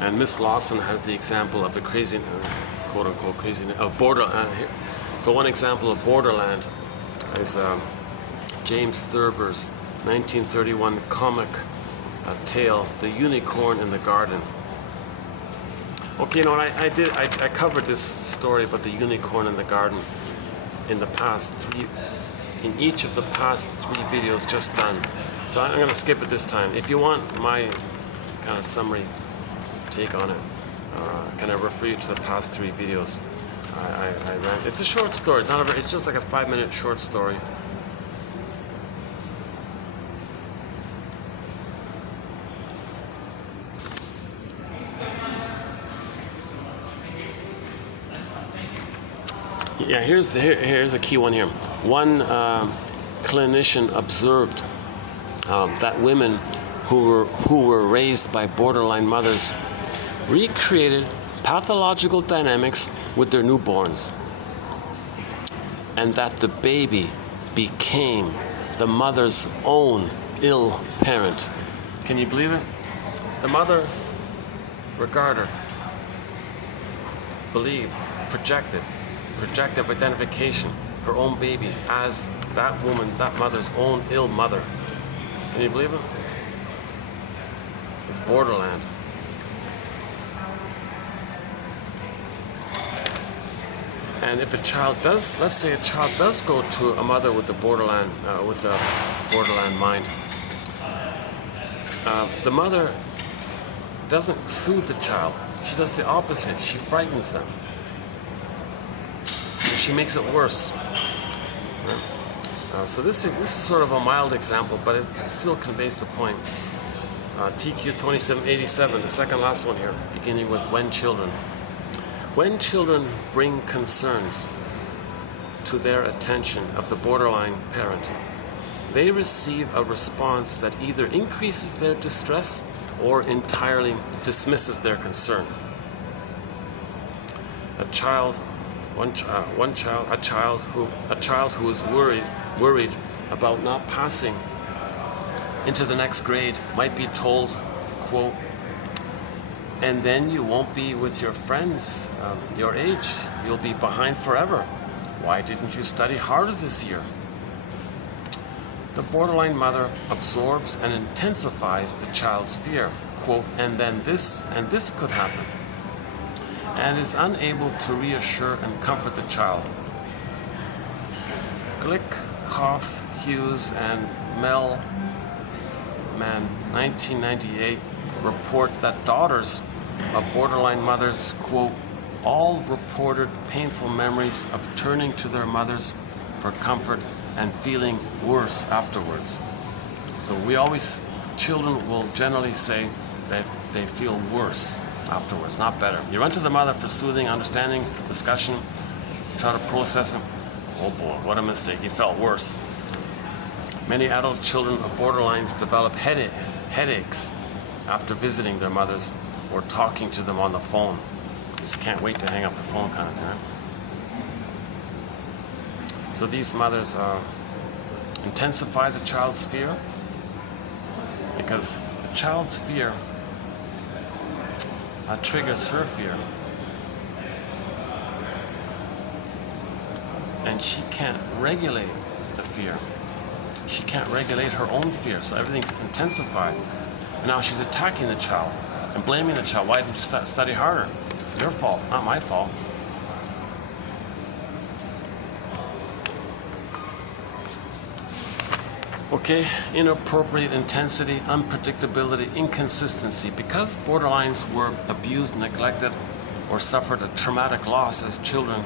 And Miss Lawson has the example of the crazy, quote-unquote crazy, of borderland. So one example of borderland is James Thurber's 1931 comic tale, The Unicorn in the Garden. Okay, you know, I covered this story about the unicorn in the garden in in each of the past 3 videos just done. So I'm going to skip it this time. If you want my kind of summary take on it, can I refer you to the past 3 videos I ran? It's a short story. It's just like a 5-minute short story. Yeah, here's a key one here. One clinician observed that women who were raised by borderline mothers recreated pathological dynamics with their newborns, and that the baby became the mother's own ill parent. Can you believe it? The mother regarded, believed, projective identification, her own baby as that woman, that mother's own ill mother. Can you believe it? It's borderland. And if a child does, let's say a child does go to a mother with a borderline mind, the mother doesn't soothe the child. She does the opposite. She frightens them. So she makes it worse. So this is sort of a mild example, but it still conveys the point. TQ 2787, the second last one here, beginning with when children. When children bring concerns to their attention of the borderline parent, they receive a response that either increases their distress or entirely dismisses their concern. A child who is worried about not passing into the next grade might be told, quote, "And then you won't be with your friends your age. You'll be behind forever. Why didn't you study harder this year?" The borderline mother absorbs and intensifies the child's fear, quote, "And then this and this could happen," and is unable to reassure and comfort the child. Glick, Koff, Hughes, and Mellman, 1998, report that daughters of borderline mothers, quote, "all reported painful memories of turning to their mothers for comfort and feeling worse afterwards." So children will generally say that they feel worse afterwards, not better. You run to the mother for soothing, understanding, discussion, try to process it. Oh boy, what a mistake, you felt worse. Many adult children of borderlines develop headaches after visiting their mothers or talking to them on the phone. Just can't wait to hang up the phone kind of thing, right? So these mothers intensify the child's fear, because the child's fear triggers her fear. And she can't regulate the fear. She can't regulate her own fear, so everything's intensified. And now she's attacking the child and blaming the child. Why didn't you study harder? Your fault, not my fault. Okay, inappropriate intensity, unpredictability, inconsistency. Because borderlines were abused, neglected, or suffered a traumatic loss as children,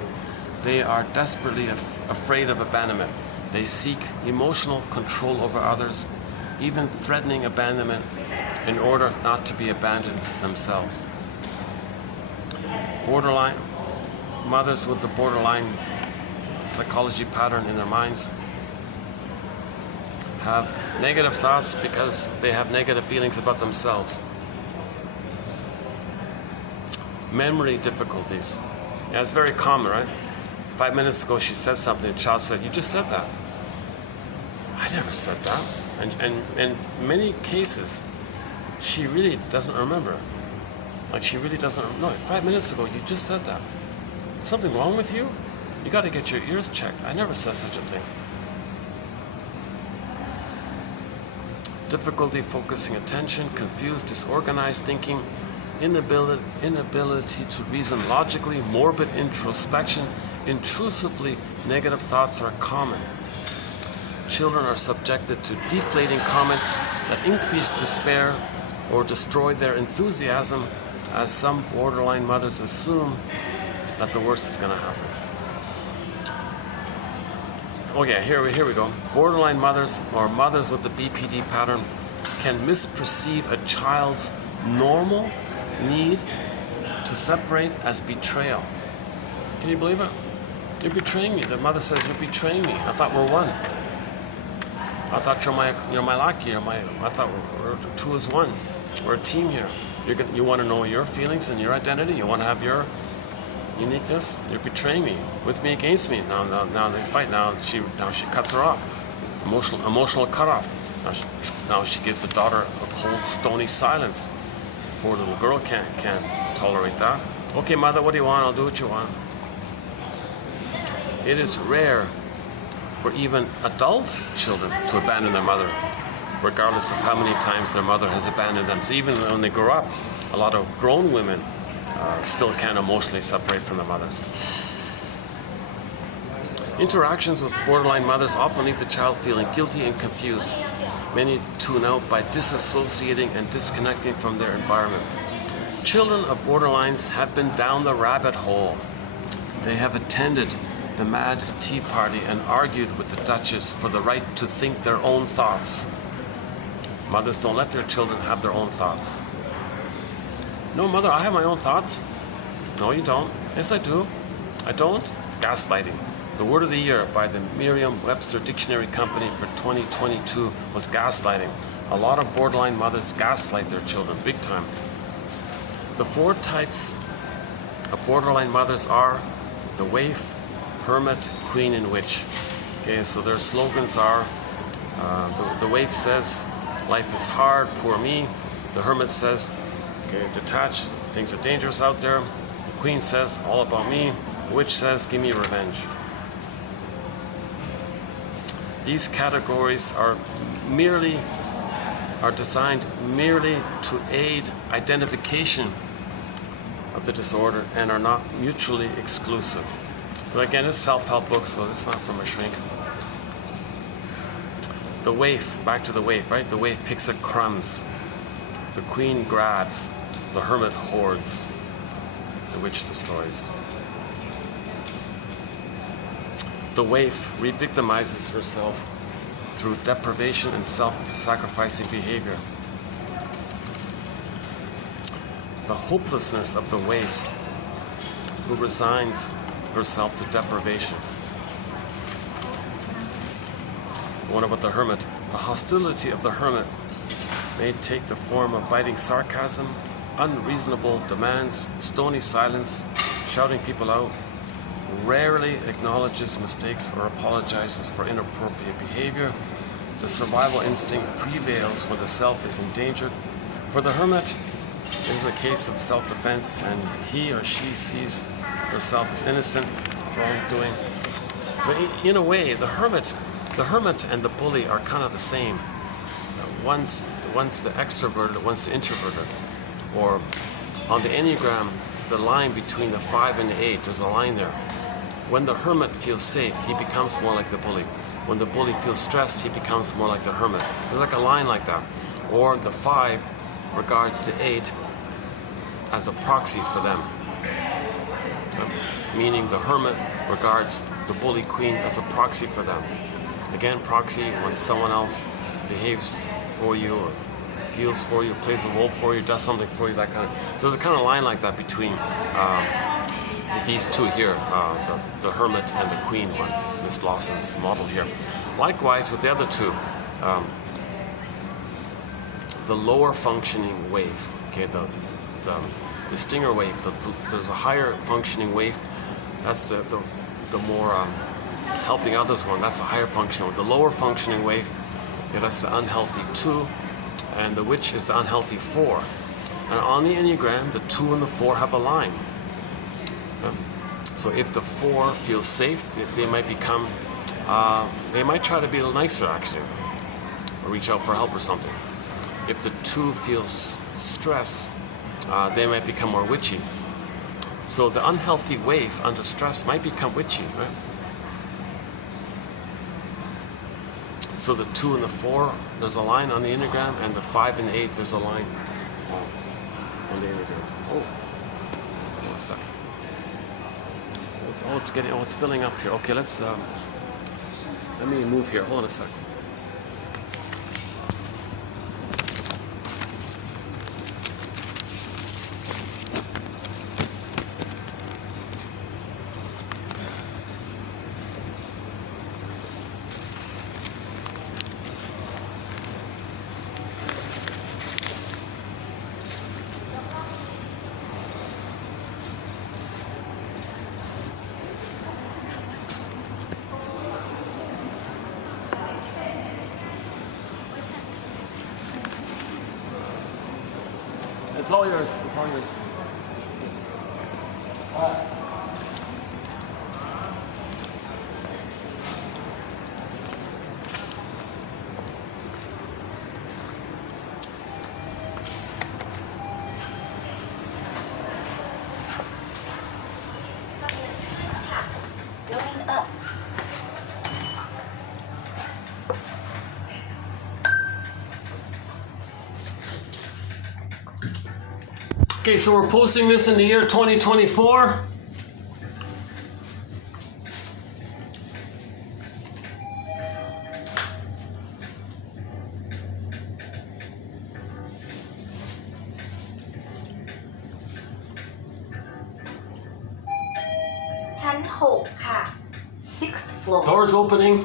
they are desperately afraid of abandonment. They seek emotional control over others, even threatening abandonment in order not to be abandoned themselves. Borderline mothers with the borderline psychology pattern in their minds have negative thoughts because they have negative feelings about themselves. Memory difficulties. Yeah, it's very common, right? 5 minutes ago she said something, the child said, "You just said that." "I never said that." And in many cases, she really doesn't remember. Like, she really doesn't know. 5 minutes ago, you just said that. Something wrong with you? You got to get your ears checked. I never said such a thing. Difficulty focusing attention, confused, disorganized thinking, inability to reason logically, morbid introspection, intrusively negative thoughts are common. Children are subjected to deflating comments that increase despair or destroy their enthusiasm, as some borderline mothers assume that the worst is going to happen. Okay, here we go. Borderline mothers, or mothers with the BPD pattern, can misperceive a child's normal need to separate as betrayal. Can you believe it? You're betraying me. The mother says, you're betraying me. I thought we're one. I thought you're my lackey. I thought we're two as one. We're a team here. You want to know your feelings and your identity. You want to have your uniqueness. You're betraying me, with me, against me. Now they fight. Now she cuts her off. Emotional cutoff. Now she gives the daughter a cold, stony silence. Poor little girl can't tolerate that. Okay, mother, what do you want? I'll do what you want. It is rare for even adult children to abandon their mother, regardless of how many times their mother has abandoned them. So even when they grow up, a lot of grown women still can't emotionally separate from their mothers. Interactions with borderline mothers often leave the child feeling guilty and confused. Many tune out by disassociating and disconnecting from their environment. Children of borderlines have been down the rabbit hole. They have attended the mad tea party and argued with the Duchess for the right to think their own thoughts. Mothers don't let their children have their own thoughts. No, mother, I have my own thoughts. No, you don't. Yes, I do. I don't. Gaslighting. The word of the year by the Merriam-Webster Dictionary Company for 2022 was gaslighting. A lot of borderline mothers gaslight their children, big time. The 4 types of borderline mothers are the waif, hermit, queen, and witch. Okay, so their slogans are, the waif says, life is hard, poor me. The hermit says, okay, detached, things are dangerous out there. The queen says, all about me. The witch says, give me revenge. These categories are designed merely to aid identification of the disorder and are not mutually exclusive. So again, it's a self-help book, so it's not from a shrink. The waif, back to the waif, right? The waif picks at crumbs. The queen grabs. The hermit hoards. The witch destroys. The waif re-victimizes herself through deprivation and self-sacrificing behavior. The hopelessness of the waif who resigns herself to deprivation. What about the hermit? The hostility of the hermit may take the form of biting sarcasm, unreasonable demands, stony silence, shouting people out, rarely acknowledges mistakes or apologizes for inappropriate behavior. The survival instinct prevails when the self is endangered. For the hermit, it is a case of self-defense, and he or she sees herself as innocent of wrongdoing. So in a way, the hermit and the bully are kind of the same. One's the extroverted, one's the introverted. Or on the Enneagram, the line between the 5 and the 8, there's a line there. When the hermit feels safe, he becomes more like the bully. When the bully feels stressed, he becomes more like the hermit. There's like a line like that. Or the 5 regards the 8 as a proxy for them. Meaning the hermit regards the bully queen as a proxy for them. Again, proxy when someone else behaves for you or feels for you, plays a role for you, does something for you, that kind of. So there's a kind of line like that between these two here, the hermit and the queen one, Miss Lawson's model here. Likewise with the other two, the lower functioning wave, okay, the stinger wave, there's a higher functioning wave, that's the more helping others one, that's the higher functioning one. The lower functioning wave, okay, that's the unhealthy 2, and the witch is the unhealthy 4. And on the Enneagram, the 2 and the 4 have a line. So if the 4 feels safe, they might become, they might try to be a little nicer actually, or reach out for help or something. If the 2 feels stress, they might become more witchy. So the unhealthy wave under stress might become witchy, right? So the 2 and the 4, there's a line on the Enneagram, and the 5 and the 8, there's a line on the Enneagram. Oh, hold on a second. It's filling up here. Okay, let me move here. Hold on a second. all yours. It's all yours. Going up. Okay, so we're posting this in the year 2024.ชั้น 6 ค่ะ 6th floor. Doors opening.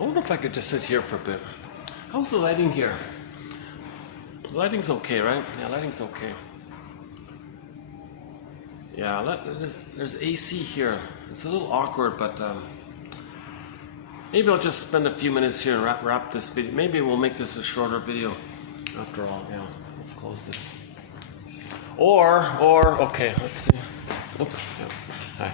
I wonder if I could just sit here for a bit. How's the lighting here? The lighting's okay, right? Yeah, lighting's okay. Yeah, there's AC here. It's a little awkward, but maybe I'll just spend a few minutes here and wrap this video. Maybe we'll make this a shorter video after all. Yeah, let's close this. Or, okay, let's see. Oops, yeah. Hi.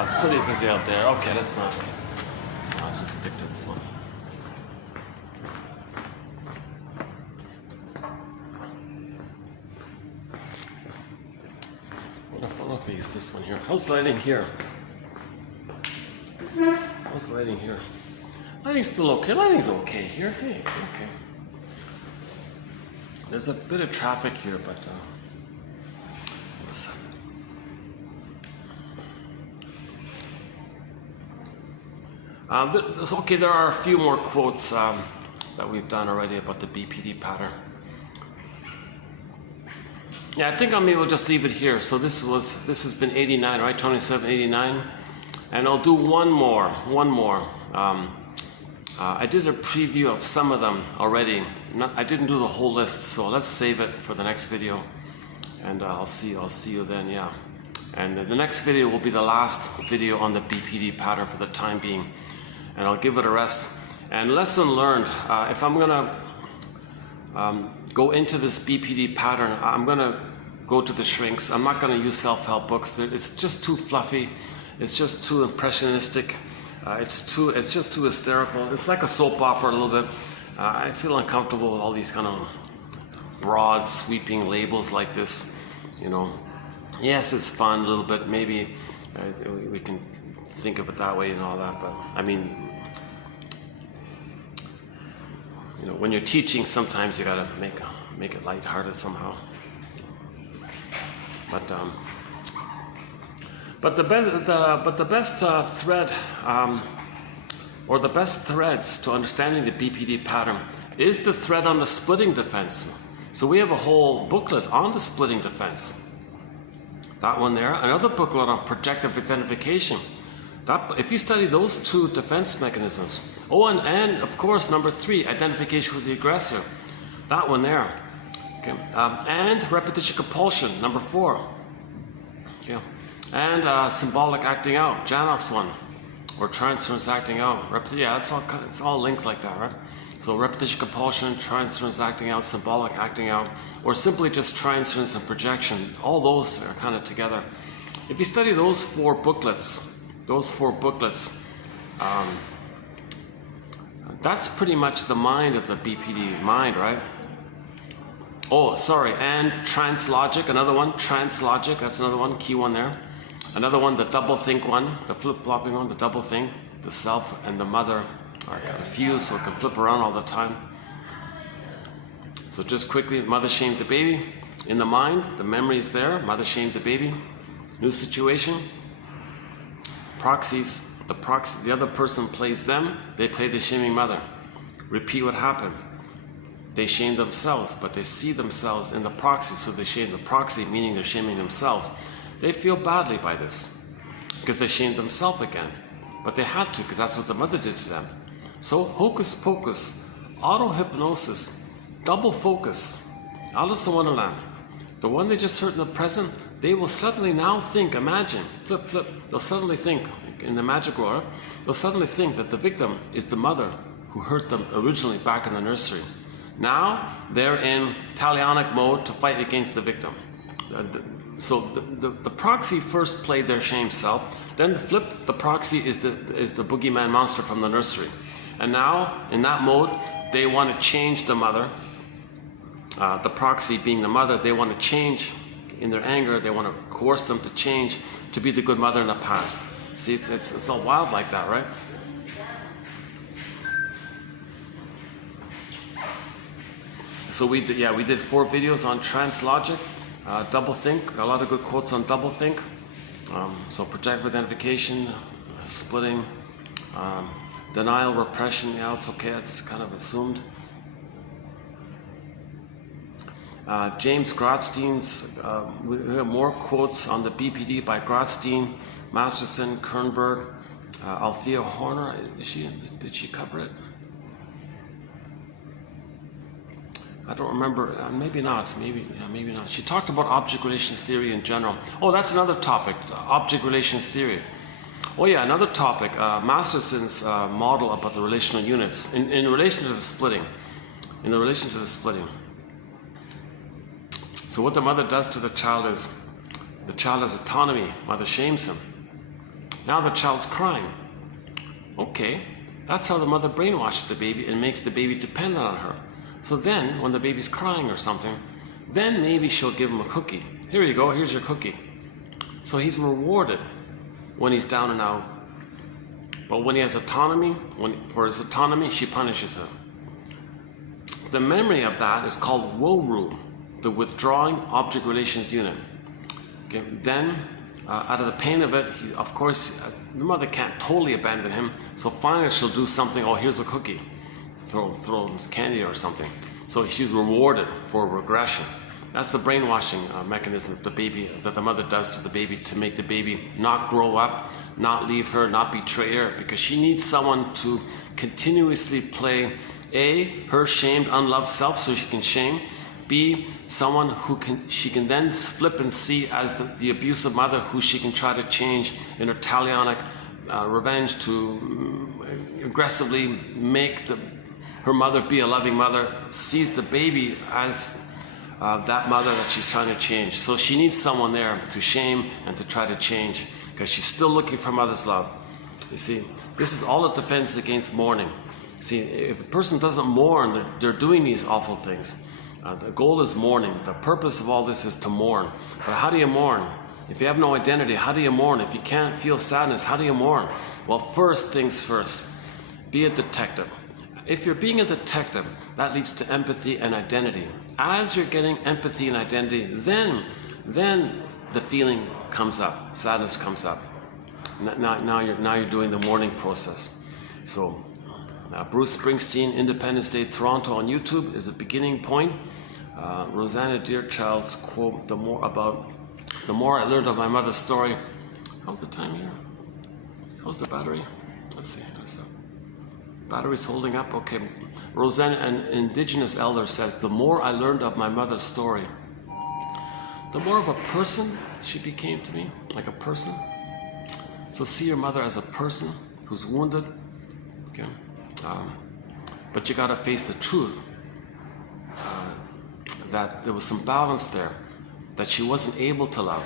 It's pretty busy out there. Okay, that's not. I'll just stick to this one. What if I use this one here? How's the lighting here? How's the lighting here? Lighting's still okay. Lighting's okay here. Hey, okay. There's a bit of traffic here, but listen. Okay, there are a few more quotes that we've done already about the BPD pattern. Yeah, I think maybe we'll just leave it here. So this has been 89, right? 27, 89, and I'll do one more. I did a preview of some of them already. I didn't do the whole list, so let's save it for the next video, and I'll see you then. Yeah, and the next video will be the last video on the BPD pattern for the time being. And I'll give it a rest. And lesson learned, if I'm gonna go into this BPD pattern, I'm gonna go to the shrinks. I'm not gonna use self-help books. It's just too fluffy. It's just too impressionistic. It's just too hysterical. It's like a soap opera a little bit. I feel uncomfortable with all these kind of broad, sweeping labels like this. You know, yes, it's fun a little bit. Maybe we can think of it that way and all that, but I mean, you know, when you're teaching, sometimes you gotta make it lighthearted somehow. But the best thread, or the best threads to understanding the BPD pattern is the thread on the splitting defense. So we have a whole booklet on the splitting defense. That one there. Another booklet on projective identification. If you study those two defense mechanisms, and of course number 3, identification with the aggressor, that one there, okay, and repetition compulsion, number 4, okay, and symbolic acting out, Janoff's one, or transference acting out. Yeah, it's all linked like that, right? So repetition compulsion, transference acting out, symbolic acting out, or simply just transference and projection. All those are kind of together. If you study those four booklets, that's pretty much the mind of the BPD mind, right? Oh, sorry, and translogic, another one, translogic, that's another one, key one there. Another one, the double think one, the flip-flopping one, the double think. The self and the mother are kind of fused, so it can flip around all the time. So just quickly, mother shamed the baby. In the mind, the memory is there, mother shamed the baby. New situation. Proxies, the other person plays them, they play the shaming mother. repeat what happened. They shame themselves, but they see themselves in the proxy, so they shame the proxy, meaning they're shaming themselves. They feel badly by this, because they shamed themselves again. But they had to, because that's what the mother did to them. So hocus pocus, auto-hypnosis, double focus, Alice in Wonderland. The one they just heard in the present, they will suddenly now think, imagine, flip, flip, they'll suddenly think, in the magic roar, they'll suddenly think that the victim is the mother who hurt them originally back in the nursery. Now they're in talionic mode to fight against the victim. So the proxy first played their shame self, then the flip, the proxy is the boogeyman monster from the nursery. And now, in that mode, they want to change the mother. The proxy being the mother, they want to change in their anger, they want to coerce them to change to be the good mother in the past. See, it's all wild like that, right? So we did 4 videos on trance logic, double think, a lot of good quotes on double think. So projective identification, splitting, denial, repression, yeah, it's okay, it's kind of assumed. James Grotstein's, we have more quotes on the BPD by Grotstein, Masterson, Kernberg, Althea Horner. Did she cover it? I don't remember. Maybe not. Maybe not. She talked about object relations theory in general. Oh, that's another topic. Object relations theory. Oh yeah, another topic. Masterson's model about the relational units in relation to the splitting. In the relation to the splitting. So what the mother does to the child is, the child has autonomy. Mother shames him. Now the child's crying. Okay, that's how the mother brainwashes the baby and makes the baby dependent on her. So then, when the baby's crying or something, then maybe she'll give him a cookie. Here you go, here's your cookie. So he's rewarded when he's down and out. But when he has autonomy, for his autonomy, she punishes him. The memory of that is called WORU, the withdrawing object relations unit. Okay, then, out of the pain of it, of course, the mother can't totally abandon him, so finally she'll do something. Oh, here's a cookie. Throw candy or something. So she's rewarded for regression. That's the brainwashing mechanism that the mother does to the baby to make the baby not grow up, not leave her, not betray her, because she needs someone to continuously play A, her shamed, unloved self so she can shame, B, someone who she can then flip and see as the abusive mother who she can try to change in her talionic revenge to aggressively make her mother be a loving mother, sees the baby as that mother that she's trying to change. So she needs someone there to shame and to try to change, because she's still looking for mother's love. You see, this is all a defense against mourning. See, if a person doesn't mourn, they're doing these awful things. The goal is mourning. The purpose of all this is to mourn. But how do you mourn? If you have no identity, how do you mourn? If you can't feel sadness, how do you mourn? Well, first things first, be a detective. If you're being a detective, that leads to empathy and identity. As you're getting empathy and identity, then the feeling comes up, sadness comes up. Now you're doing the mourning process. So Bruce Springsteen, Independence Day, Toronto on YouTube is a beginning point. Rosanna Deerchild's quote, the more I learned of my mother's story. How's the time here? How's the battery? Let's see. Battery's holding up? Okay. Rosanna, an indigenous elder, says, the more I learned of my mother's story, the more of a person she became to me, like a person. So see your mother as a person who's wounded, okay? But you gotta face the truth that there was some balance there, that she wasn't able to love.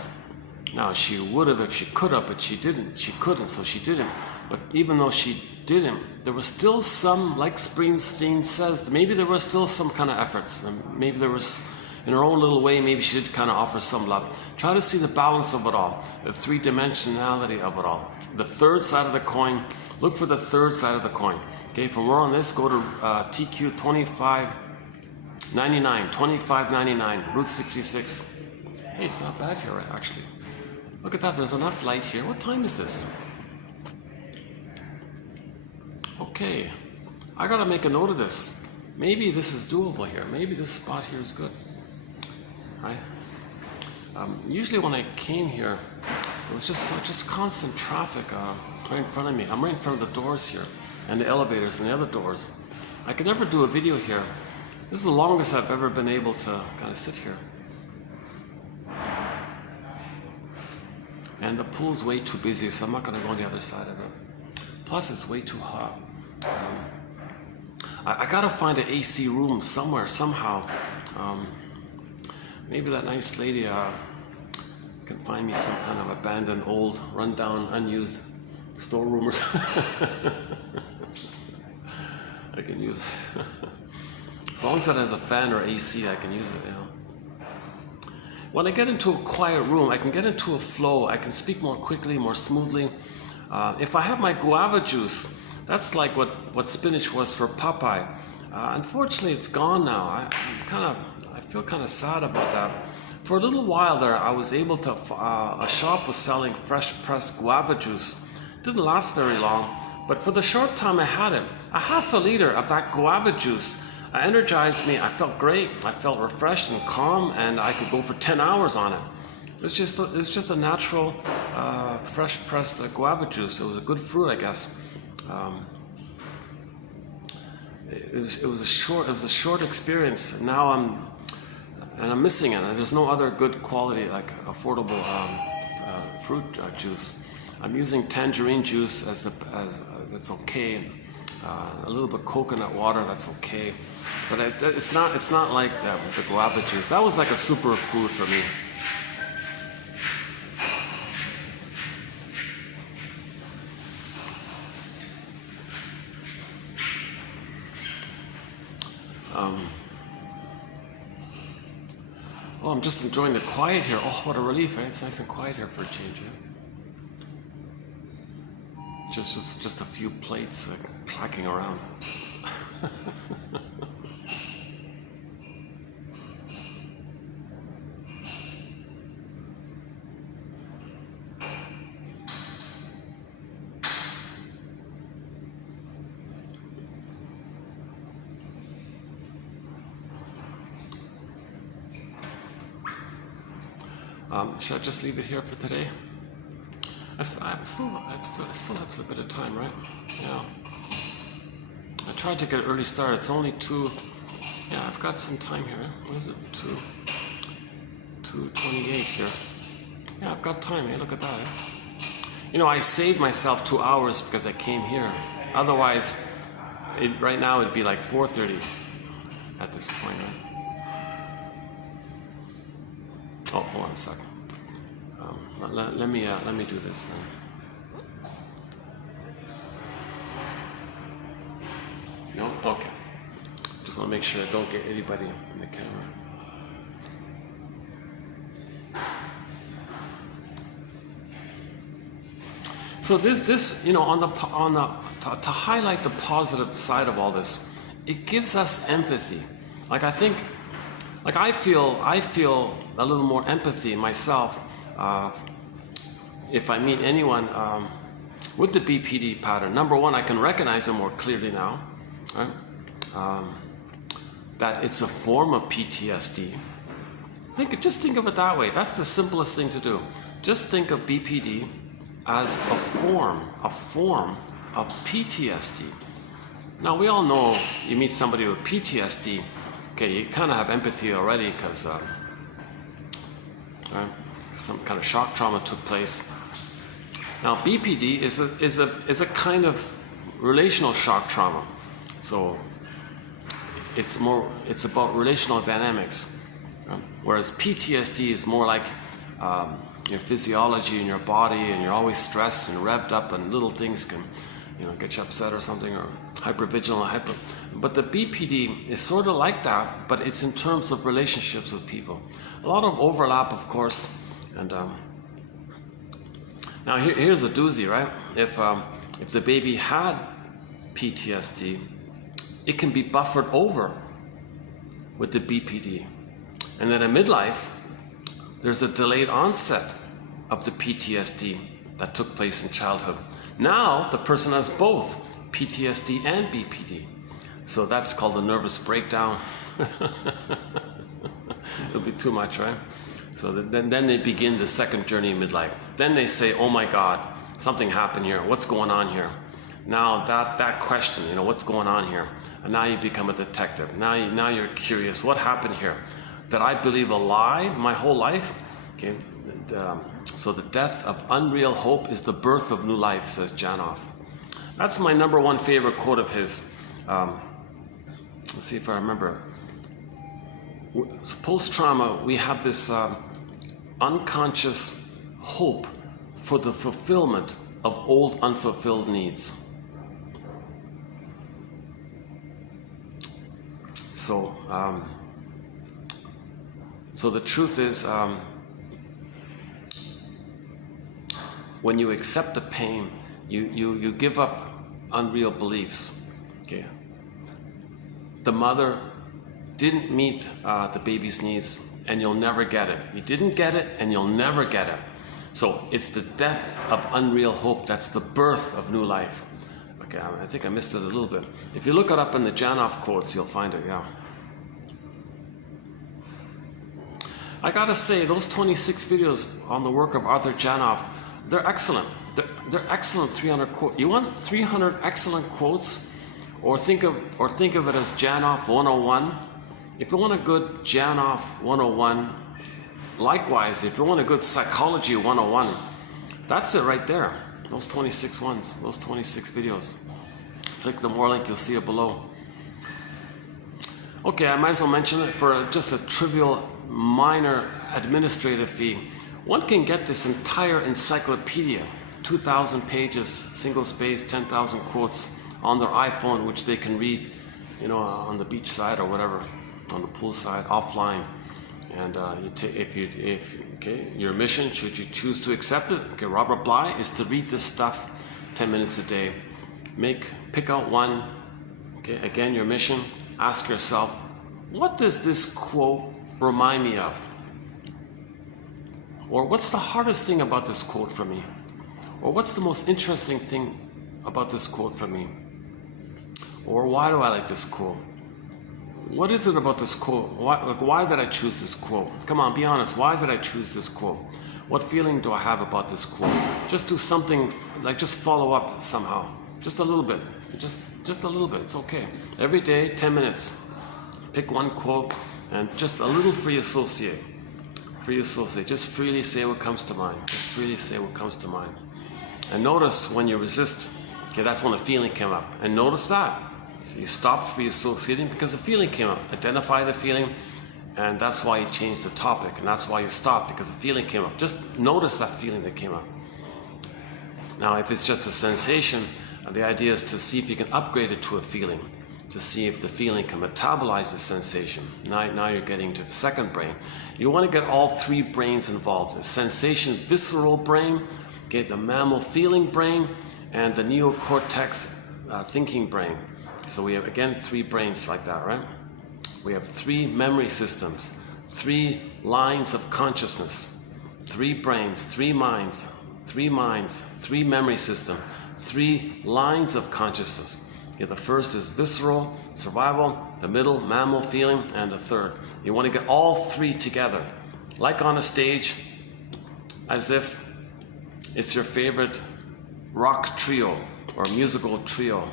Now, she would have if she could have, but she didn't. She couldn't, so she didn't. But even though she didn't, there was still some, like Springsteen says, maybe there was still some kind of efforts. And maybe there was, in her own little way, maybe she did kind of offer some love. Try to see the balance of it all, the three-dimensionality of it all. The third side of the coin, look for the third side of the coin. Okay, for more on this, go to TQ 2599, Route 66. Hey, it's not bad here, actually. Look at that, there's enough light here. What time is this? Okay, I gotta make a note of this. Maybe this is doable here. Maybe this spot here is good. Usually when I came here, it was just constant traffic right in front of me. I'm right in front of the doors here, and the elevators and the other doors. I could never do a video here. This is the longest I've ever been able to kind of sit here. And the pool's way too busy, so I'm not going to go on the other side of it. Plus, it's way too hot. I got to find an AC room somewhere, somehow. Maybe that nice lady can find me some kind of abandoned, old, rundown, unused storeroom or something. I can use it. As long as it has a fan or AC, I can use it, you know. When I get into a quiet room, I can get into a flow. I can speak more quickly, more smoothly. If I have my guava juice, that's like what spinach was for Popeye. Unfortunately, it's gone now. I feel kind of sad about that. For a little while there, I was able to, a shop was selling fresh pressed guava juice. Didn't last very long, but for the short time I had it, a half a liter of that guava juice energized me. I felt great. I felt refreshed and calm, and I could go for 10 hours on it. It was just a natural, fresh pressed guava juice. It was a good fruit, I guess. It was a short experience. And now I'm missing it. And there's no other good quality, like affordable fruit juice. I'm using tangerine juice as that's okay. A little bit coconut water, that's okay. But it's not like that with the guava juice. That was like a super food for me. Oh, I'm just enjoying the quiet here. Oh, what a relief, eh? It's nice and quiet here for a change, yeah? Just a few plates clacking around. Should I just leave it here for today? I still have a bit of time, right? Yeah. I tried to get an early start. It's only 2. Yeah, I've got some time here. What is it? 2:28 here. Yeah, I've got time. Hey, look at that. Eh? You know, I saved myself 2 hours because I came here. Otherwise, right now it'd be like 4:30 at this point, right? Oh, hold on a second. Let me do this then. No? Okay. Just want to make sure I don't get anybody in the camera. So this, you know, to highlight the positive side of all this, it gives us empathy. Like I feel a little more empathy myself if I meet anyone with the BPD pattern. Number one, I can recognize them more clearly now, right? That it's a form of PTSD. Just think of it that way. That's the simplest thing to do. Just think of BPD as a form of PTSD. Now we all know if you meet somebody with PTSD, okay, you kind of have empathy already because some kind of shock trauma took place. Now BPD is a kind of relational shock trauma. So it's about relational dynamics, whereas PTSD is more like your physiology in your body, and you're always stressed and revved up, and little things can, you know, get you upset or something, or hypervigilant, But the BPD is sort of like that, but it's in terms of relationships with people. A lot of overlap, of course. And now here's a doozy, right? If the baby had PTSD, it can be buffered over with the BPD. And then in midlife, there's a delayed onset of the PTSD that took place in childhood. Now the person has both PTSD and BPD. So that's called a nervous breakdown. It'll be too much, right? So then they begin the second journey in midlife. Then they say, oh my God, something happened here. What's going on here? Now that question, you know, what's going on here? And now you become a detective. Now you're curious. What happened here? That I believe a lie my whole life? Okay. So the death of unreal hope is the birth of new life, says Janov. That's my #1 favorite quote of his. Let's see if I remember. So post-trauma, we have this unconscious hope for the fulfillment of old unfulfilled needs. So, so the truth is, when you accept the pain, you give up unreal beliefs. Okay. The mother didn't meet the baby's needs, and you'll never get it. You didn't get it, and you'll never get it. So it's the death of unreal hope. That's the birth of new life. Okay, I think I missed it a little bit. If you look it up in the Janov quotes, you'll find it, yeah. I gotta say, those 26 videos on the work of Arthur Janov, they're excellent. They're excellent 300 quotes. You want 300 excellent quotes? Or think of it as Janov 101. If you want a good Janov 101, likewise, if you want a good psychology 101, that's it right there. Those 26 ones, those 26 videos. Click the more link, you'll see it below. Okay, I might as well mention it for just a trivial, minor administrative fee. One can get this entire encyclopedia, 2,000 pages, single space, 10,000 quotes on their iPhone, which they can read, you know, on the beach side or whatever, on the pool side, offline. And your mission, should you choose to accept it, okay, Robert Bly, is to read this stuff 10 minutes a day. Pick out one. Okay, again, your mission. Ask yourself, what does this quote remind me of? Or what's the hardest thing about this quote for me? Or what's the most interesting thing about this quote for me? Or why do I like this quote? What is it about this quote? Why did I choose this quote? Come on, be honest. Why did I choose this quote? What feeling do I have about this quote? Just do something, like just follow up somehow. Just a little bit. Just a little bit. It's okay. Every day, 10 minutes. Pick one quote and just a little free associate. Free associate. Just freely say what comes to mind. Just freely say what comes to mind. And notice when you resist. Okay, that's when the feeling came up. And notice that. So you stopped free associating because the feeling came up. Identify the feeling, and that's why you changed the topic, and that's why you stopped, because the feeling came up. Just notice that feeling that came up. Now, if it's just a sensation, the idea is to see if you can upgrade it to a feeling, to see if the feeling can metabolize the sensation. Now you're getting to the second brain. You want to get all three brains involved: the sensation visceral brain, okay, the mammal feeling brain, and the neocortex thinking brain. So we have, again, three brains like that, right? We have three memory systems, three lines of consciousness, three brains, three minds, three memory system, three lines of consciousness. Okay, the first is visceral, survival, the middle, mammal feeling, and the third. You want to get all three together, like on a stage, as if it's your favorite rock trio or musical trio.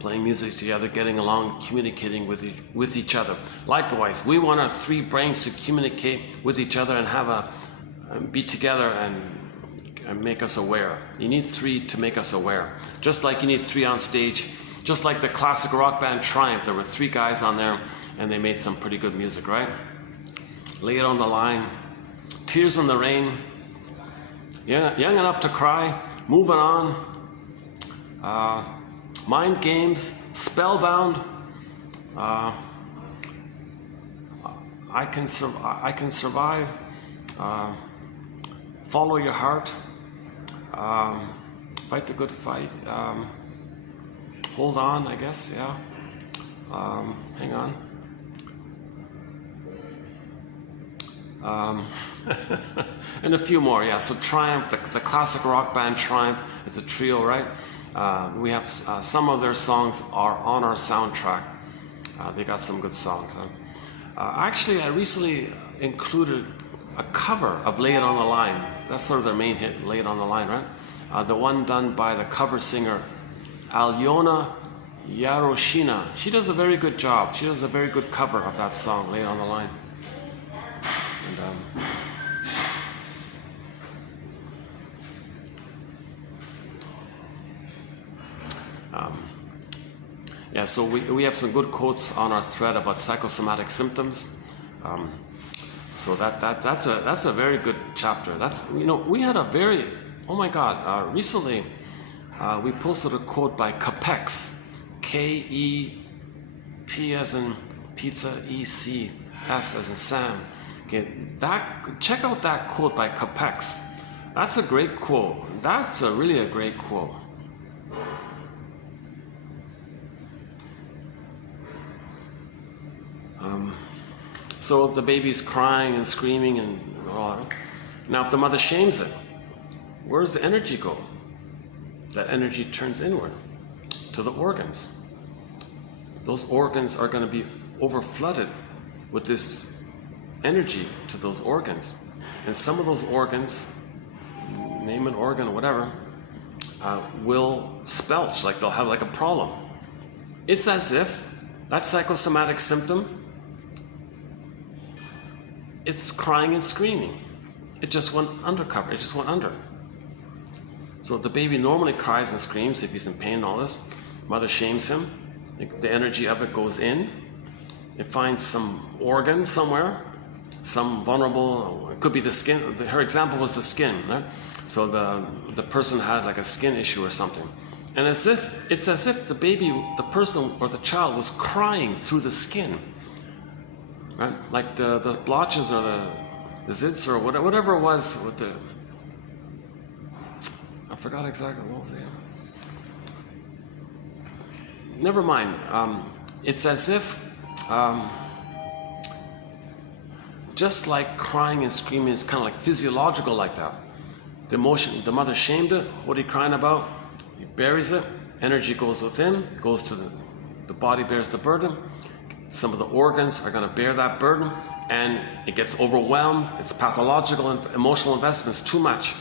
Playing music together, getting along, communicating with each other. Likewise, we want our three brains to communicate with each other and be together and make us aware. You need three to make us aware. Just like you need three on stage. Just like the classic rock band Triumph, there were three guys on there and they made some pretty good music, right? Lay It on the Line, Tears in the Rain, Young Enough to Cry, Moving On, Mind Games, Spellbound, I Can Survive, Follow Your Heart, Fight the Good Fight, Hold On, I guess, yeah. Hang on. And a few more, yeah. So Triumph, the classic rock band Triumph, it's a trio, right? We have some of their songs are on our soundtrack. They got some good songs. Actually, I recently included a cover of Lay It On the Line. That's sort of their main hit, Lay It On the Line, right? The one done by the cover singer Alyona Yaroshina. She does a very good job. She does a very good cover of that song, Lay It On the Line. Yeah, so we have some good quotes on our thread about psychosomatic symptoms. So that's a very good chapter. That's, you know, we had a very, oh my God, recently we posted a quote by Capex, K-E-P as in pizza, E-C-S as in Sam. Okay, check out that quote by Capex. That's a great quote. That's really a great quote. So the baby's crying and screaming and all that. Now if the mother shames it, where does the energy go? That energy turns inward to the organs. Those organs are going to be overflooded with this energy to those organs. And some of those organs, name an organ or whatever, will spelch, like they'll have like a problem. It's as if that psychosomatic symptom, it's crying and screaming. It just went undercover, it just went under. So the baby normally cries and screams if he's in pain and all this. Mother shames him. The energy of it goes in. It finds some organ somewhere, some vulnerable, it could be the skin. Her example was the skin, right? So the person had like a skin issue or something. And it's as if the baby, the person or the child was crying through the skin. Right? Like the blotches or the zits or whatever it was with the, I forgot exactly what was it. Never mind. It's as if, just like crying and screaming is kind of like physiological like that. The emotion, the mother shamed it. What are you crying about? He buries it. Energy goes within, goes to the body bears the burden. Some of the organs are going to bear that burden, and it gets overwhelmed. It's pathological and emotional investments too much.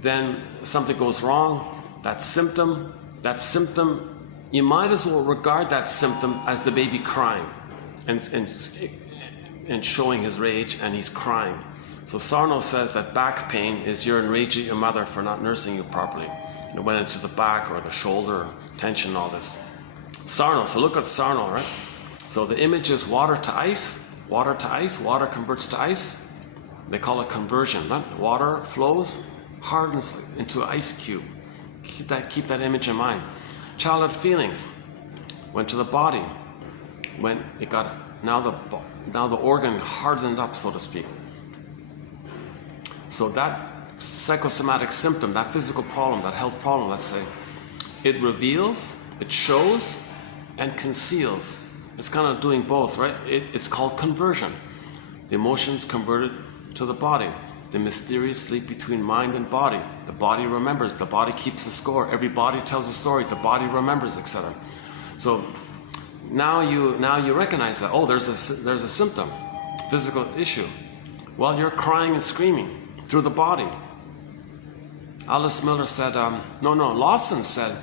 Then something goes wrong. That symptom, you might as well regard that symptom as the baby crying and showing his rage, and he's crying. So Sarno says that back pain is you're enraged at your mother for not nursing you properly. It went into the back or the shoulder, tension, all this. Sarno, so look at Sarno, right? So the image is water to ice, water converts to ice. They call it conversion, right? Water flows, hardens into an ice cube. Keep that image in mind. Childhood feelings went to the body. When it got, now the organ hardened up, so to speak. So that psychosomatic symptom, that physical problem, that health problem, let's say, it reveals, it shows, and conceals. It's kind of doing both, right? It's called conversion. The emotions converted to the body. The mysterious link between mind and body. The body remembers. The body keeps the score. Every body tells a story. The body remembers, etc. So now you recognize that. Oh, there's a symptom, physical issue. Well, you're crying and screaming through the body. Alice Miller said, Lawson said,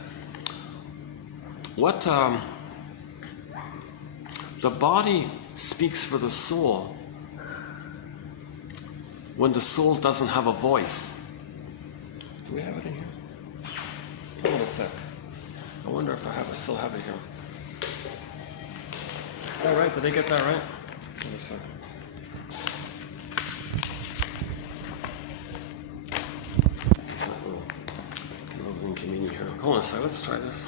the body speaks for the soul when the soul doesn't have a voice. Do we have it in here? Hold on a sec. I wonder if I still have it here. Is that right? Did I get that right? Hold on a sec. It's not a little inconvenient here. Hold on a sec. Let's try this.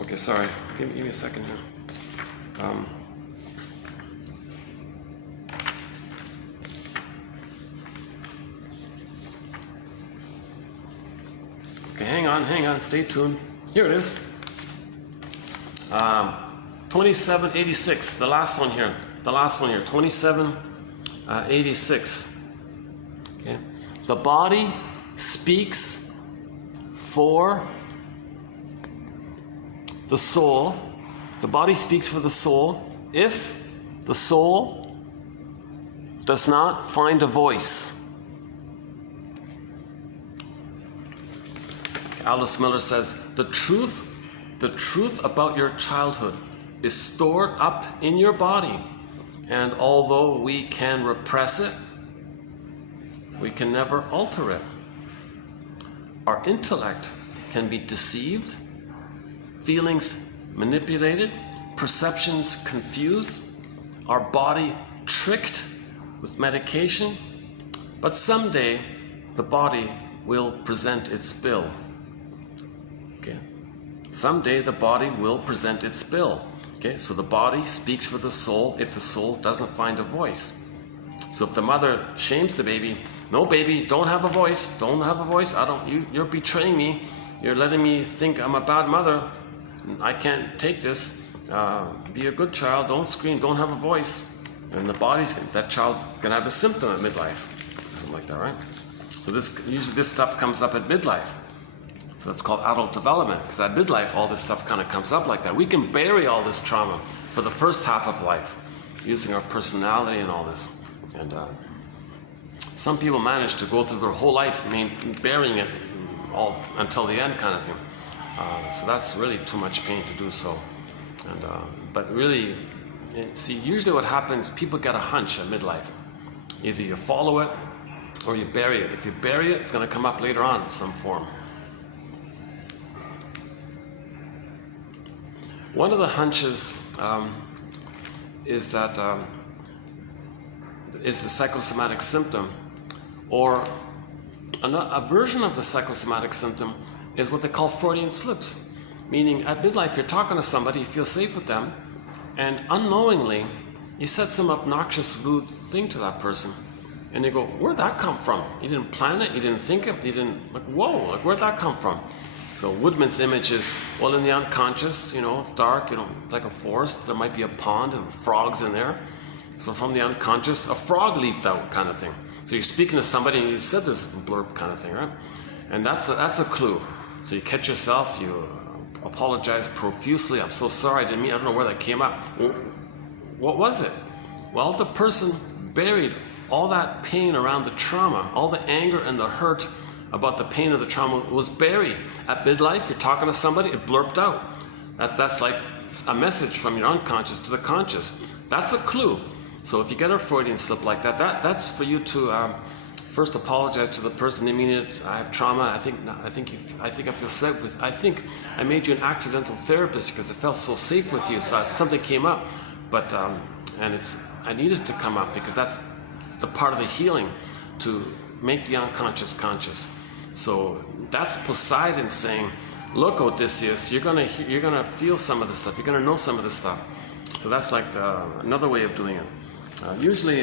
Okay, sorry. Give me a second here. Okay, hang on, stay tuned. Here it is. 2786, the last one here, 2786. Okay. The body speaks for the soul, the body speaks for the soul, if the soul does not find a voice. Alice Miller says, the truth about your childhood is stored up in your body, and although we can repress it, we can never alter it. Our intellect can be deceived, feelings manipulated, perceptions confused, our body tricked with medication, but someday the body will present its bill. Okay. Someday the body will present its bill. Okay, so the body speaks for the soul if the soul doesn't find a voice. So if the mother shames the baby, no baby, don't have a voice, don't have a voice, you're betraying me, you're letting me think I'm a bad mother, I can't take this, be a good child, don't scream, don't have a voice. And that child's gonna have a symptom at midlife, something like that, right? So usually this stuff comes up at midlife. So that's called adult development, because at midlife all this stuff kind of comes up like that. We can bury all this trauma for the first half of life, using our personality and all this. And some people manage to go through their whole life burying it all until the end kind of thing. So that's really too much pain to do so. And but really, see, usually what happens, people get a hunch at midlife. Either you follow it or you bury it. If you bury it, it's going to come up later on in some form. One of the hunches is the psychosomatic symptom, or a version of the psychosomatic symptom is what they call Freudian slips. Meaning at midlife you're talking to somebody, you feel safe with them, and unknowingly you said some obnoxious, rude thing to that person, and you go, where'd that come from? You didn't plan it, you didn't think it, you didn't, like, whoa, like, where'd that come from? So Woodman's image is, well, in the unconscious, it's dark, it's like a forest, there might be a pond and frogs in there. So from the unconscious, a frog leaped out kind of thing. So you're speaking to somebody and you said this blurb kind of thing, right? And that's a clue. So you catch yourself, you apologize profusely, I'm so sorry, I don't know where that came up. What was it? Well, the person buried all that pain around the trauma, all the anger and the hurt about the pain of the trauma was buried. At midlife, you're talking to somebody, it blurped out. That's like a message from your unconscious to the conscious. That's a clue. So if you get a Freudian slip like that, that's for you to first apologize to the person. I mean, I have trauma. I think I feel safe with. I think I made you an accidental therapist because it felt so safe with you. So something came up, but I needed to come up because that's the part of the healing, to make the unconscious conscious. So that's Poseidon saying, look, Odysseus, you're gonna feel some of this stuff. You're gonna know some of this stuff. So that's like another way of doing it. Usually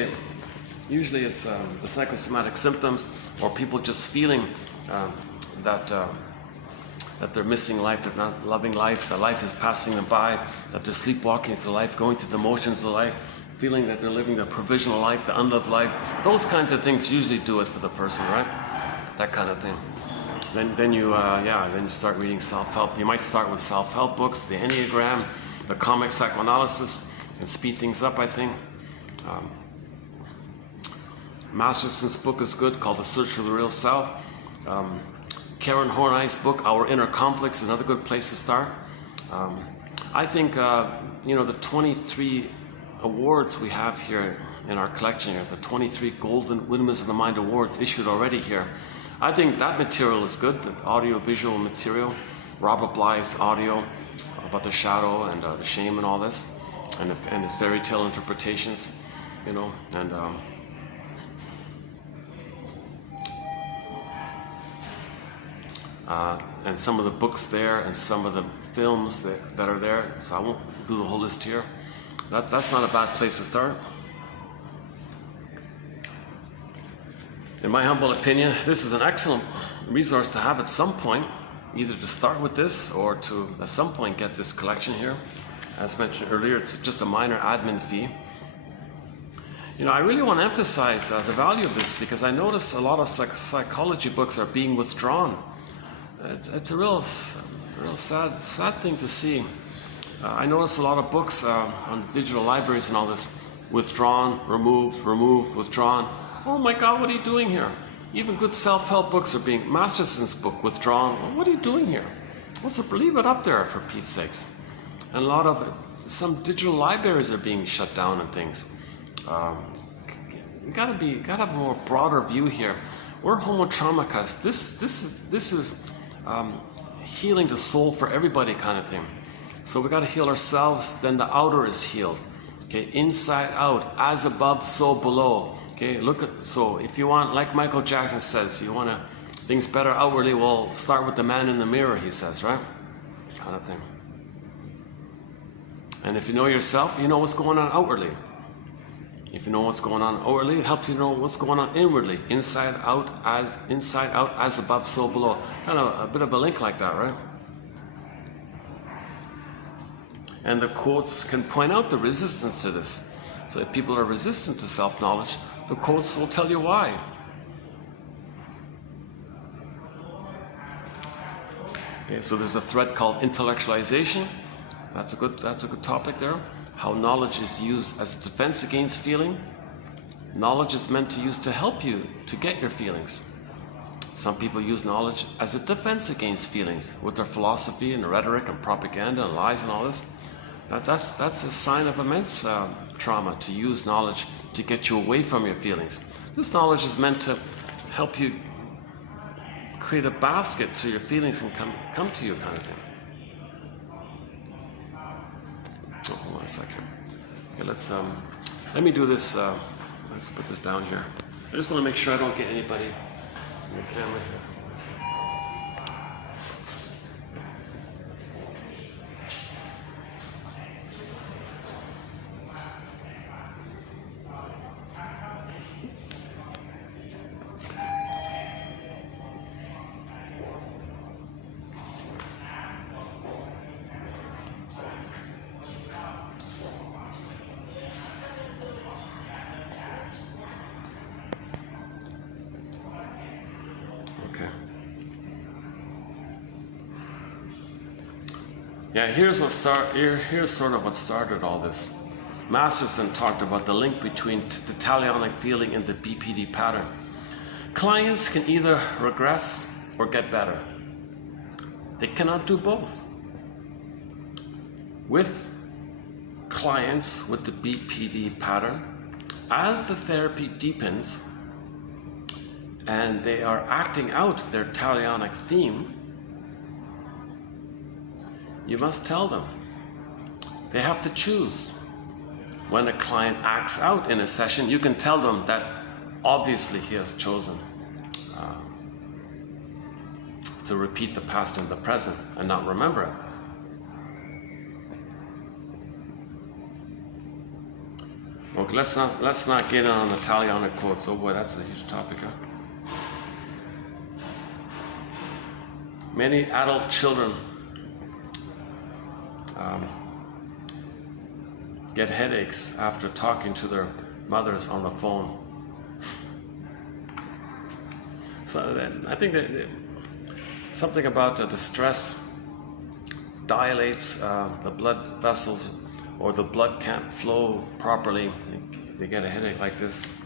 it's the psychosomatic symptoms, or people just feeling that they're missing life, they're not loving life, that life is passing them by, that they're sleepwalking through life, going through the motions of life, feeling that they're living the provisional life, the unloved life. Those kinds of things usually do it for the person, right? That kind of thing. Then you start reading self-help. You might start with self-help books, the Enneagram, the comic psychoanalysis, and speed things up, I think. Masterson's book is good, called The Search for the Real Self. Karen Horney's book, Our Inner Conflicts, is another good place to start. I think, the 23 awards we have here in our collection here, the 23 Golden Windmills of the Mind Awards issued already here. I think that material is good, the audio-visual material. Robert Bly's audio about the shadow and the shame and all this, and his fairy tale interpretations, and some of the books there and some of the films that are there. So I won't do the whole list here. That's not a bad place to start. In my humble opinion, this is an excellent resource to have at some point, either to start with this or to at some point get this collection here. As mentioned earlier, it's just a minor admin fee. I really want to emphasize the value of this, because I noticed a lot of psychology books are being withdrawn. It's a real sad thing to see. I notice a lot of books on digital libraries and all this. Withdrawn, removed, removed, withdrawn. Oh my God, what are you doing here? Even good self-help books are being... Masterson's book, withdrawn. Well, what are you doing here? Leave it up there, for Pete's sakes. And a lot of some digital libraries are being shut down and things. You gotta have a more broader view here. We're homo traumicus. This is healing the soul for everybody kind of thing. So we gotta heal ourselves, then the outer is healed. Okay, inside out, as above, so below. Okay, so if you want, like Michael Jackson says, you want things better outwardly, well, start with the man in the mirror, he says, right? Kind of thing. And if you know yourself, you know what's going on outwardly. If you know what's going on outwardly, it helps you know what's going on inwardly. Inside out, as above, so below. Kind of a bit of a link like that, right? And the quotes can point out the resistance to this. So if people are resistant to self-knowledge, the quotes will tell you why. Okay, so there's a thread called intellectualization. That's a good topic there. How knowledge is used as a defense against feeling. Knowledge is meant to help you to get your feelings. Some people use knowledge as a defense against feelings with their philosophy and rhetoric and propaganda and lies and all this. That's a sign of immense trauma, to use knowledge to get you away from your feelings. This knowledge is meant to help you create a basket so your feelings can come to you, kind of thing. Oh, hold on a second. Okay, let me do this. Let's put this down here. I just want to make sure I don't get anybody on the camera here. Yeah, here's sort of what started all this. Masterson talked about the link between the talionic feeling and the BPD pattern. Clients can either regress or get better. They cannot do both. With clients with the BPD pattern, as the therapy deepens and they are acting out their talionic theme, you must tell them. They have to choose. When a client acts out in a session, you can tell them that obviously he has chosen to repeat the past in the present and not remember it. Okay, let's not get in on the talionic quotes. Oh boy, that's a huge topic, huh? Many adult children get headaches after talking to their mothers on the phone. So I think that something about the stress dilates the blood vessels, or the blood can't flow properly. They get a headache like this.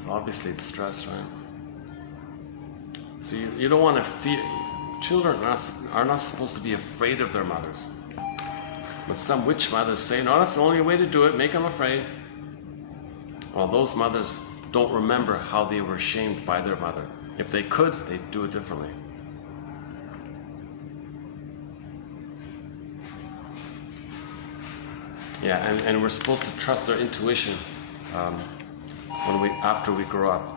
So obviously it's stress, right? So you don't want to feel... Children are not supposed to be afraid of their mothers. But some witch mothers say, no, that's the only way to do it, make them afraid. Well, those mothers don't remember how they were shamed by their mother. If they could, they'd do it differently. Yeah, and we're supposed to trust our intuition after we grow up.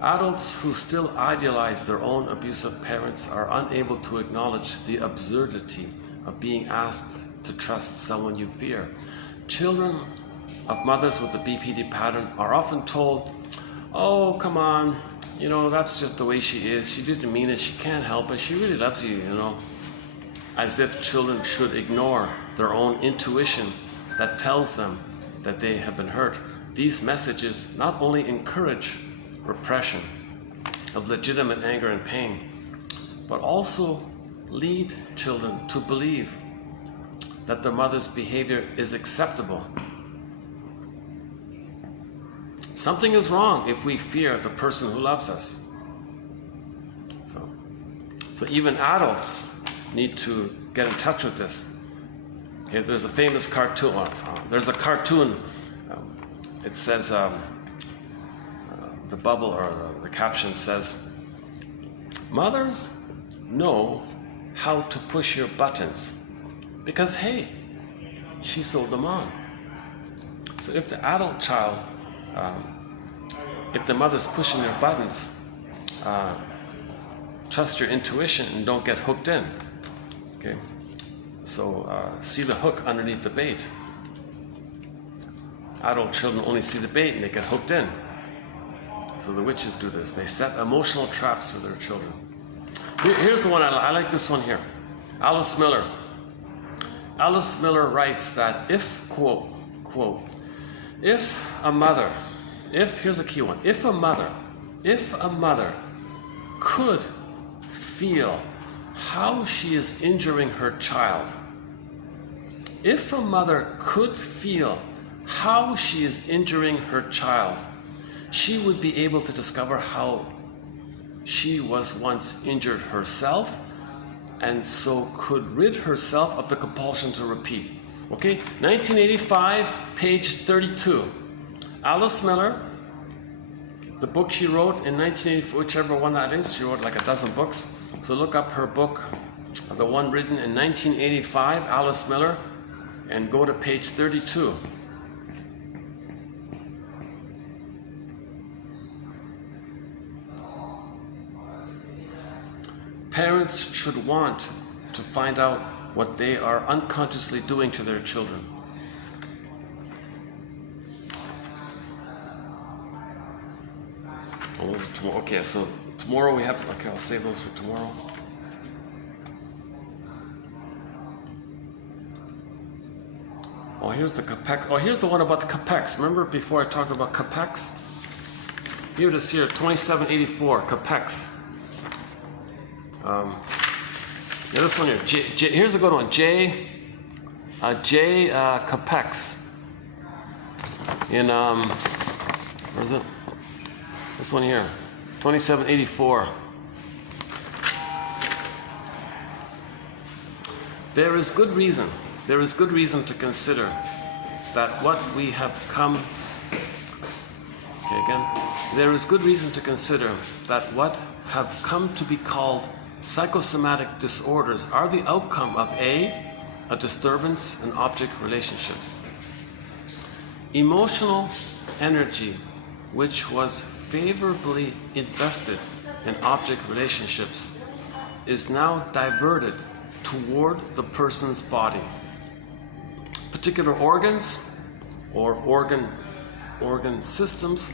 Adults who still idealize their own abusive parents are unable to acknowledge the absurdity of being asked to trust someone you fear. Children of mothers with the BPD pattern are often told, oh, come on, you know, that's just the way she is. She didn't mean it. She can't help it. She really loves you, you know. As if children should ignore their own intuition that tells them that they have been hurt. These messages not only encourage repression of legitimate anger and pain, but also lead children to believe that the mother's behavior is acceptable. Something is wrong if we fear the person who loves us. So even adults need to get in touch with this. Okay, there's a famous cartoon. There's a cartoon. It says, the bubble or the caption says, "Mothers know how to push your buttons because, hey, she sewed them on." So if the adult child, if the mother's pushing their buttons, trust your intuition and don't get hooked in. Okay, so see the hook underneath the bait. Adult children only see the bait and they get hooked in. So the witches do this. They set emotional traps for their children. Here's the one I like. This one here. Alice Miller. Alice Miller writes that if, quote, if a mother, here's a key one, if a mother could feel how she is injuring her child, if a mother could feel how she is injuring her child, she would be able to discover how she was once injured herself, and so could rid herself of the compulsion to repeat. Okay, 1985, page 32. Alice Miller, the book she wrote in 1984, whichever one that is, she wrote like a dozen books. So look up her book, the one written in 1985, Alice Miller, and go to page 32. Parents should want to find out what they are unconsciously doing to their children. Oh, those are tomorrow. Okay, so tomorrow we have, okay, I'll save those for tomorrow. Oh, here's the capex. Oh, here's the one about the capex. Remember before I talked about capex? Here it is here, 2784, capex. Yeah, this one here. Here's a good one. J. Capex. In where is it? This one here, 2784. There is good reason to consider that what we have come. Okay, again. There is good reason to consider that what have come to be called psychosomatic disorders are the outcome of a disturbance in object relationships. Emotional energy which was favorably invested in object relationships is now diverted toward the person's body. Particular organs or organ systems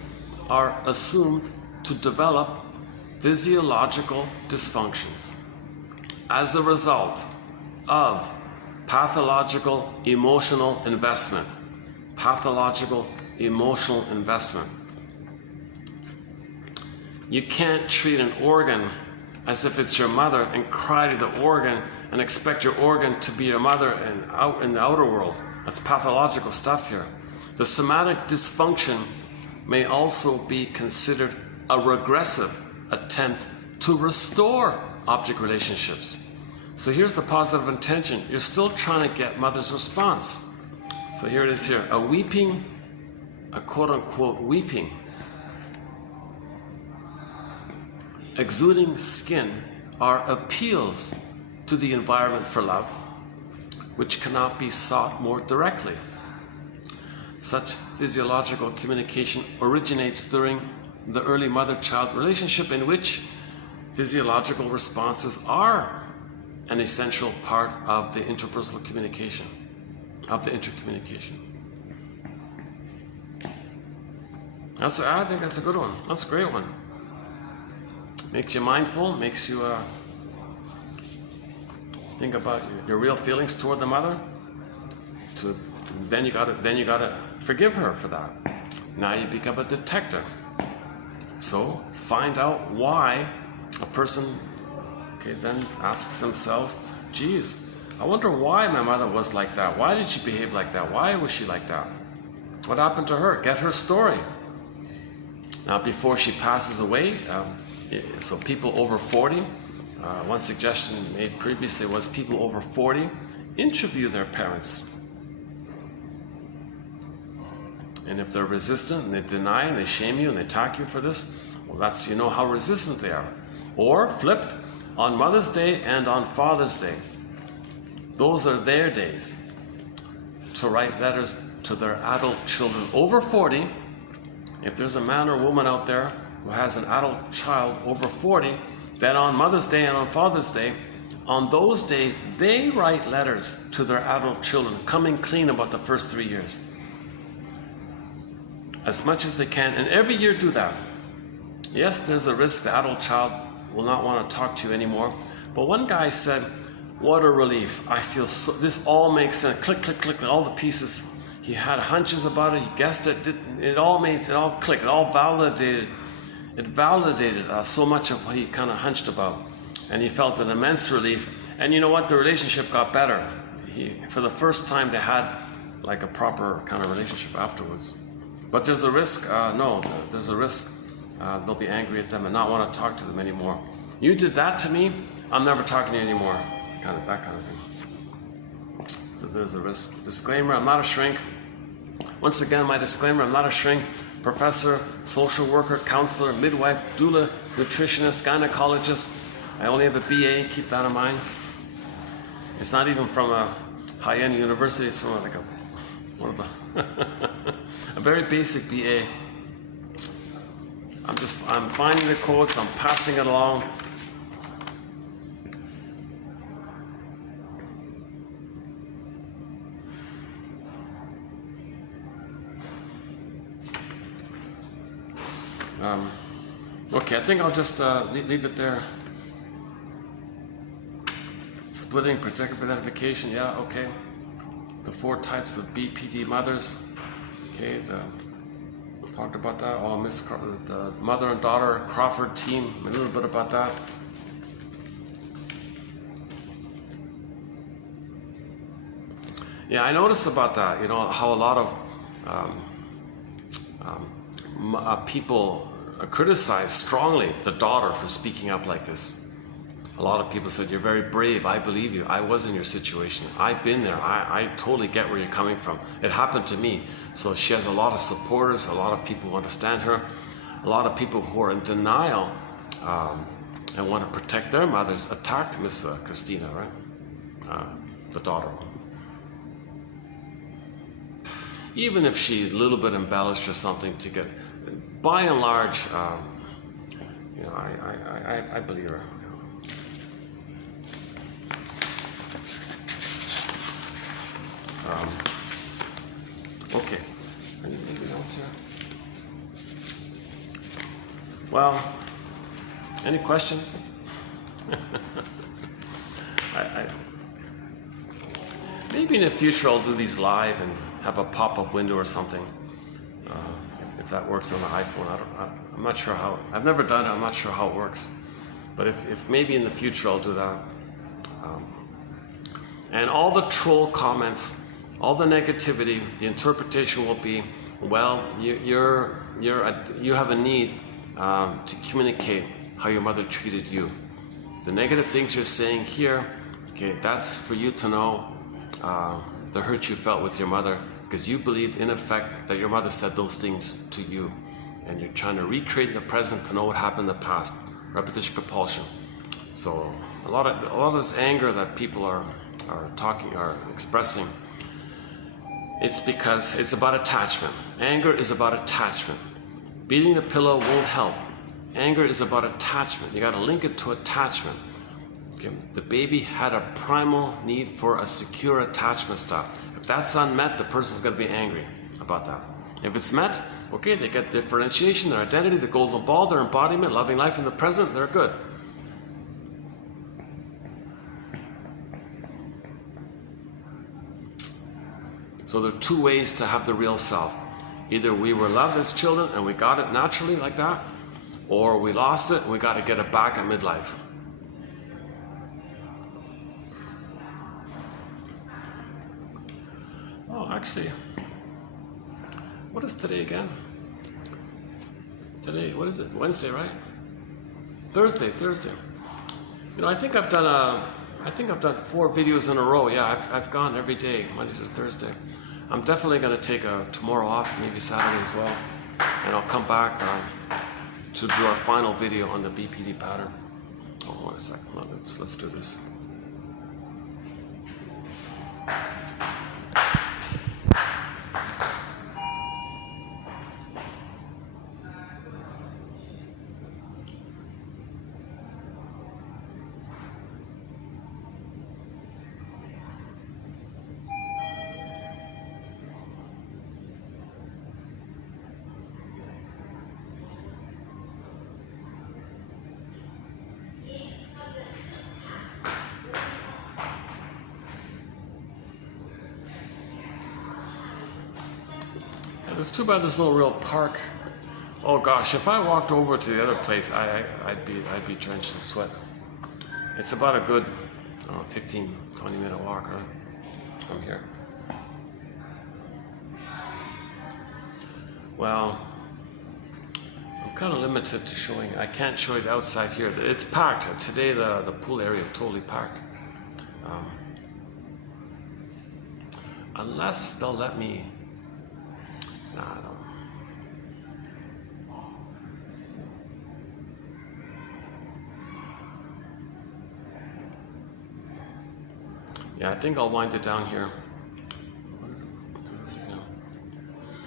are assumed to develop physiological dysfunctions as a result of pathological emotional investment. Pathological emotional investment. You can't treat an organ as if it's your mother and cry to the organ and expect your organ to be your mother and out in the outer world. That's pathological stuff here. The somatic dysfunction may also be considered a regressive attempt to restore object relationships. So here's the positive intention. You're still trying to get mother's response. So here it is here. A quote-unquote weeping, exuding skin are appeals to the environment for love, which cannot be sought more directly. Such physiological communication originates during the early mother-child relationship, in which physiological responses are an essential part of the interpersonal communication, of the intercommunication. I think that's a good one. That's a great one. Makes you mindful, makes you think about your real feelings toward the mother. Then you gotta forgive her for that. Now you become a detective. So find out why a person, then asks themselves, geez, I wonder why my mother was like that. Why did she behave like that? Why was she like that? What happened to her? Get her story. Now, before she passes away, so people over 40, one suggestion made previously was people over 40 interview their parents. And if they're resistant and they deny and they shame you and they attack you for this, well, that's, you know, how resistant they are. Or flipped, on Mother's Day and on Father's Day, those are their days to write letters to their adult children over 40. If there's a man or woman out there who has an adult child over 40, then on Mother's Day and on Father's Day, on those days, they write letters to their adult children, coming clean about the first 3 years. As much as they can, and every year do that. Yes, there's a risk the adult child will not want to talk to you anymore. But one guy said, what a relief. I feel so, this all makes sense. Click, click, click, all the pieces. He had hunches about it, he guessed it, it all clicked, it all validated. It validated so much of what he kind of hunched about. And he felt an immense relief. And you know what, the relationship got better. For the first time they had like a proper kind of relationship afterwards. But there's a risk, no, there's a risk they'll be angry at them and not want to talk to them anymore. You did that to me, I'm never talking to you anymore. That kind of thing. So there's a risk. Disclaimer, I'm not a shrink. Once again, my disclaimer, I'm not a shrink. Professor, social worker, counselor, midwife, doula, nutritionist, gynecologist. I only have a BA, keep that in mind. It's not even from a high-end university, it's from like one of the, a very basic BA. I'm finding the quotes, I'm passing it along. Okay, I think I'll just leave it there. Splitting, protective identification, yeah, okay. The 4 types of BPD mothers. Okay, talked about that. Oh, the mother and daughter Crawford team, a little bit about that. Yeah, I noticed about that, you know, how a lot of people criticize strongly the daughter for speaking up like this. A lot of people said, you're very brave, I believe you, I was in your situation, I've been there, I totally get where you're coming from. It happened to me. So she has a lot of supporters, a lot of people who understand her, a lot of people who are in denial and want to protect their mothers attacked Miss Christina, right? The daughter. Even if she a little bit embellished or something to get, by and large, you know, I believe her. Okay. Anything else here? Well, any questions? Maybe in the future I'll do these live and have a pop-up window or something. If that works on the iPhone, I'm not sure how. I've never done it. I'm not sure how it works. But if maybe in the future I'll do that. And all the troll comments, all the negativity, the interpretation will be, well, you have a need to communicate how your mother treated you. The negative things you're saying here, okay, that's for you to know the hurt you felt with your mother, because you believed in effect that your mother said those things to you, and you're trying to recreate the present to know what happened in the past. Repetition compulsion. So a lot of this anger that people are expressing, it's because it's about attachment. Anger is about attachment. Beating the pillow won't help. Anger is about attachment. You got to link it to attachment. Okay. The baby had a primal need for a secure attachment style. If that's unmet, the person's going to be angry about that. If it's met, okay, they get differentiation, their identity, the golden ball, their embodiment, loving life in the present, they're good. So there are 2 ways to have the real self. Either we were loved as children and we got it naturally like that, or we lost it and we got to get it back at midlife. actually, what is today again? Today, what is it? Wednesday, right? Thursday. You know, I think I've done 4 videos in a row. Yeah, I've gone every day, Monday to Thursday. I'm definitely going to take tomorrow off, maybe Saturday as well, and I'll come back to do our final video on the BPD pattern. Oh, 1 second. Let's do this. It's too bad there's no real park. Oh gosh, if I walked over to the other place, I'd be drenched in sweat. It's about a good, I don't know, 15, 20-minute walk from here. Well, I'm kind of limited to showing. I can't show you the outside here. It's packed. Today the pool area is totally packed. Unless they'll let me. I don't know. Yeah, I think I'll wind it down here. What is it?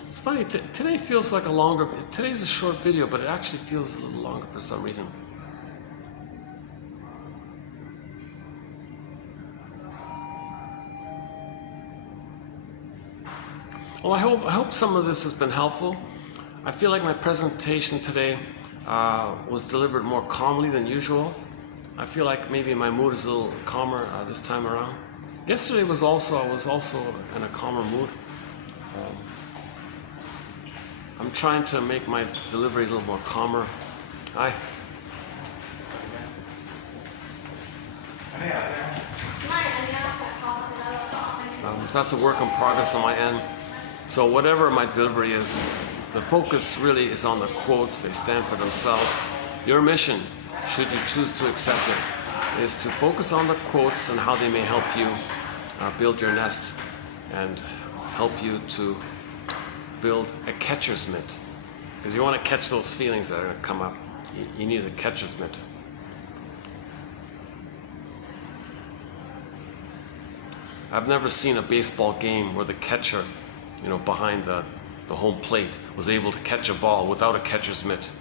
It's funny, today feels like a longer, today's a short video, but it actually feels a little longer for some reason. Well, I hope some of this has been helpful. I feel like my presentation today was delivered more calmly than usual. I feel like maybe my mood is a little calmer this time around. Yesterday I was also in a calmer mood. I'm trying to make my delivery a little more calmer. That's a work in progress on my end. So whatever my delivery is, the focus really is on the quotes. They stand for themselves. Your mission, should you choose to accept it, is to focus on the quotes and how they may help you build your nest and help you to build a catcher's mitt. Because you want to catch those feelings that are going to come up. You need a catcher's mitt. I've never seen a baseball game where the catcher, you know, behind the home plate was able to catch a ball without a catcher's mitt.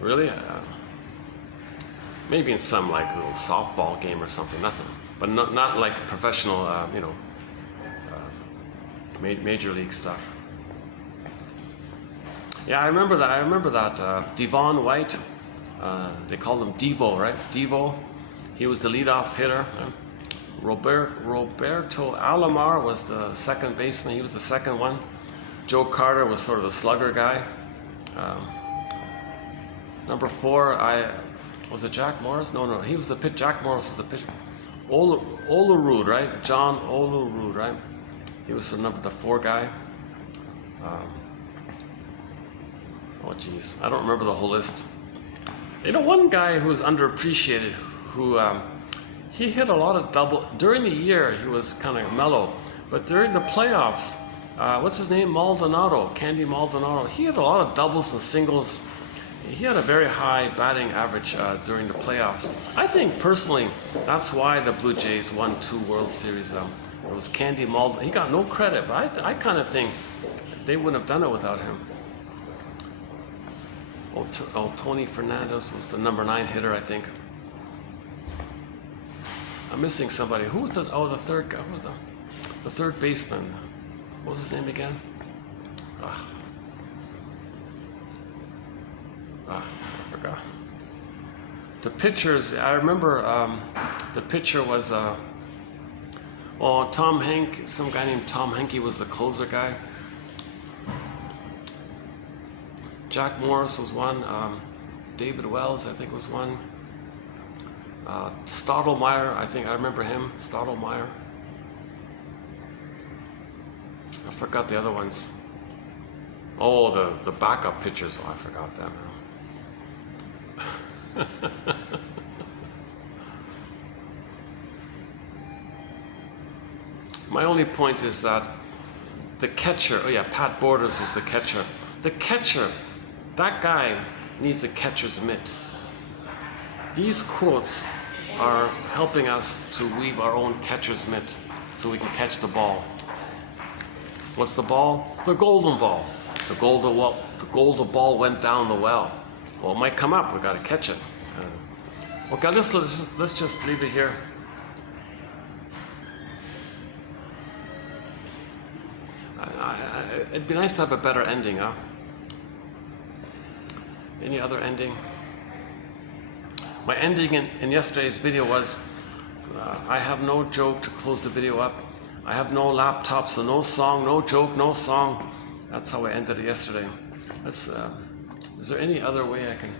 Really? Maybe in some like little softball game or something, nothing. But not like professional, you know, major league stuff. Yeah, I remember that Devon White, they called him Devo, right? Devo, he was the leadoff hitter. Roberto Alomar was the second baseman. He was the second one. Joe Carter was sort of the slugger guy. Number 4, was it Jack Morris? No, he was the pitch. Jack Morris was the pitcher. Olerud, right? John Olerud, right? He was the 4 guy. Oh geez, I don't remember the whole list. You know, one guy who was underappreciated, who he hit a lot of double. During the year, he was kind of mellow, but during the playoffs, what's his name? Candy Maldonado. He had a lot of doubles and singles. He had a very high batting average during the playoffs. I think personally, that's why the Blue Jays won 2 World Series. It was Candy Maldonado. He got no credit, but I kind of think they wouldn't have done it without him. Tony Fernandez was the number 9 hitter, I think. I'm missing somebody. Who was the third guy? Who was the third baseman? What was his name again? I forgot. The pitchers, I remember the pitcher was Tom Henke, some guy named Tom Henke was the closer guy. Jack Morris was one. David Wells, I think, was one. Stottlemyre, I remember him. Stottlemyre. forgot the other ones. Oh, the backup pictures. Oh, I forgot that now. My only point is that the catcher, oh yeah, Pat Borders was the catcher. The catcher, that guy needs a catcher's mitt. These quotes are helping us to weave our own catcher's mitt so we can catch the ball. What's the ball? The golden ball. The golden ball went down the well. Well, it might come up, we gotta catch it. Okay, let's just leave it here. It'd be nice to have a better ending, huh? Any other ending? My ending in yesterday's video was, I have no joke to close the video up. I have no laptop, so no song, no joke, no song. That's how I ended it yesterday. Is there any other way I can?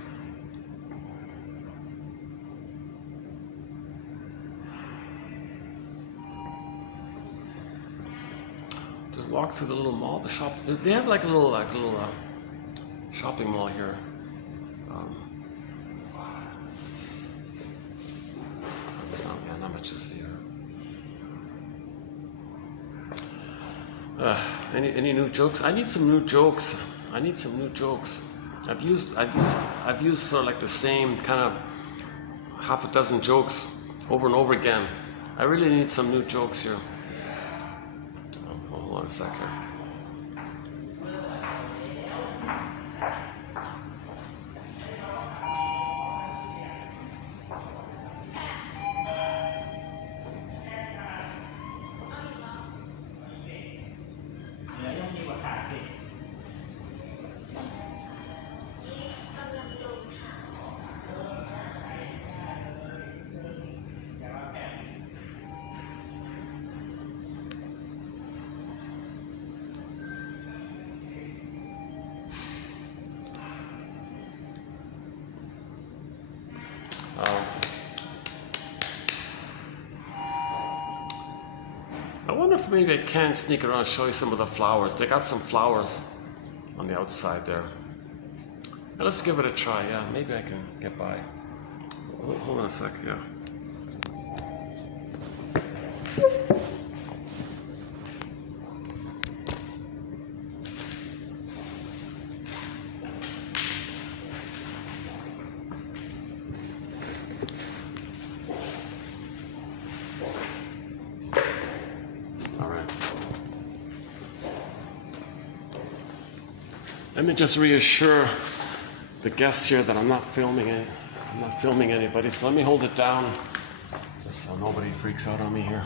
Just walk through the little mall, the shop. They have like a little shopping mall here. It's not much to see here. Any new jokes? I need some new jokes. I've used sort of like the same kind of half a dozen jokes over and over again. I really need some new jokes here. Oh, hold on a sec here. I wonder if maybe I can sneak around and show you some of the flowers. They got some flowers on the outside there. Now let's give it a try. Yeah, maybe I can get by. Hold on a sec. Yeah. Let me just reassure the guests here that I'm not filming anybody. So let me hold it down, just so nobody freaks out on me here.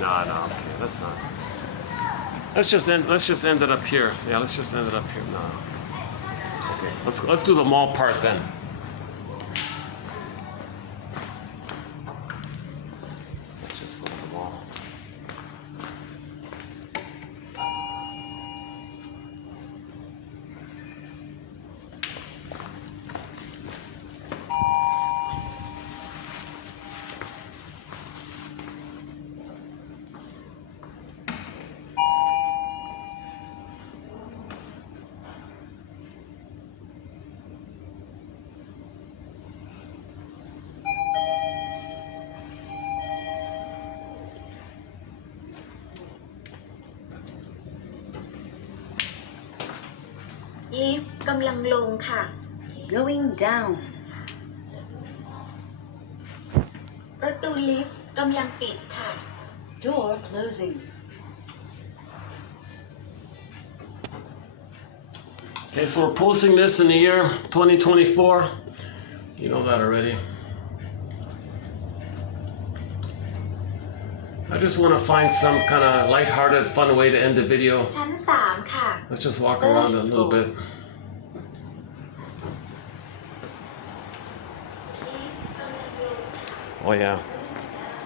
No, okay, let's not. Let's just end it up here. Yeah, let's just end it up here. No. Okay, let's do the mall part then. Lift กำลังลงค่ะ Going down ประตูลิฟต์กำลังปิดค่ะ Door closing Okay, so we're posting this in the year 2024. You know that already. I just want to find some kind of light-hearted, fun way to end the video. ชั้น3ค่ะ Let's just walk around a little bit. Oh yeah.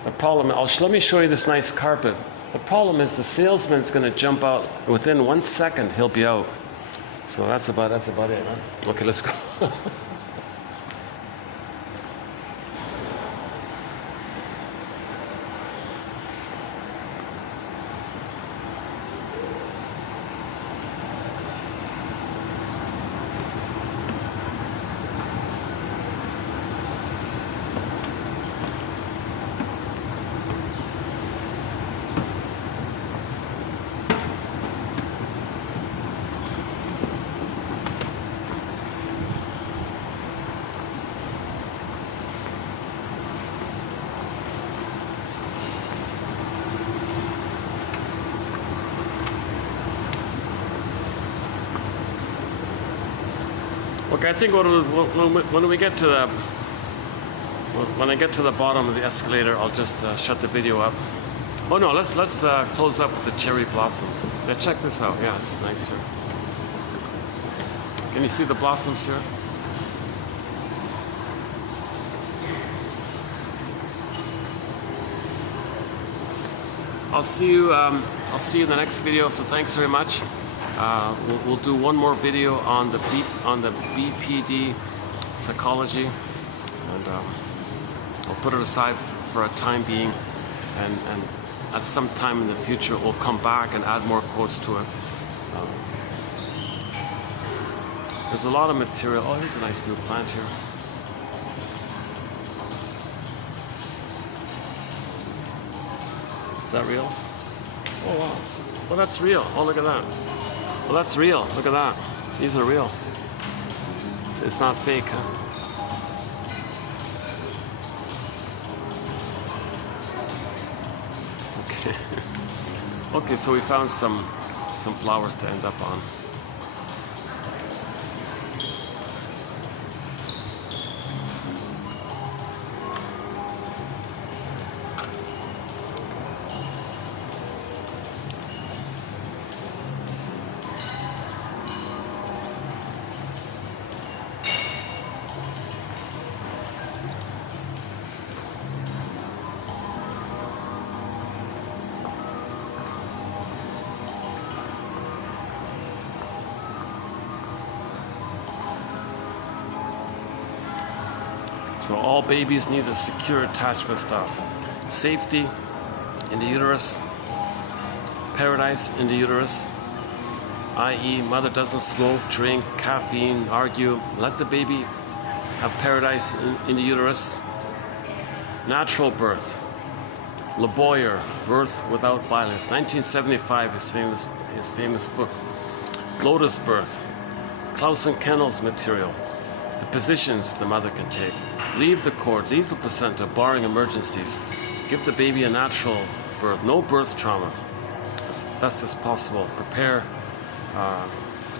The problem, let me show you this nice carpet. The problem is the salesman's going to jump out. Within 1 second, he'll be out. So that's about it, huh? Okay, let's go. Okay, I think what it was, when we get to the, when I get to the bottom of the escalator, I'll just shut the video up. Oh no, let's close up with the cherry blossoms. Yeah, check this out. Yeah, it's nice here. Can you see the blossoms here? I'll see you in the next video. So thanks very much. We'll do one more video on the BPD psychology, and I'll put it aside for a time being, and at some time in the future we'll come back and add more quotes to it. There's a lot of material. Oh, here's a nice new plant here. Is that real? Oh wow. Well, that's real. Oh, look at that. Well, that's real. Look at that. These are real. It's not fake, huh? Okay. Okay, so we found some flowers to end up on. So all babies need a secure attachment style. Safety in the uterus, paradise in the uterus, i.e. mother doesn't smoke, drink, caffeine, argue. Let the baby have paradise in the uterus. Natural birth. Le Boyer, Birth Without Violence. 1975, his famous book. Lotus birth. Klaus and Kennel's material. The positions the mother can take. Leave the cord, leave the placenta, barring emergencies. Give the baby a natural birth, no birth trauma, as best as possible. Prepare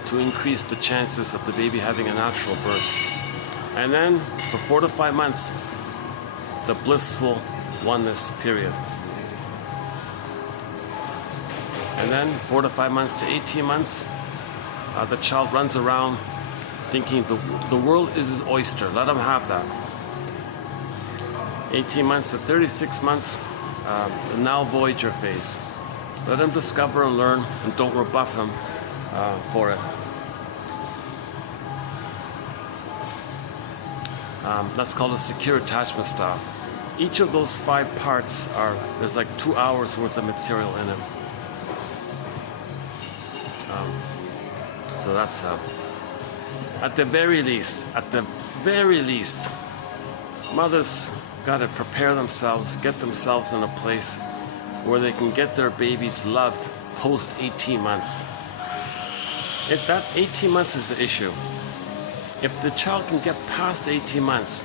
to increase the chances of the baby having a natural birth. And then, for 4 to 5 months, the blissful oneness period. And then, 4 to 5 months to 18 months, the child runs around thinking the world is his oyster. Let him have that. 18 months to 36 months, the now Voyager phase. Let him discover and learn, and don't rebuff him for it. That's called a secure attachment style. Each of those 5 parts there's like 2 hours worth of material in it. So that's at the very least, mothers got to prepare themselves, get themselves in a place where they can get their babies loved post 18 months. If that 18 months is the issue, if the child can get past 18 months,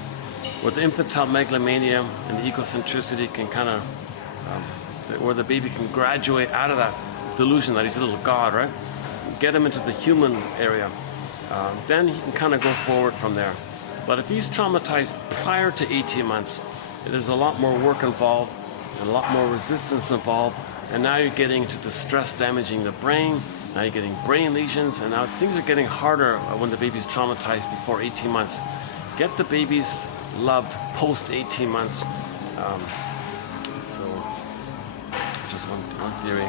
where the infantile megalomania and the egocentricity can kind of, where the baby can graduate out of that delusion that he's a little god, right? Get him into the human area. Then he can kind of go forward from there. But if he's traumatized prior to 18 months, there's a lot more work involved, and a lot more resistance involved, and now you're getting into the stress damaging the brain, now you're getting brain lesions, and now things are getting harder when the baby's traumatized before 18 months. Get the babies loved post 18 months. So, just one theory.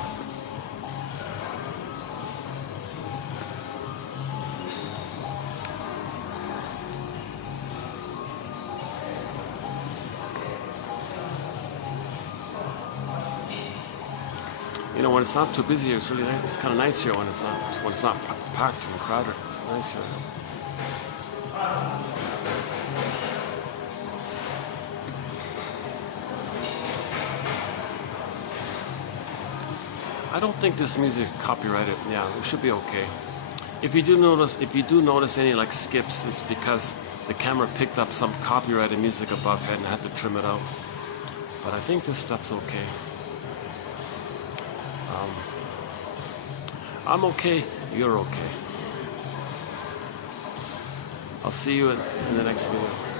You know, when it's not too busy, it's really nice. It's kind of nice here when it's not packed and crowded. It's nice here. I don't think this music is copyrighted. Yeah, it should be okay. If you do notice any like skips, it's because the camera picked up some copyrighted music above head and I had to trim it out. But I think this stuff's okay. I'm okay, you're okay. I'll see you in the next video.